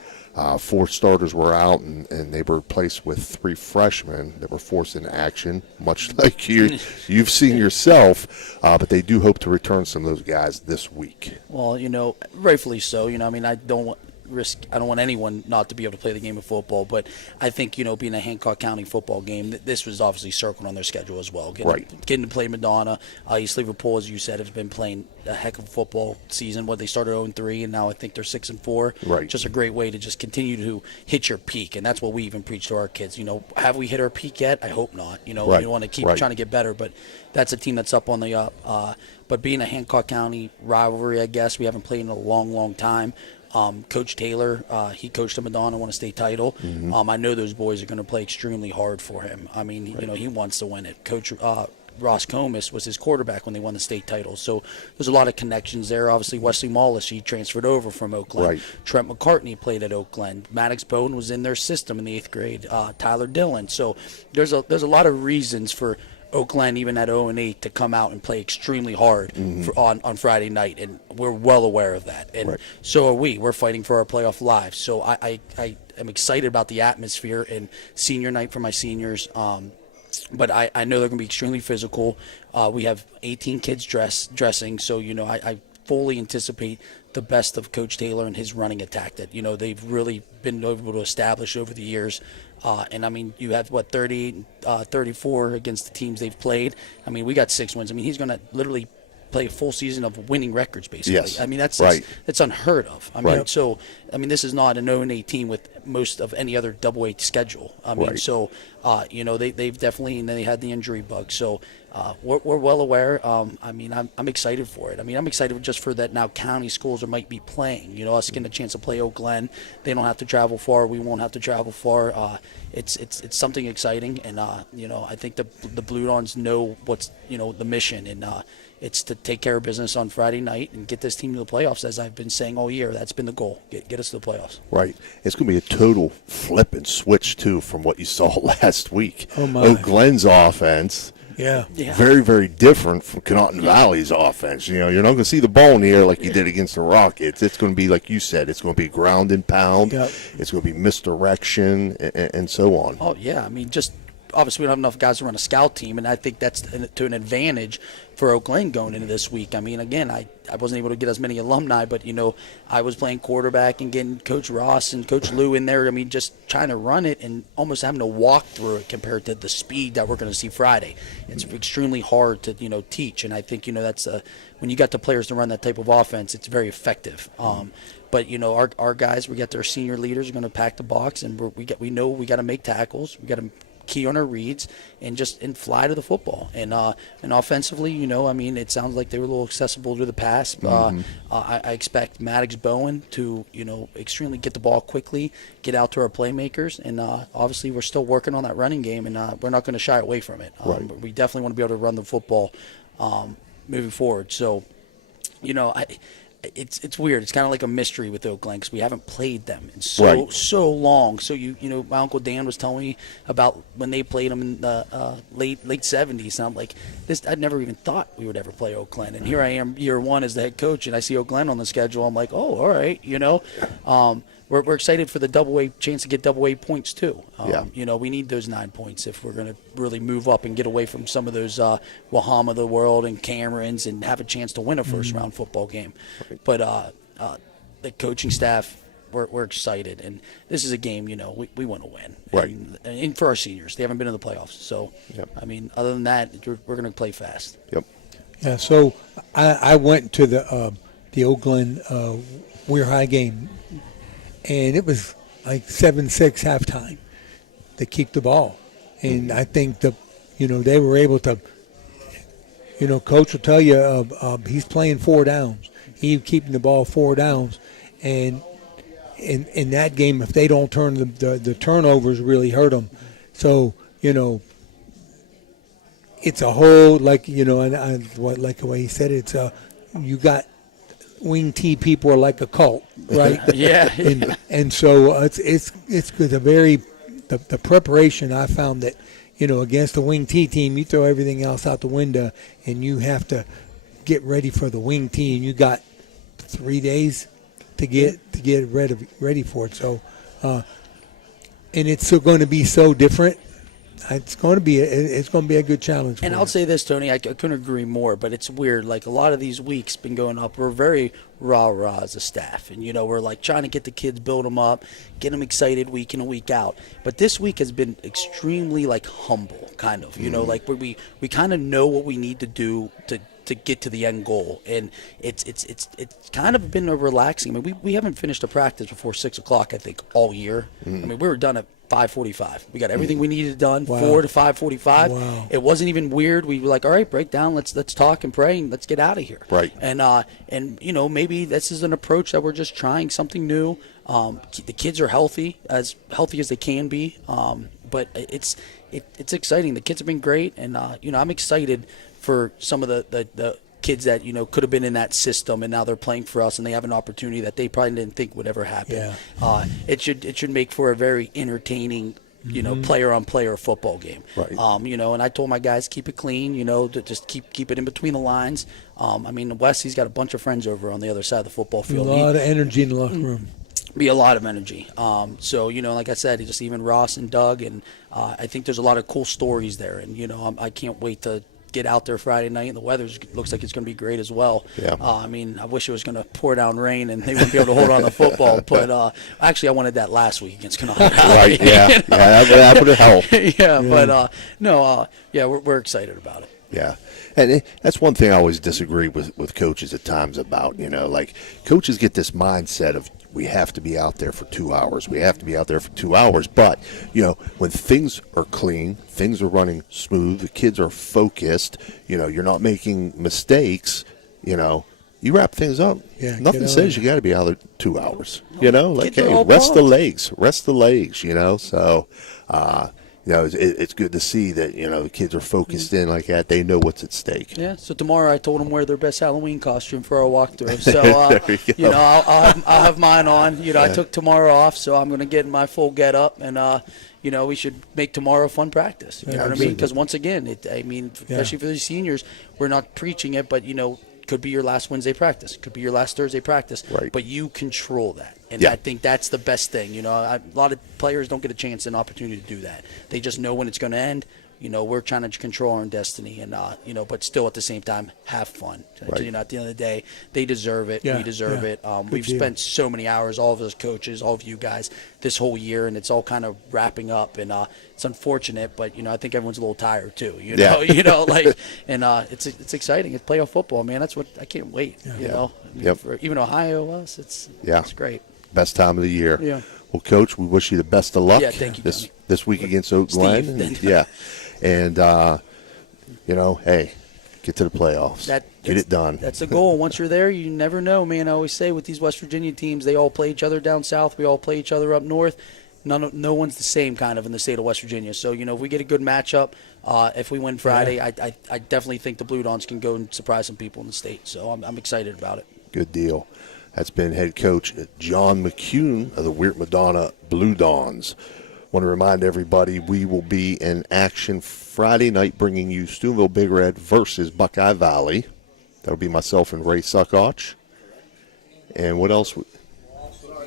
4 starters were out, and they were replaced with 3 freshmen that were forced into action, much like you've seen yourself. But they do hope to return some of those guys this week. Well, rightfully so. I don't want anyone not to be able to play the game of football, but I think, being a Hancock County football game, this was obviously circled on their schedule as well. Getting to play Madonna. East Liverpool, as you said, has been playing a heck of a football season. They started 0-3, and now I think they're 6-4. Right. Just a great way to just continue to hit your peak, and that's what we even preach to our kids. Have we hit our peak yet? I hope not. We want to keep trying to get better, but that's a team that's up on the up. But being a Hancock County rivalry, I guess, we haven't played in a long, long time. Coach Taylor, he coached the Madonna, won a state title. Mm-hmm. I know those boys are going to play extremely hard for him. I mean, he wants to win it. Coach Ross Comus was his quarterback when they won the state title. So there's a lot of connections there. Obviously, Wesley Mollis, he transferred over from Oak Glen. Right. Trent McCartney played at Oak Glen. Maddox Bowden was in their system in the 8th grade. Tyler Dillon. So there's a lot of reasons for Oak Glen, even at 0-8, to come out and play extremely hard on Friday night, and we're well aware of that. And so are we. We're fighting for our playoff lives. So I am excited about the atmosphere and senior night for my seniors. But I know they're going to be extremely physical. We have 18 kids dressing, so I fully anticipate the best of Coach Taylor and his running attack that they've really been able to establish over the years. And I mean, you have 38, 34 against the teams they've played. I mean, we got 6 wins. I mean, he's going to literally play a full season of winning records, basically. Yes. I mean, that's Right. that's unheard of. I mean, Right. so I mean, this is not an 0-8 team with most of any other Double-A schedule. I mean, Right. so you know, they've definitely, and they had the injury bug. So we're well aware. I mean, I'm excited for it. I mean, I'm excited just for that now county schools might be playing. You know, us getting a chance to play Oak Glen. They don't have to travel far. We won't have to travel far. It's something exciting, and you know, I think the Blue Dons know what's, you know, the mission, and it's to take care of business on Friday night and get this team to the playoffs, as I've been saying all year. That's been the goal. Get us to the playoffs. Right. It's going to be a total flip and switch, too, from what you saw last week. Oh, my. Oak Glen's offense, Yeah. very, very different from Connaughton Valley's offense. You know, you're not going to see the ball in the air like you did against the Rockets. It's going to be, like you said, it's going to be ground and pound. Yep. It's going to be misdirection and so on. Oh, yeah. I mean, just obviously we don't have enough guys to run a scout team, and I think that's to an advantage for Oak Glen going into this week. I mean, again, I wasn't able to get as many alumni, but, you know, I was playing quarterback and getting Coach Ross and Coach Lou in there. I mean, just trying to run it and almost having to walk through it compared to the speed that we're going to see Friday. It's extremely hard to, you know, teach, and I think, you know, that's when you got the players to run that type of offense, it's very effective. But, you know, our guys, we got their senior leaders are going to pack the box, and we know we got to make tackles. We got to key on our reads and fly to the football. And offensively, you know, I mean, it sounds like they were a little accessible to the pass. I expect Maddox Bowen to, you know, extremely get the ball quickly, get out to our playmakers, and obviously we're still working on that running game, and we're not going to shy away from it. We definitely want to be able to run the football moving forward. So, you know, it's weird. It's kind of like a mystery with Oak Glen because we haven't played them in so long. So you know, my Uncle Dan was telling me about when they played them in the late 70s, and I'm like, I'd never even thought we would ever play Oak Glen. And here I am, year one as the head coach, and I see Oak Glen on the schedule. I'm like, oh, all right, you know. We're excited for the Double-A chance to get Double-A points too. You know, we need those 9 points if we're going to really move up and get away from some of those Wahama of the world and Camerons and have a chance to win a first-round football game. Right. But the coaching staff, we're excited, and this is a game, you know, we want to win. Right. And for our seniors, they haven't been in the playoffs. So, I mean, other than that, we're going to play fast. Yep. Yeah. So I went to the Oak Glen Weir High game. And it was like 7-6 halftime. They kicked the ball, and I think you know, they were able to. You know, coach will tell you he's playing 4 downs. He's keeping the ball 4 downs, and in that game, if they don't turn the turnovers, really hurt them. So, you know, it's a whole, like, you know, and like the way he said it, it's you got. Wing T people are like a cult, right? Yeah. and so it's a very the preparation. I found that, you know, against the Wing T team, you throw everything else out the window, and you have to get ready for the Wing T, and you got 3 days to get ready for it. So, and it's still going to be so different. It's going to be a good challenge. And I'll say this, Tony, I couldn't agree more. But it's weird. Like, a lot of these weeks been going up. We're very rah as a staff, and, you know, we're like trying to get the kids, build them up, get them excited week in and week out. But this week has been extremely, like, humble, kind of. You know, like we kind of know what we need to do to get to the end goal, and it's kind of been a relaxing. I mean, we haven't finished a practice before 6 o'clock, I think, all year. I mean, we were done at 5:45. We got everything we needed done. 4 to 5:45. Wow. It wasn't even weird. We were like, all right, break down. Let's talk and pray, and let's get out of here. Right. And you know, maybe this is an approach that we're just trying something new. The kids are healthy as they can be. But it's exciting. The kids have been great, and you know, I'm excited for some of the kids that, you know, could have been in that system, and now they're playing for us, and they have an opportunity that they probably didn't think would ever happen. Yeah. It should make for a very entertaining, you know, player-on-player football game. Right. You know, and I told my guys, keep it clean, you know, to just keep it in between the lines. I mean, Wesley's got a bunch of friends over on the other side of the football field. A lot of energy in the locker room. Be a lot of energy. So, you know, like I said, just even Ross and Doug, and I think there's a lot of cool stories there, and, you know, I can't wait to get out there Friday night, and the weather looks like it's going to be great as well. Yeah. I mean, I wish it was going to pour down rain and they wouldn't be able to hold on to football, but actually I wanted that last week against Connaughton. Right, yeah. You know? That would have helped. Yeah. But no, we're excited about it. Yeah. And that's one thing I always disagree with coaches at times about, like coaches get this mindset of we have to be out there for 2 hours. We have to be out there for 2 hours. But, when things are clean, things are running smooth, the kids are focused, you're not making mistakes, you wrap things up. Yeah, nothing says you got to be out there 2 hours. Like, Kids are hey, all rest the pumped. legs, So, it's good to see that, the kids are focused in like that. They know what's at stake. Yeah, so tomorrow I told them wear their best Halloween costume for our walkthrough. So, There you go. I'll have mine on. I took tomorrow off, so I'm going to get in my full get up, and, we should make tomorrow a fun practice. You know what I mean? Because once again, especially for these seniors, we're not preaching it, but, could be your last Wednesday practice, could be your last Thursday practice, right. But you control that, and Yeah. I think that's the best thing. A lot of players don't get a chance and opportunity to do that. They just know when it's going to end. We're trying to control our own destiny, and but still at the same time have fun. Right. At the end of the day, they deserve it. Yeah, We deserve yeah. it. Good We've deal. spent so many hours, all of us coaches, all of you guys, this whole year, and it's all kind of wrapping up. And it's unfortunate, but I think everyone's a little tired too. Yeah. And it's exciting. It's playoff football, man. That's what I can't wait. Yep. For even Ohio, us, it's great. Best time of the year. Yeah. Well, Coach, we wish you the best of luck. Yeah, thank you, this week against Oak Glen. Steve. And hey, get to the playoffs. Get it done. That's the goal. Once you're there, you never know, man. I always say with these West Virginia teams, they all play each other down south. We all play each other up north. No one's the same kind of in the state of West Virginia. So, if we get a good matchup, if we win Friday, I definitely think the Blue Dons can go and surprise some people in the state. So I'm excited about it. Good deal. That's been head coach John McCune of the Weirton Madonna Blue Dons. Want to remind everybody we will be in action Friday night bringing you Steubenville Big Red versus Buckeye Valley. That'll be myself and Ray Suckoch. And what else?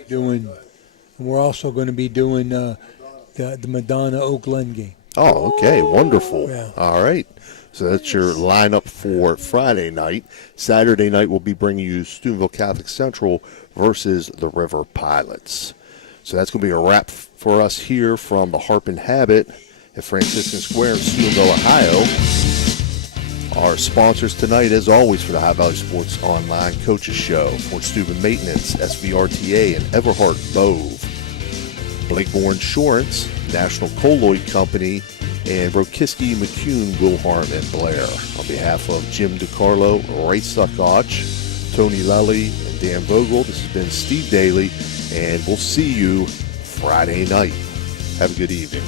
We're also going to be doing the Madonna Oak Glen game. Oh, okay. Wonderful. Yeah. All right. So that's your lineup for Friday night. Saturday night, we'll be bringing you Steubenville Catholic Central versus the River Pilots. So that's going to be a wrap for us here from the Harp and Habit at Franciscan Square in Steubenville, Ohio. Our sponsors tonight, as always, for the High Valley Sports Online Coaches Show, Fort Steuben Maintenance, SVRTA, and Everhart Bove. Blakemore Insurance, National Colloid Company, and Rokiski, McCune, Wilharm, and Blair. On behalf of Jim DiCarlo, Ray Suckoch, Tony Lelly, and Dan Vogel, this has been Steve Daly, and we'll see you Friday night. Have a good evening.